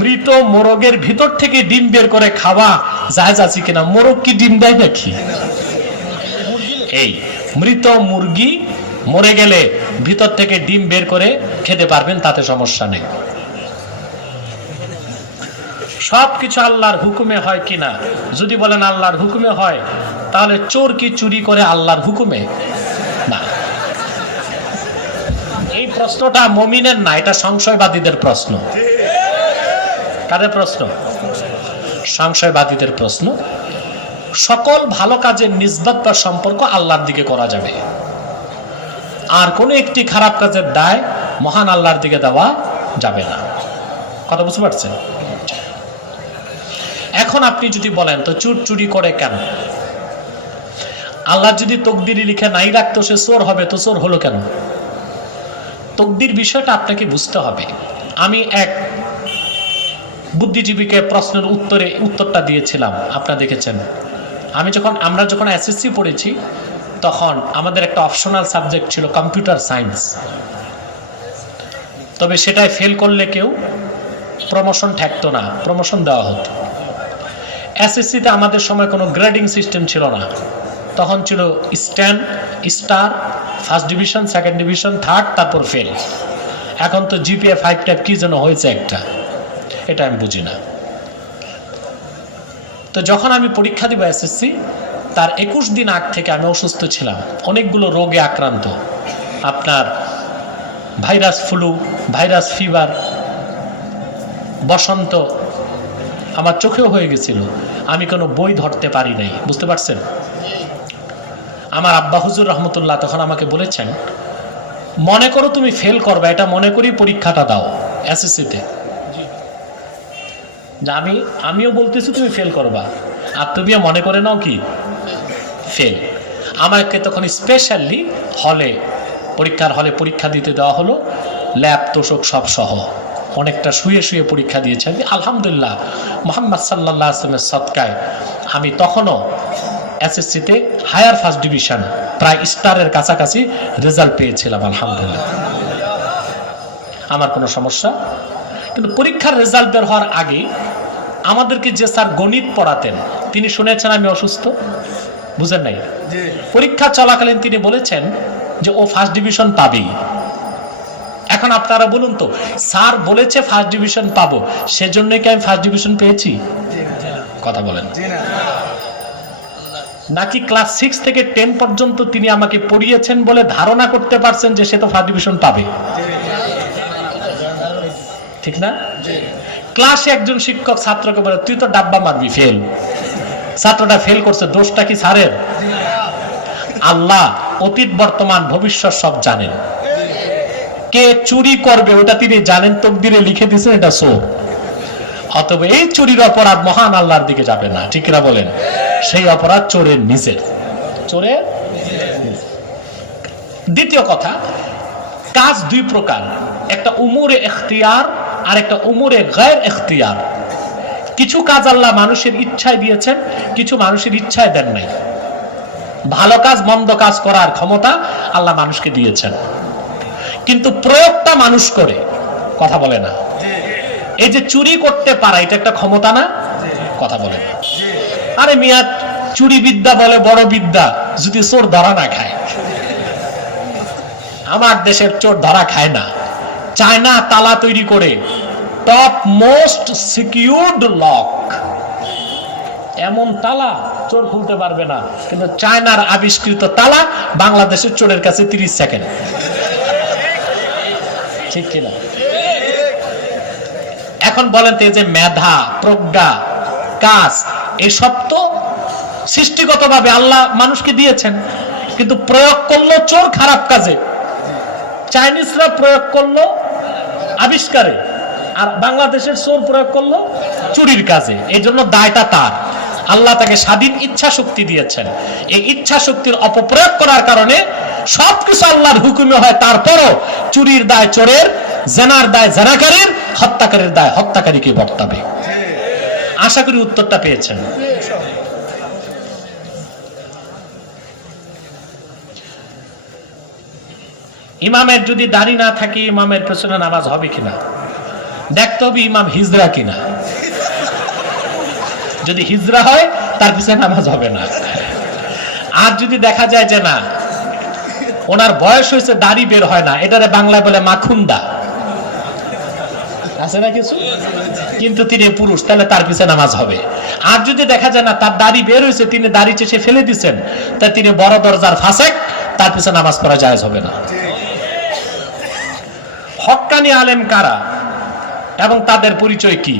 মৃত মোরগের ভিতর থেকে ডিম বের করে খাওয়া জায়েজ আছে কিনা? মোরগ কি ডিম দেয় নাকি? এই মৃত মুরগি মরে গেলে ভিতর থেকে ডিম বের করে খেতে পারবেন, তাতে সমস্যা নেই। সবকিছু আল্লাহর হুকুমে হয় কিনা? যদি বলেন আল্লাহর হুকুমে হয়, তাহলে চোর কি চুরি করে আল্লাহর হুকুমে? না। এই প্রশ্নটা মুমিনের না, এটা সংশয়বাদীদের প্রশ্ন। কাদের প্রশ্ন? সংশয়বাদীদের প্রশ্ন। সকল ভালো কাজের নিসবত বা সম্পর্ক আল্লাহর দিকে করা যাবে, আর কোনো একটি খারাপ কাজের দায় মহান আল্লাহর দিকে দেওয়া যাবে না। কথা বুঝতে পারছেন? এখন আপনি যদি বলেন তো চোর চুরি করে কেন? আল্লাহ যদি তকদিরে লিখে নাই রাখতো সে চোর হবে, তো চোর হলো কেন? তকদির বিষয়টা আপনাকে বুঝতে হবে। আমি এক বুদ্ধিজীবীকে প্রশ্নের উত্তরটা দিয়েছিলাম, আপনারা দেখেছেন। আমরা যখন এসএসসি পড়েছি, তখন আমাদের একটা অপশনাল সাবজেক্ট ছিল কম্পিউটার সায়েন্স। তবে সেটাই ফেল করলে কেউ প্রমোশন ঠেকতো না, প্রমোশন দেওয়া হতো। এসএসসিতে আমাদের সময় কোনো গ্রেডিং সিস্টেম ছিল না, তখন ছিল stand, star, first division, second division, third, তারপর ফেল। এখন তো জিপিএ 5 টাইপ কি যেন হয়েছে একটা, এটা আমি বুঝি না। তো যখন আমি পরীক্ষা দিব এসএসসি, তার 21 দিন আগ থেকে আমি অসুস্থ ছিলাম, অনেকগুলো রোগে আক্রান্ত। আপনার ভাইরাস ফ্লু, ভাইরাস ফিভার, বসন্ত আমার চোখেও হয়ে গেছিল। আমি কোনো বই ধরতে পারি নাই, বুঝতে পারছেন? আমার আব্বা হুজুর রহমতুল্লাহ তখন আমাকে বলেছেন, মনে করো তুমি ফেল করবে, এটা মনে করি পরীক্ষাটা দাও এসএসসিতে। আমিও বলতেছি তুমি ফেল করবা, আর তুমিও মনে করে নাও কি ফেল। আমাকে তখন স্পেশালি পরীক্ষার হলে পরীক্ষা দিতে দেওয়া হলো, ল্যাব তোষক সব সহ। অনেকটা শুয়ে শুয়ে পরীক্ষা দিয়েছি আমি, আলহামদুলিল্লাহ মুহাম্মদ সাল্লাল্লাহু আলাইহি ওয়াসাল্লামের সদকায় আমি তখনও এসএসসিতে হায়ার ফার্স্ট ডিভিশন, প্রায় স্টারের কাছাকাছি রেজাল্ট পেয়েছিলাম, আলহামদুলিল্লাহ। আমার কোনো সমস্যা। কিন্তু পরীক্ষার রেজাল্ট বের হওয়ার আগে আমাদেরকে যে স্যার গণিত পড়াতেন, তিনি শুনেছেন আমি অসুস্থ, বুঝেন নাই? পরীক্ষা চলাকালীন তিনি বলেছেন যে ও ফার্স্ট ডিভিশন পাবেই। এখন আপনারা বলুন তো, স্যার বলেছে ফার্স্ট ডিভিশন পাবো, সেজন্য কি আমি ফার্স্ট ডিভিশন পেয়েছি? কথা বলেন। নাকি ক্লাস 6 থেকে 10 পর্যন্ত তিনি আমাকে পড়িয়েছেন বলে ধারণা করতে পারছেন যে সে তো ফার্স্ট ডিভিশন পাবে? ঠিক না? ক্লাসে একজন শিক্ষক ছাত্রকে বলে, তুই তো ডাব্বা মারবি, ফেল। ছাত্রটা ফেল করছে, দোষটা কি স্যারের? আল্লাহ অতীত বর্তমান ভবিষ্যৎ সব জানেন। কে চুরি করবে ওটা তিনি জানেন, তকদিরে লিখে দিয়েছেন, এটা সব। অতএব এই চুরির অপরাধ মহান আল্লাহর দিকে যাবে না, ঠিক না বলেন? সেই অপরাধ চোরের নিজের, চোরের। দ্বিতীয় কথা, কাজ দুই প্রকার, একটা উমুরে ইখতিয়ার আর একটা উমুরে গায়র ইখতিয়ার। কিছু কাজ আল্লাহ মানুষের ইচ্ছায় দিয়েছেন, কিছু মানুষের ইচ্ছায় দেন নাই। ভালো কাজ মন্দ কাজ করার ক্ষমতা আল্লাহ মানুষকে দিয়েছেন, কিন্তু প্রয়োগটা মানুষ করে, কথা বলে না। এই যে চুরি করতে পারা, এটা একটা ক্ষমতা না? কথা বলে না। আরে মিয়া, চুরি বিদ্যা বলে বড় বিদ্যা, যদি চোর ধরা না খায়। আমার দেশের চোর ধরা খায় না। চায়না তালা তৈরি করে টপ মোস্ট সিকিউরড লক, এমন তালা চোর খুলতে পারবে না, কিন্তু চায়নার আবিষ্কৃত তালা বাংলাদেশের চোরের কাছে 30 সেকেন্ড। ঠিক কিনা? এখন বলেন তো, এই যে মেধা, প্রজ্ঞা, কাজ, এসব তো সৃষ্টিগতভাবে আল্লাহ মানুষকে দিয়েছেন, কিন্তু প্রয়োগ করলো চোর খারাপ কাজে। চাইনিজরা প্রয়োগ করলো আবিষ্কারে, আর বাংলাদেশের চোর প্রয়োগ করলো চুরির কাজে। এই জন্য দায়টা তার। আল্লাহ তাকে স্বাধীন ইচ্ছা শক্তি দিয়েছেন। এই ইচ্ছা শক্তির অপপ্রয়োগ করার কারণে সবকিছু আল্লাহর হুকুমে হয়, তারপরও চুরির দায় চোরের, জেনার দায় জেনাকারীর, হত্যাকারীর দায় হত্যাকারীকে বর্তাবে। আশা করি উত্তরটা পেয়েছেন। ইমামের যদি দাড়ি না থাকে, ইমামের পেছনে নামাজ হবে কিনা দেখতে হবে, ইমাম হিজরা কিনা। যদি হিজরা হয়, তার পিছনে নামাজ হবে না। আর যদি দেখা যায় যে না, ওনার বয়স হয়েছে, দাড়ি বের হয় না, এটারে বাংলায় বলে মাখুন্দা, আছে না কিছু, কিন্তু তিনি পুরুষ, তাহলে তার পিছনে নামাজ হবে। আর যদি দেখা যায় না, তার দাড়ি বের হয়েছে, তিনি দাড়ি চেষে ফেলে দিচ্ছেন, তা তিনি বড় দরজার ফাসেক, তার পিছনে নামাজ পড়া জায়েজ হবে না। হক্কানি আলেম কারা এবং তাদের পরিচয় কি?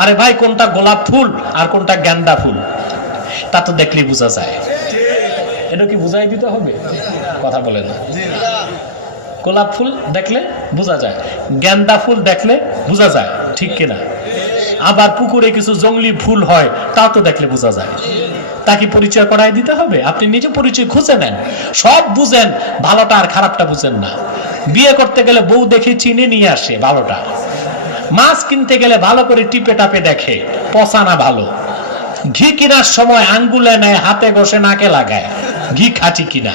আরে ভাই, কোনটা গোলাপ ফুল আর কোনটা গেন্দা ফুল তা তো দেখলেই বোঝা যায়। এটা কি বুঝাই দিতে হবে? কথা বলে না। গোলাপ ফুল দেখলে বোঝা যায়, গেন্দা ফুল দেখলে বোঝা যায়, ঠিক কিনা? আবার পুকুরে কিছু জঙ্গলি ফুল হয়, তা তো দেখলে বোঝা যায়। তাকে পরিচয় করাই দিতে হবে? আপনি নিজে পরিচয় খুঁজে নেন, সব বুঝেন, ভালোটা আর খারাপটা বুঝেন না। বিয়ে করতে গেলে বউ দেখে চিনে নিয়ে আসে ভালোটা, মাছ কিনতে গেলে ভালো করে টিপে টাপে দেখে পচা না ভালো, ঘি কেনার সময় আঙ্গুলে নেয়, হাতে ঘষে নাকে লাগায় ঘি খাঁটি কিনা।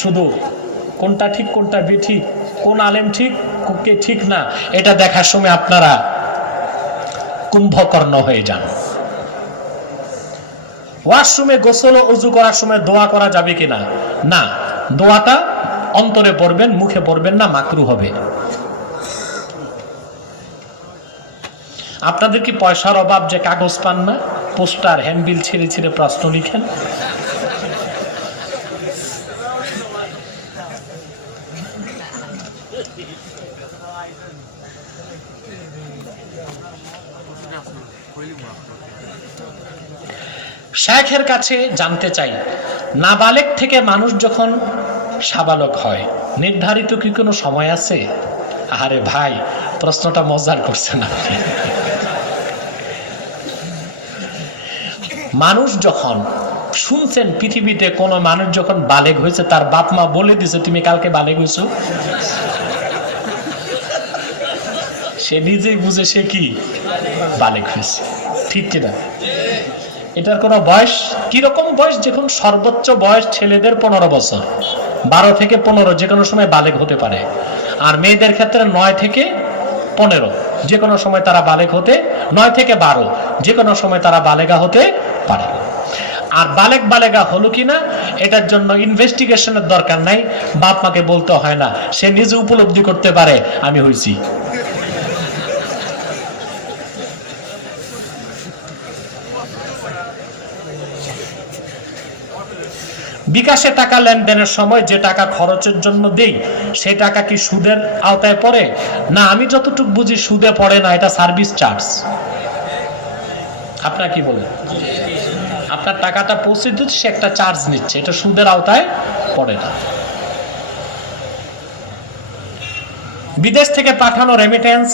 শুধু কোনটা ঠিক কোনটা বেঠিক, কোন আলেম ঠিক কে ঠিক না, এটা দেখার সময় আপনারা কুম্ভকর্ণ হয়ে যান। ওয়াশরুমে গোসল ও উজু করার সময় দোয়া করা যাবে কিনা? না, দোয়াটা অন্তরে পড়বেন, মুখে পড়বেন না, মাকরু হবে। আপনাদের কি পয়সার অভাব যে কাগজ পান না, পোস্টার হ্যান্ডবিল ছিঁড়ে ছিঁড়ে প্রশ্ন লিখেন? শায়েখের কাছে জানতে চাই, নাবালেগ থেকে মানুষ যখন সাবালক হয় নির্ধারিত কি কোনো সময় আছে? আরে ভাই, প্রশ্নটা মজার করছে না। মানুষ যখন শুনছেন পৃথিবীতে কোন মানুষ যখন বালেগ হয়েছে, তার বাপ মা বলে দিছে তুমি কালকে বালেগ হয়েছো, সে নিজেই বুঝে সে কি বালেগ হয়েছে, ঠিক কিনা? এটার কোনো বয়স, কিরকম বয়স? যখন সর্বোচ্চ বয়স ছেলেদের 15 বছর, 12 থেকে 15 যে কোনো সময় বালেগ হতে পারে, আর মেয়েদের ক্ষেত্রে 9 থেকে 15 যে কোনো সময় তারা বালেগ হতে, 9 থেকে 12 যে কোনো সময় তারা বালেগা হতে পারে। আর বালেগা হলো কিনা এটার জন্য ইনভেস্টিগেশনের দরকার নাই, বাপ মাকে বলতে হয় না, সে নিজে উপলব্ধি করতে পারে আমি হইছি। বিকাশে টাকা লেনদেনের সময় যে টাকা খরচের জন্য দেই সে টাকা কি সুদের আওতায় পড়ে? না, আমি যতটুকু বুঝি সুদে পড়ে না, এটা সার্ভিস চার্জ। আপনার কি বলেন? আপনার টাকাটা পৌঁছে দিচ্ছে, সে একটা চার্জ নিচ্ছে, এটা সুদের আওতায় পড়ে না। বিদেশ থেকে পাঠানো রেমিটেন্স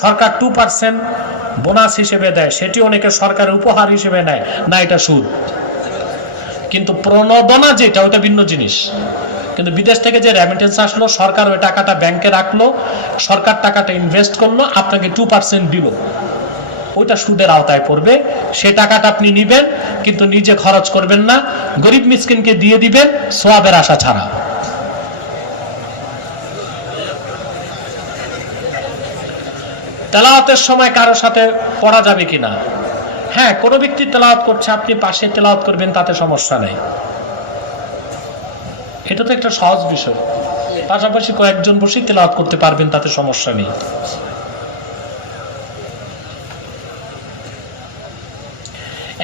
সরকার 2% বোনাস হিসেবে দেয়, সেটি অনেকে সরকারের উপহার হিসেবে নেয়, না এটা সুদ। কিন্তু প্রণোদনা যেটা, ওটা ভিন্ন জিনিস। কিন্তু বিদেশ থেকে যে রেমিটেন্স আসলো, সরকার ওই টাকাটা ব্যাংকে রাখলো, সরকার টাকাটা ইনভেস্ট করলো, আপনাকে 2% দিল, ওইটা সুদের আওতায় পড়বে। সে টাকাটা আপনি নিবেন, কিন্তু নিজে খরচ করবেন না, গরিব মিসকিনকে দিয়ে দিবেন সওয়াবের আশা ছাড়া। তেলাওয়াতের সময় কারো সাথে পড়া যাবে কিনা? হ্যাঁ, কোনো ব্যক্তি তেলাওয়াত করছে, আপনি পাশে তেলাওয়াত করবেন, তাতে সমস্যা নেই। এটা তো একটা সহজ বিষয়, পাশাপাশি কয়েকজন বসে তেলাওয়াত করতে পারবেন, তাতে সমস্যা নেই।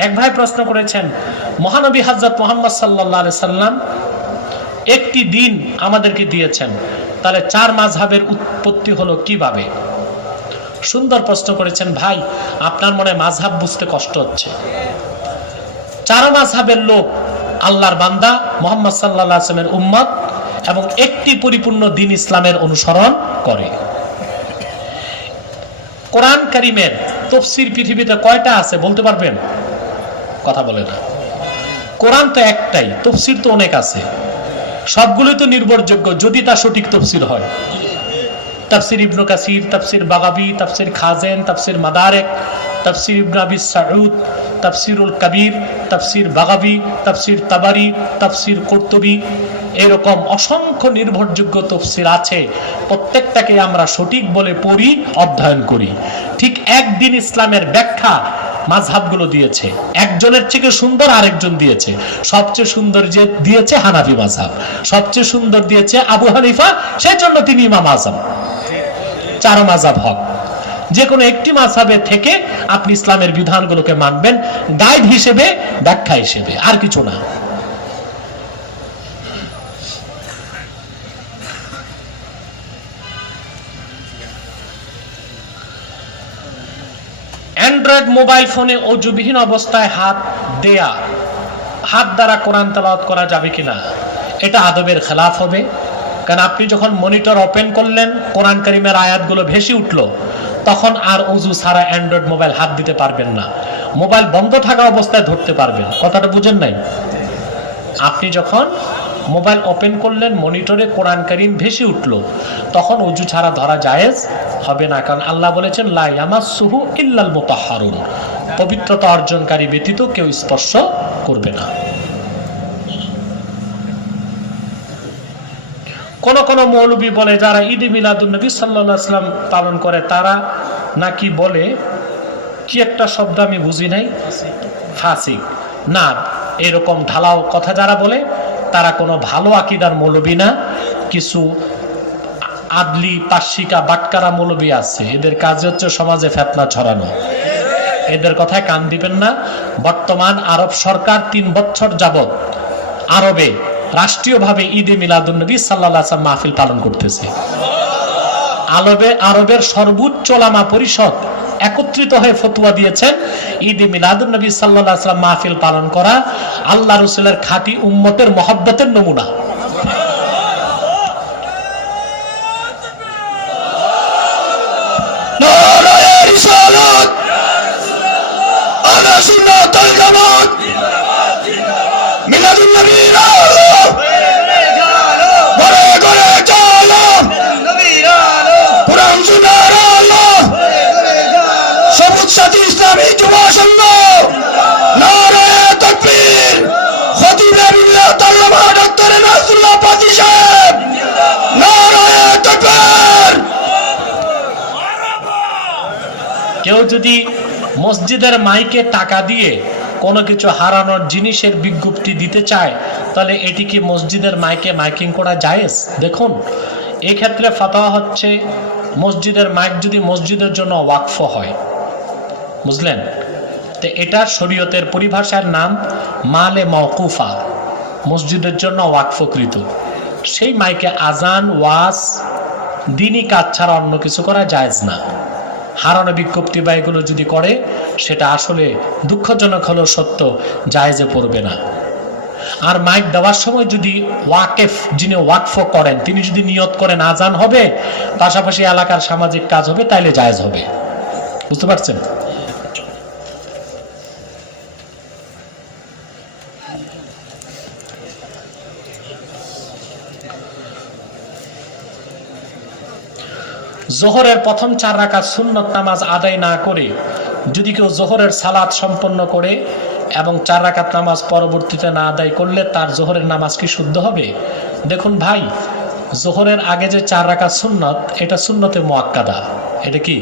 এক ভাই প্রশ্ন করেছেন, মহানবী হযরত মুহাম্মদ সাল্লাল্লাহু আলাইহি সাল্লাম একটি দিন আমাদেরকে দিয়েছেন, তাহলে 4 মাযহাবের উৎপত্তি হলো কিভাবে? সুন্দর প্রশ্ন করেছেন ভাই, আপনার মনে মাযহাব বুঝতে কষ্ট হচ্ছে। 4 মাযহাবের লোক আল্লাহর বান্দা, মুহাম্মদ সাল্লাল্লাহু আলাইহি ওয়াসাল্লামের উম্মত, এবং একটি পরিপূর্ণ দ্বীন ইসলামের অনুসরণ করে। কোরআন কারীমের তাফসীর পৃথিবীতে কয়টা আছে বলতে পারবেন? কথা বলে না। কোরআন তো একটাই, তাফসীর তো অনেক আছে, সবগুলোই তো নির্ভরযোগ্য যদি তা সঠিক তাফসীর হয়। তাফসীর ইবনে কাসির, তাফসীর বাগাবী, তাফসীর খাজেন, তাফসীর মাদারিক, তাফসীর ইবনে আবি সাউদ, তাফসীরুল কবির, তাফসীর বাগাবী, তাফসীর তাবারি, তাফসীর কুরতুবী, এরকম অসংখ্য নির্ভরযোগ্য তাফসীর আছে। প্রত্যেকটাকে আমরা সঠিক বলে পড়ি, অধ্যয়ন করি। ঠিক একদিন ইসলামের ব্যাখ্যা মাযহাবগুলো দিয়েছে, একজনের থেকে সুন্দর আরেকজন দিয়েছে। সবচেয়ে সুন্দর যে দিয়েছে হানাফি মাযহাব, সবচেয়ে সুন্দর দিয়েছে আবু হানিফা, সেজন্য তিনি ইমাম আযম। 4 মাযহাব হক, যে কোনো একটি মাযহাবে থেকে আপনি ইসলামের বিধানগুলোকে মানবেন, গাইড হিসেবে, ব্যাখ্যা হিসেবে, আর কিছু না। অ্যান্ড্রয়েড মোবাইল ফোনে অজুবিহীন অবস্থায় হাত দ্বারা কোরআন তেলাওয়াত করা যাবে কিনা? এটা আদবের খেলাফ হবে। কারণ আপনি যখন মনিটর ওপেন করলেন, কোরআন কারীমের আয়াতগুলো ভেসে উঠলো, তখন আর অজু ছাড়া অ্যান্ড্রয়েড মোবাইল হাত দিতে পারবেন না। মোবাইল বন্ধ থাকা অবস্থায় ধরতে পারবেন। কথাটা বুঝেন নাই? আপনি যখন মোবাইল ওপেন করলেন, মনিটরে কোরআন কারীম ভেসে উঠলো, তখন অজু ছাড়া ধরা জায়েজ হবে না। কারণ আল্লাহ বলেছেন লা ইয়ামাসসুহু ইল্লাল মুতাহহারুন, পবিত্রতা অর্জনকারী ব্যতীত কেউ স্পর্শ করবে না। কোন কোন মৌলবী বলে, যারা ঈদে মিলাদুন নবী সাল্লাল্লাহু আলাইহি ওয়াসাল্লাম পালন করে, তারা নাকি বলে, কি একটা শব্দ আমি বুঝি নাই, ফাসিক। না, এরকম ঢালাও কথা যারা বলে তারা কোনো ভালো আকীদার মৌলবী না, কিছু আদলি পাশিকা বাটকারা মৌলবী আছে, এদের কাজ হচ্ছে সমাজে ফিতনা ছড়ানো। এদের কথায় কান দিবেন না। বর্তমান আরব সরকার 3 বছর যাবত আরবে রাষ্ট্রীয়ভাবে ঈদে মিলাদুন্নবী সাল্লাল্লাহু আলাইহি ওয়াসাল্লাম মাহফিল পালন করতেছে। আরবের সর্বোচ্চ উলামা পরিষদ একত্রিত হয়ে ফতোয়া দিয়েছেন ঈদে মিলাদুন্নবী সাল্লাল্লাহু আলাইহি ওয়াসাল্লাম মাহফিল পালন করা আল্লাহ রাসূলের খাঁটি উম্মতের মহব্বতের নমুনা। সবুজ সাথী ইসলামী যুব সংঘ নারায়ে তাকবীর, খতিবে মিল্লাত আল্লামা ডক্টর নাসরুল্লাহ পাতি সাহেব নারায়ে তাকবীর। কেউ যদি মসজিদের মাইকে টাকা দিয়ে কোনো কিছু হারানোর জিনিসের বিজ্ঞপ্তি দিতে চায়, তাহলে এটি কি মসজিদের মাইকে মাইকিং করা জায়েজ? দেখুন, এই ক্ষেত্রে ফাতোয়া হচ্ছে মসজিদের মাইক যদি মসজিদের জন্য ওয়াকফ হয়, বুঝলেন, তো এটা শরীয়তের পরিভাষার নাম মালে মাওকুফা, মসজিদের জন্য ওয়াকফকৃত। সেই মাইকে আজান, ওয়াজ, দিনী কাজ ছাড়া অন্য কিছু করা জায়েজ না। হারানো বিজ্ঞপ্তি বা এগুলো যদি করে, সেটা আসলে দুঃখজনক হলেও সত্য, জায়েজে পড়বে না। আর মাইক দেওয়ার সময় যদি ওয়াকেফ, যিনি ওয়াকফ করেন, তিনি যদি নিয়ত করেন আজান হবে, পাশাপাশি এলাকার সামাজিক কাজ হবে, তাইলে জায়েজ হবে। বুঝতে পারছেন? জোহরের প্রথম 4 রাকাত সুন্নত নামাজ আদায় না করে যদি কেউ জোহরের সালাত সম্পন্ন করে এবং 4 রাকাত নামাজ পরবর্তীতে না আদায় করলে তার জোহরের নামাজ কি শুদ্ধ হবে? দেখুন ভাই, জোহরের আগে যে 4 রাকাত সুন্নত, এটা সুন্নতে মুআক্কাদা। এটা কি?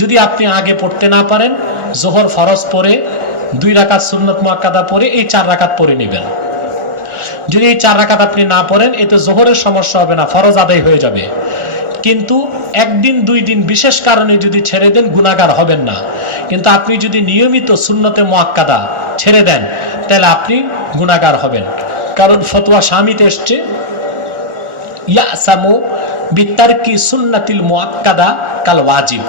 যদি আপনি আগে পড়তে না পারেন, জোহর ফরজ পড়ে 2 রাকাত সুন্নত মুআক্কাদা পড়ে এই 4 রাকাত পড়ে নেবেন। যদি এই 4 রাকাত আপনি না পড়েন, এতে জোহরের সমস্যা হবে না, ফরজ আদায় হয়ে যাবে। কিন্তু 1 দিন 2 দিন বিশেষ কারণে যদি ছেড়ে দেন, গুনাহগার হবেন না। কিন্তু আপনি যদি নিয়মিত সুন্নতে মুআক্কাদা ছেড়ে দেন, তাহলে আপনি গুনাহগার হবেন। কারণ ফতোয়া শামিতে এসছে, ইয়াসামু বিতারকি সুন্নাতিল মুআক্কাদা কাল ওয়াজিব।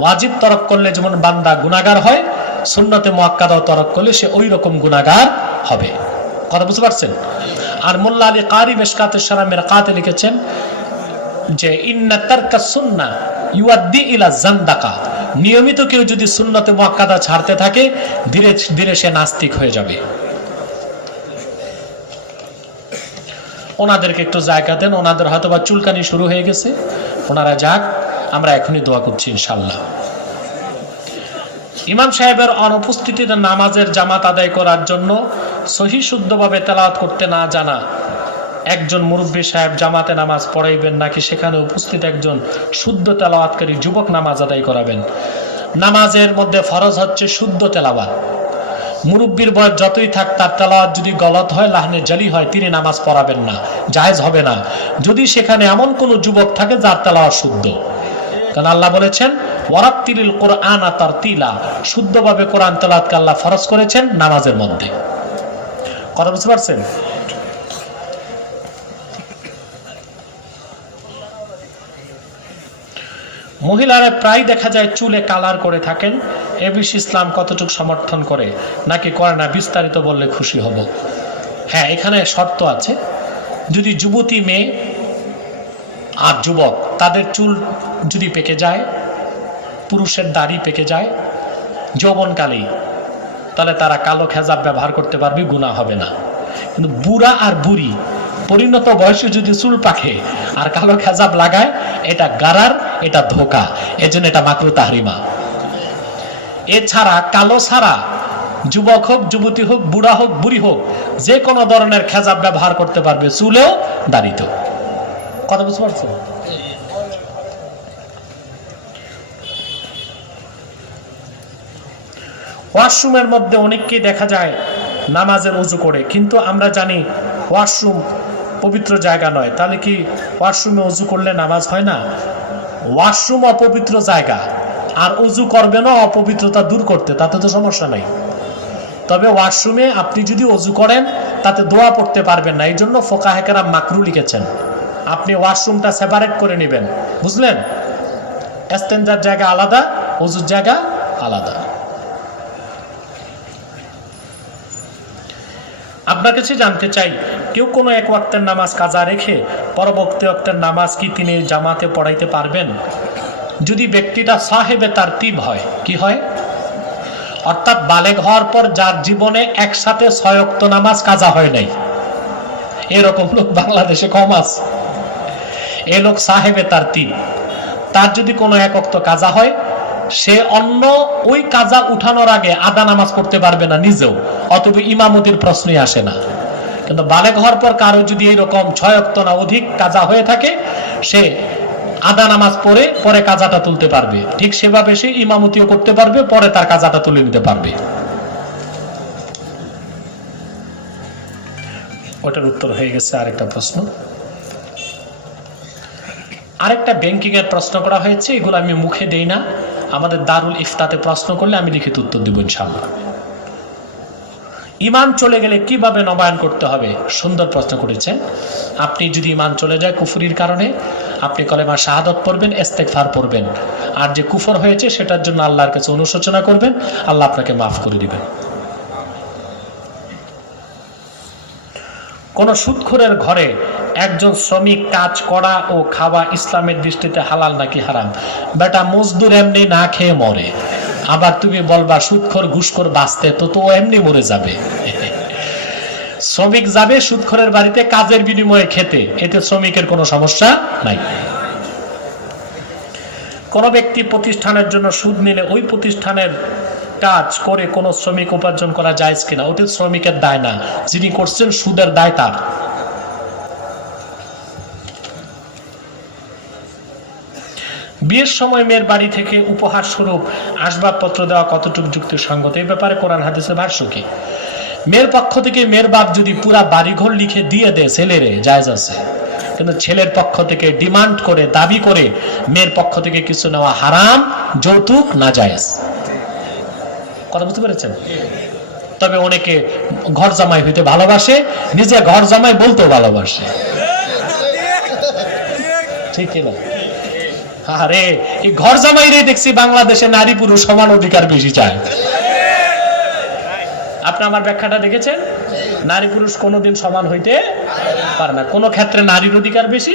ওয়াজিব তরক করলে যেমন বান্দা গুনাহগার হয়, সুন্নতে মুআক্কাদাও তরক করলে সে ওই রকম গুনাহগার হবে। কথা বুঝতে পারছেন? আর মোল্লা আলী কারি মিশকাতুশ শরা মিরকাতে লিখেছেন যে ইন্না তারকা সুন্নাহ ইউআদ্দি ইলা জান্দাকা, নিয়মিত কেউ যদি সুন্নতে মুআক্কাদা ছাড়তে থাকে, ধীরে ধীরে সে নাস্তিক হয়ে যাবে। ওনাদেরকে একটু জায়গা দেন, ওনাদের হয়তোবা চুলকানি শুরু হয়ে গেছে, ওনারা যাক, আমরা এখনই দোয়া করছি ইনশাআল্লাহ। ইমাম সাহেবের অনুপস্থিতিতে নামাজের জামাত আদায় করার জন্য সহি শুদ্ধভাবে তেলাওয়াত করতে না জানা একজন মুরব্বী সাহেব জামাতে নামাজ পড়াইবেন, নাকি সেখানে উপস্থিত একজন শুদ্ধ তেলাওয়াতকারী যুবক নামাজ আদায় করাবেন? নামাজের মধ্যে ফরজ হচ্ছে শুদ্ধ তেলাওয়াত। মুরব্বীর বয়স যতই থাক, তার তেলাওয়াত যদি গলত হয়, লাহনে জালি হয়, তিনি নামাজ পড়াবেন না, জায়েজ হবে না, যদি সেখানে এমন কোন যুবক থাকে যার তেলাওয়াত শুদ্ধ। কারণ আল্লাহ বলেছেন ওয়ারাত্তিলিল কুরআনা তারতিলা, শুদ্ধভাবে কোরআন তেলাওয়াতকে আল্লাহ ফরজ করেছেন নামাজের মধ্যে। কথা বুঝতে পারছেন? মহিলারা প্রায় দেখা যায় চুলে কালার করে থাকেন, এ বিষয়ে ইসলাম কতটুকু সমর্থন করে নাকি করে না, বিস্তারিত বললে খুশি হব। হ্যাঁ, এখানে শর্ত আছে। যদি যুবতী মেয়ে আর যুবক তাদের চুল যদি পেকে যায়, পুরুষের দাড়ি পেকে যায় যৌবনকালেই, তাহলে তারা কালো খেজাব ব্যবহার করতে পারবে, গুনাহ হবে না। কিন্তু বুড়া আর বুড়ি পরিণত বয়সে যদি চুল পাকে আর কালো খেজাব লাগায়, এটা গারার, এটা ধোকা, এজন্য এটা মাকরু তাহরিমা। এছাড়া কালো ছাড়া যুবক হোক, যুবতী হোক, বুড়া হোক, বুড়ি হোক, যে কোনো ধরনের খেজাব ব্যবহার করতে পারবে, চুলেও দাড়িতেও। কথা বুঝতে পারছো? ওয়াশরুমের মধ্যে অনেককেই দেখা যায় নামাজের ওযু করে, কিন্তু আমরা জানি ওয়াশরুম পবিত্র জায়গা নয়, তাহলে কি ওয়াশরুমে অজু করলে নামাজ হয় না? ওয়াশরুম অপবিত্র জায়গা, আর অজু করবে না অপবিত্রতা দূর করতে, তাতে তো সমস্যা নাই। তবে ওয়াশরুমে আপনি যদি অজু করেন তাতে দোয়া পড়তে পারবেন না, এই জন্য ফোকাহে কেরাম মাকরু লিখেছেন। আপনি ওয়াশরুমটা সেপারেট করে নেবেন, বুঝলেন? ইস্তেনজার জায়গা আলাদা, অজুর জায়গা আলাদা। আপনার কাছে জানতে চাই, কেউ কোনো এক ওয়াক্তের নামাজ কাজা রেখে পরবর্তী ওয়াক্তের নামাজ কি তিনি জামাতে পড়াইতে পারবেন? যদি ব্যক্তিটা সাহেবে তারতিব হয়। কি হয়? অর্থাৎ বালেগ হওয়ার পর যার জীবনে একসাথে 6 ওয়াক্ত নামাজ কাজা হয় নাই, এরকম লোক বাংলাদেশে কম আছে। এ লোক সাহেবে তারতিব, তার যদি কোনো এক ওয়াক্ত কাজা হয়, সে অন্য ওই কাজা উঠানোর আগে আদা নামাজ পড়তে পারবে না নিজেও, অতএব ইমামতির প্রশ্নই আসে না। কিন্তু বালেগ হওয়ার পর কারো যদি এইরকম 6 ওয়াক্ত না অধিক কাজা হয়ে থাকে, সে আদা নামাজ পড়ে পরে কাজাটা তুলতে পারবে। ঠিক সেভাবে সে ইমামতিও করতে পারবে, পরে তার কাজাটা তুলে নিতে পারবে। ওটার উত্তর হয়ে গেছে। আরেকটা প্রশ্ন, আরেকটা ব্যাংকিং এর প্রশ্ন করা হয়েছে, এগুলো আমি মুখে দেই না, আমাদের দারুল ইফতাতে প্রশ্ন করলে আমি লিখিত উত্তর দেব ইনশাআল্লাহ। ঈমান চলে গেলে কিভাবে নবায়ন করতে হবে? সুন্দর প্রশ্ন করেছেন। আপনি যদি ঈমান চলে যায় কুফরির কারণে, আপনি কলেমা শাহাদাত পড়বেন, ইস্তেগফার পড়বেন, আর যে কুফর হয়েছে সেটার জন্য আল্লাহর কাছে অনুশোচনা করবেন, আল্লাহ আপনাকে মাফ করে দিবেন। কোন সুদখোরের ঘরে একজন শ্রমিক কাজ করা ও খাওয়া ইসলামের দৃষ্টিতে হালাল নাকি হারাম? বেটা মজদুর এমনি না খেয়ে মরে, আবার তুমি বলবা সুদখোর ঘুষখোর বাঁচতে, তো ও এমনি মরে যাবে। শ্রমিক যাবে সুদখোরের বাড়িতে কাজের বিনিময়ে খেতে, এতে শ্রমিকের কোনো সমস্যা নাই। কোন ব্যক্তি প্রতিষ্ঠানের জন্য সুদ নিলে ওই প্রতিষ্ঠানের কাজ করে কোন শ্রমিক উপার্জন করা যায় কিনা? ওটা শ্রমিকের দায় না, যিনি করছেন সুদের দায় তার। বিয়ের সময় মেয়ের বাড়ি থেকে উপহার স্বরূপ আসবাবপত্র দেওয়া কতটুকু যুক্তিসঙ্গত? এই ব্যাপারে কোরআন হাদিসের ভাষ্য কি? মেয়ের পক্ষ থেকে মেয়ের বাপ যদি পুরা বাড়িঘর লিখে দিয়ে দেয় ছেলেরে, জায়েজ আছে। কিন্তু ছেলের পক্ষ থেকে ডিমান্ড করে, দাবি করে মেয়ের পক্ষ থেকে কিছু নেওয়া হারাম, যৌতুক না জায়েজ। কথা বুঝতে পেরেছেন? তবে অনেকে ঘর জামাই হইতে ভালোবাসে, নিজে ঘর জামাই বলতেও ভালোবাসে, ঠিক না? আরে এই ঘর জামাই রে দেখছি বাংলাদেশে নারী পুরুষ সমান অধিকার বেশি চায়। আপনি আমার ব্যাখ্যাটা দেখেছেন? নারী পুরুষ কোনোদিন সমান হইতে পারে না, কোন ক্ষেত্রে নারীর অধিকার বেশি,